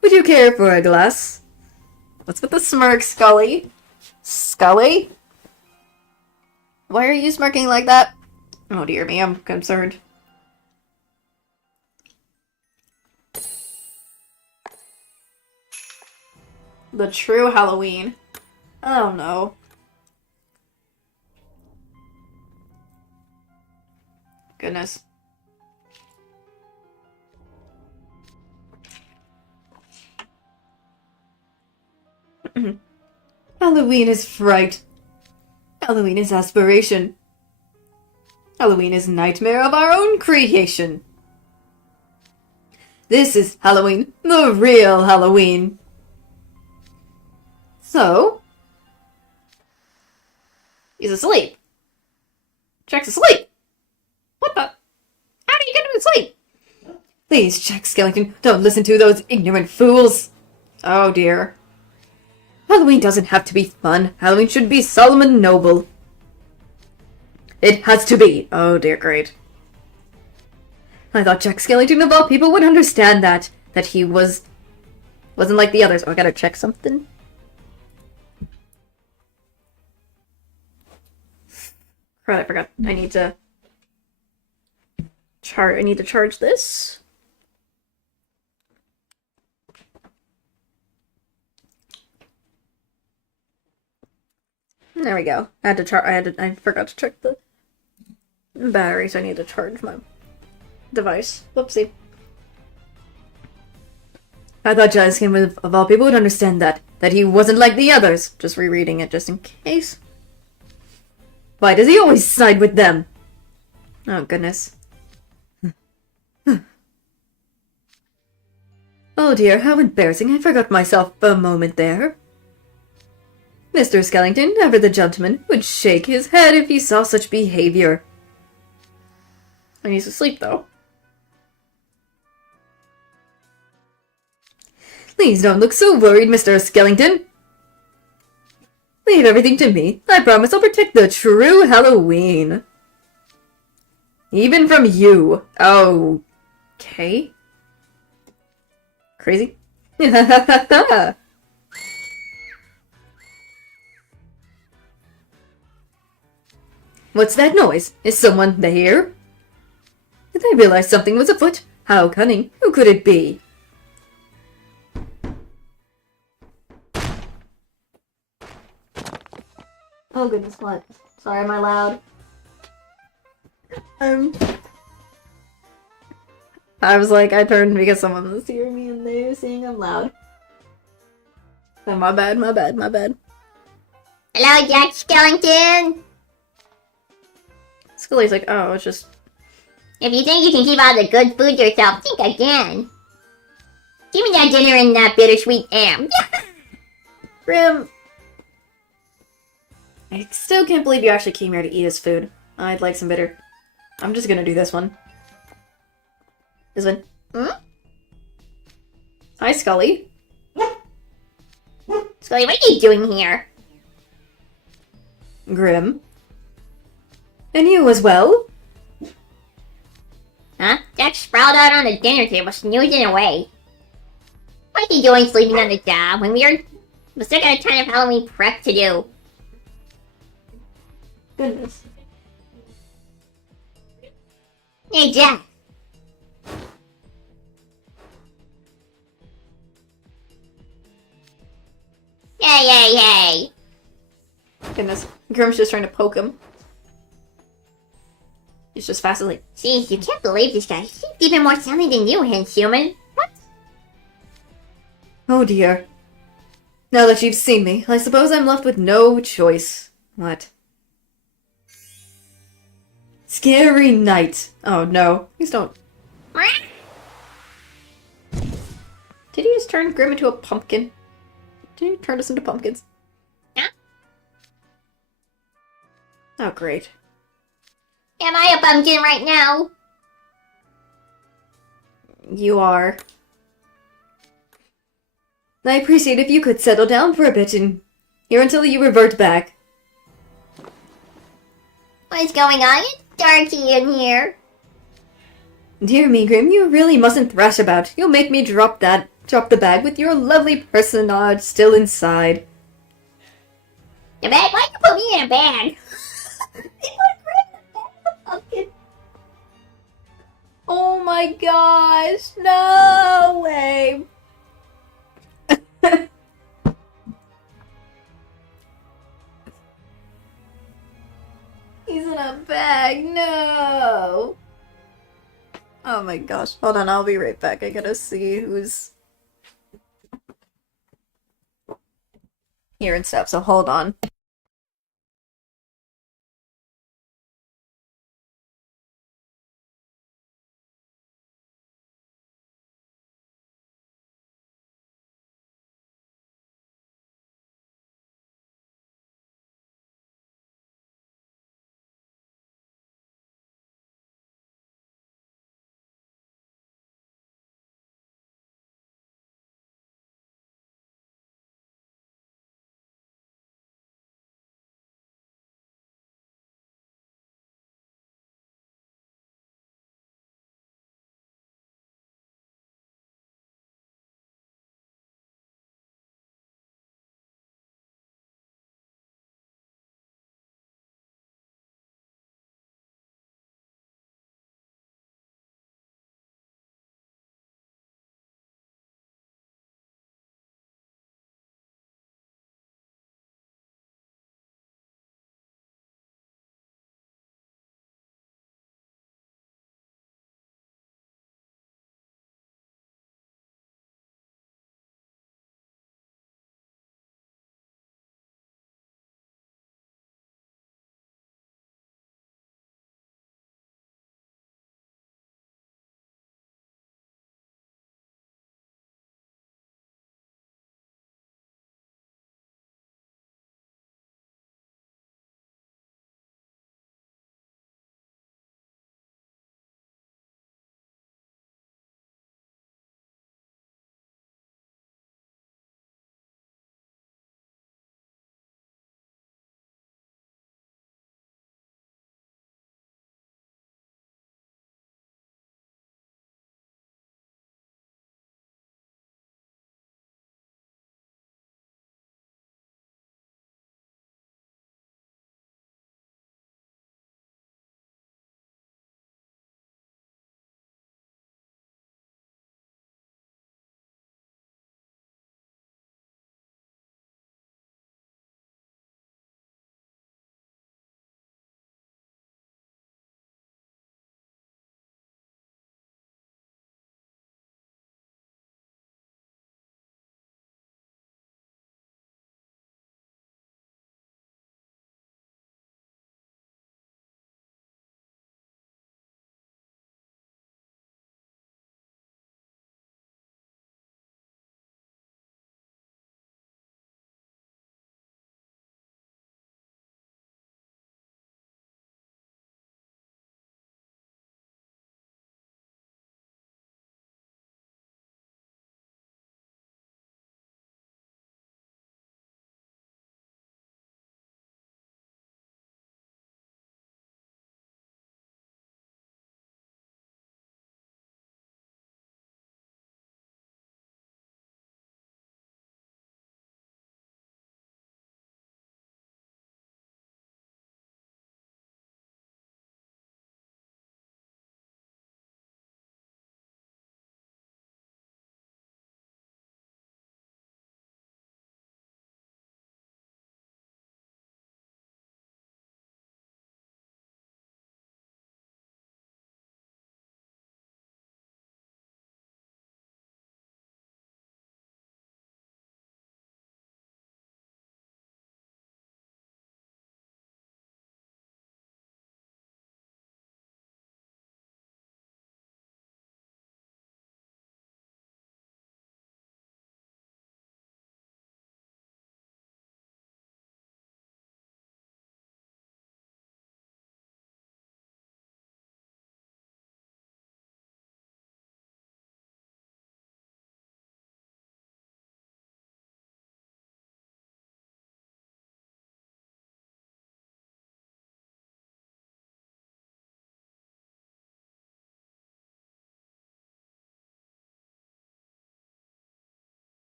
Would you care for a glass? What's with the smirk, Scully? Scully? Why are you smirking like that? Oh dear me, I'm concerned. The true Halloween. Oh no. Goodness. Halloween is fright. Halloween is aspiration. Halloween is nightmare of our own creation. This is Halloween, the real Halloween. So? He's asleep. Jack's asleep. What the? How do you get him to sleep? Please, Jack Skellington, don't listen to those ignorant fools. Oh dear. Halloween doesn't have to be fun. Halloween should be solemn and noble. It has to be. Oh dear, great. I thought Jack Skellington of all people would understand that. That he wasn't like the others. Oh, I gotta check something. Crap, I forgot. I need to charge this. There we go. I forgot to check the battery, so I need to charge my device. Whoopsie. I thought Jack Skellington of all people would understand that. That he wasn't like the others. Just rereading it just in case. Why does he always side with them? Oh, goodness. Oh dear, how embarrassing. I forgot myself for a moment there. Mr. Skellington, ever the gentleman, would shake his head if he saw such behavior. And he's asleep, though. Please don't look so worried, Mr. Skellington. Leave everything to me. I promise I'll protect the true Halloween. Even from you. Okay. Crazy? What's that noise? Is someone there? Did they realize something was afoot? How cunning. Who could it be? Oh goodness, what? Sorry, am I loud? I was like, I turned because someone was hearing me and they were saying I'm loud. Oh, my bad. Hello, Jack Skellington. Scully's like, oh, it's just... If you think you can keep all the good food yourself, think again. Give me that dinner and that bittersweet ham. Grim. I still can't believe you actually came here to eat his food. I'd like some bitter. I'm just gonna do this one. This one. Hmm? Hi, Scully. Scully, what are you doing here? Grim. And you as well? Huh? Jack sprawled out on the dinner table, snoozing away. What's he doing sleeping on the job when we still got a ton of Halloween prep to do? Goodness. Hey, Jack. Hey. Goodness. Grim's just trying to poke him. He's just fast asleep. Jeez, you can't believe this guy. He's even more silly than you, human. What? Oh dear. Now that you've seen me, I suppose I'm left with no choice. What? Scary night. Oh no. Please don't. Did he just turn Grim into a pumpkin? Did he turn us into pumpkins? Huh? Oh great. Am I a pumpkin right now? You are. I appreciate if you could settle down for a bit and here until you revert back. What's going on? It's darky in here. Dear me, Grim, you really mustn't thrash about. You'll make me drop the bag with your lovely personage still inside. The bag? Why'd you put me in a bag? Oh my gosh, no way. He's in a bag, no. Oh my gosh, hold on, I'll be right back. I gotta see who's here and stuff, so hold on.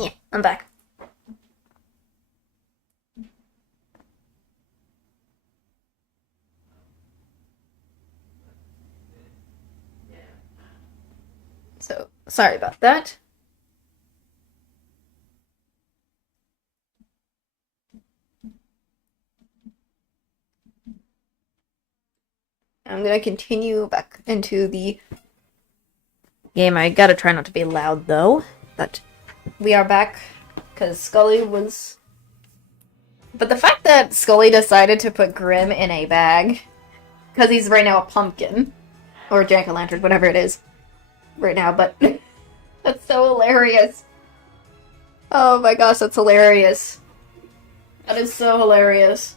Yeah, I'm back. So, sorry about that. I'm gonna continue back into the game. I gotta try not to be loud though. But we are back because Scully was. But the fact that Scully decided to put Grim in a bag, because he's right now a pumpkin, or jack-o'-lantern, whatever it is, right now, but that's so hilarious. Oh my gosh, that's hilarious. That is so hilarious.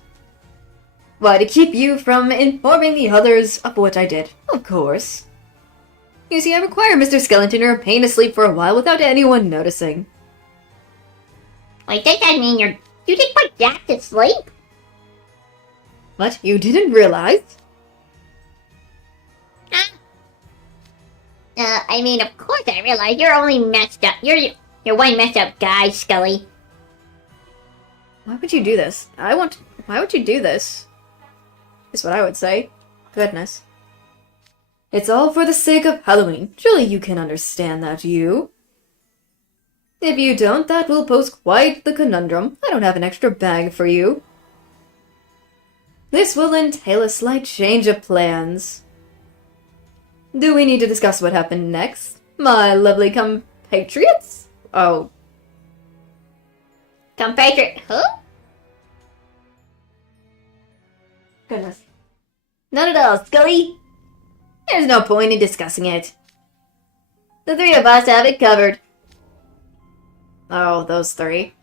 Why, to keep you from informing the others of what I did, of course. You see, I require Mr. Skeleton to remain asleep for a while without anyone noticing. Wait, does that mean you take my Jack to sleep? What? You didn't realize? I mean, of course I realize you're only messed up. You're one messed up guy, Scully. Why would you do this? Why would you do this? Is what I would say. Goodness. It's all for the sake of Halloween. Surely you can understand that, you. If you don't, that will pose quite the conundrum. I don't have an extra bag for you. This will entail a slight change of plans. Do we need to discuss what happened next, my lovely compatriots? Oh. Compatriot, huh? Goodness. Not at all, Scully. There's no point in discussing it. The three of us have it covered. Oh, those three.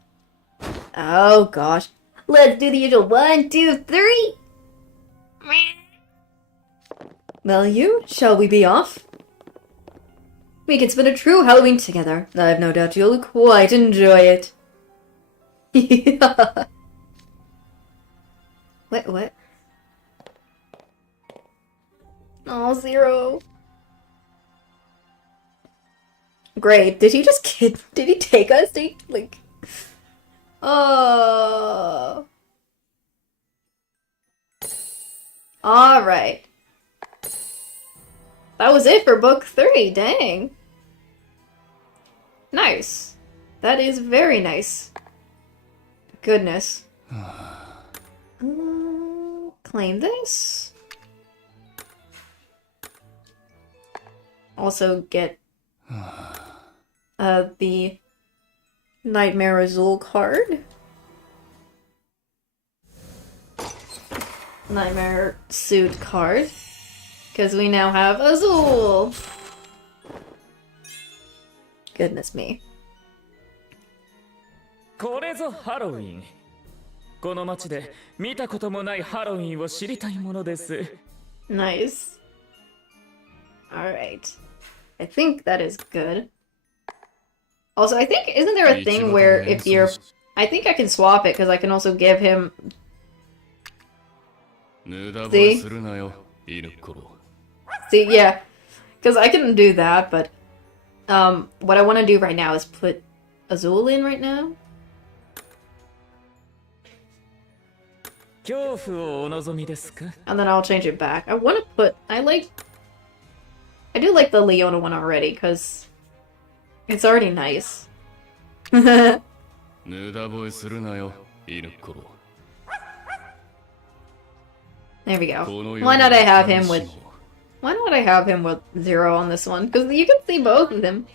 Oh, gosh. Let's do the usual 1, 2, 3. Well, shall we be off? We can spend a true Halloween together. I've no doubt you'll quite enjoy it. What? Oh, Zero. Great. Did he just did he take us? Oh. Alright. That was it for book 3, dang. Nice. That is very nice. Goodness. Claim this. Also get the Nightmare Azul card. Nightmare suit card. Because we now have Azul. Goodness me. これぞハロウィン。この街で見たこともないハロウィンを知りたいものです。Nice. Alright. I think that is good. Also, I think, isn't there a thing where if you're... I think I can swap it, because I can also give him... See? See, yeah. Because I can do that, but... what I want to do right now is put Azul in right now. 恐怖をお望みですか? And then I'll change it back. I want to put... I do like the Leona one already, because... It's already nice. There we go. Why not I have him with... Why not I have him with Zero on this one? Because you can see both of them.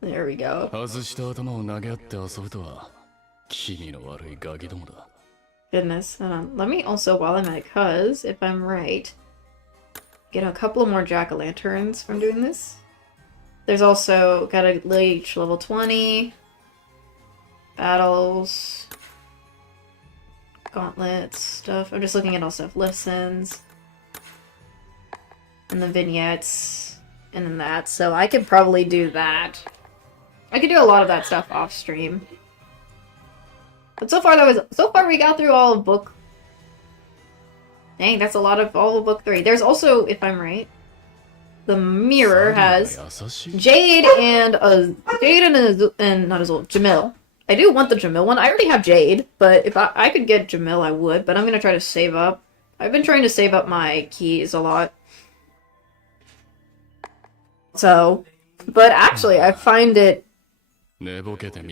There we go. Goodness. Hold on. Let me also, while I'm at it, because if I'm right, get a couple more jack-o'-lanterns from doing this. There's also got a leech level 20. Battles. Gauntlets, stuff. I'm just looking at all stuff. Listens. And the vignettes. And then that. So I could probably do that. I could do a lot of that stuff off stream. But so far we got through all of book... Dang, that's a lot of all of book 3. There's also, if I'm right, the mirror has Jade and not Azul, Jamil. I do want the Jamil one. I already have Jade, but if I could get Jamil, I would. But I'm gonna try to save up. I've been trying to save up my keys a lot. So, but actually, I find it interesting.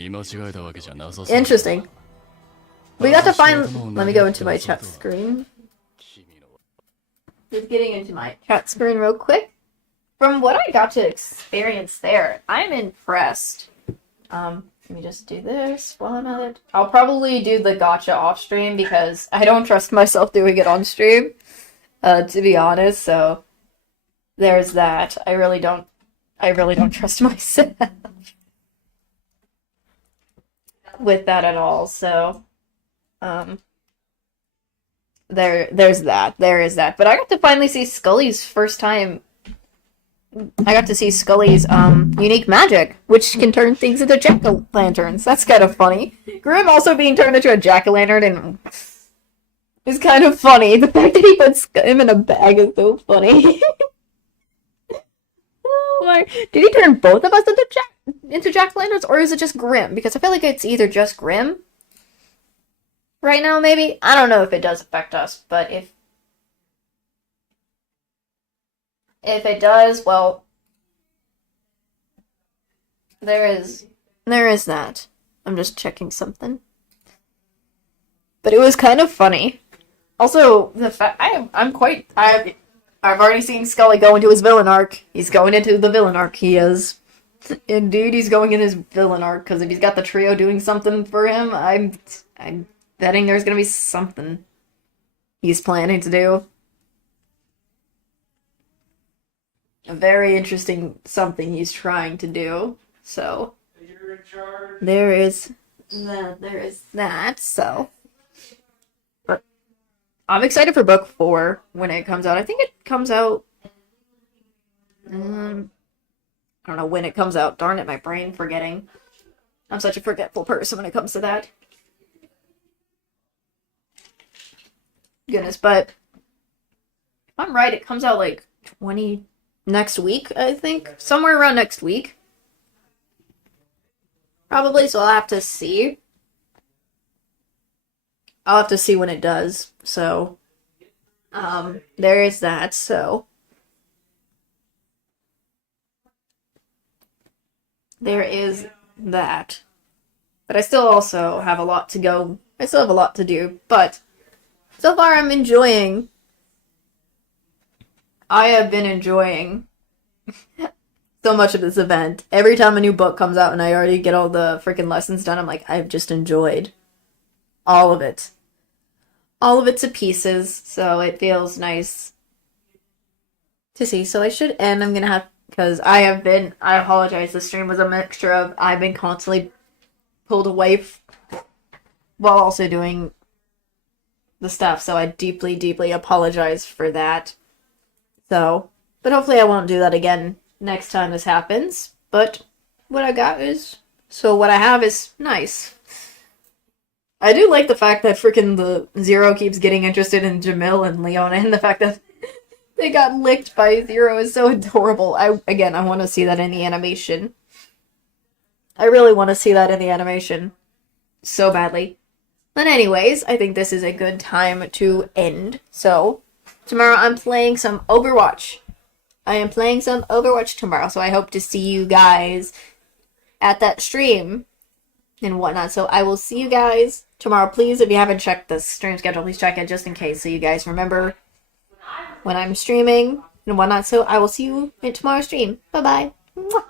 We got to find. Let me go into my chat screen. Just getting into my chat screen real quick. From what I got to experience there, I'm impressed. Let me just do this while I'm at it. I'll probably do the gacha off stream because I don't trust myself doing it on stream, to be honest. So there's that. I really don't trust myself with that at all. So there's that. There is that. But I got to finally see Scully's first time. I got to see Scully's unique magic, which can turn things into jack-o'-lanterns. That's kind of funny. Grim also being turned into a jack-o'-lantern and is kind of funny. The fact that he puts him in a bag is so funny. Oh my! Did he turn both of us into jack-o'-lanterns, or is it just Grim? Because I feel like it's either just Grim right now, maybe? I don't know if it does affect us, but if it does, well, there is that. I'm just checking something. But it was kind of funny. Also, the fact I've already seen Scully go into his villain arc. He's going into the villain arc. He is. Indeed, he's going in his villain arc, because if he's got the trio doing something for him, I'm betting there's gonna be something he's planning to do. A very interesting something he's trying to do. So there is that. So, but I'm excited for book 4 when it comes out. I think it comes out. I don't know when it comes out. Darn it, my brain forgetting. I'm such a forgetful person when it comes to that. Goodness, but if I'm right, it comes out like next week, I think. Somewhere around next week. Probably, so I'll have to see. I'll have to see when it does. So, there is that, so. There is that. But I still also have a lot to go. I still have a lot to do, but so far I'm enjoying. I have been enjoying so much of this event. Every time a new book comes out and I already get all the freaking lessons done, I'm like, I've just enjoyed all of it. All of it to pieces, so it feels nice to see. So I should end. I'm gonna have, because I apologize, the stream was a mixture of, I've been constantly pulled away while also doing the stuff, so I deeply, deeply apologize for that. So, but hopefully I won't do that again next time this happens. But what I have is nice. I do like the fact that freaking the Zero keeps getting interested in Jamil and Leona, and the fact that they got licked by Zero is so adorable. I want to see that in the animation. I really want to see that in the animation so badly. But anyways, I think this is a good time to end. So, tomorrow I'm playing some Overwatch. I am playing some Overwatch tomorrow, so I hope to see you guys at that stream and whatnot. So I will see you guys tomorrow. Please, if you haven't checked the stream schedule, please check it just in case, so you guys remember when I'm streaming and whatnot. So I will see you in tomorrow's stream. Bye-bye. Mwah.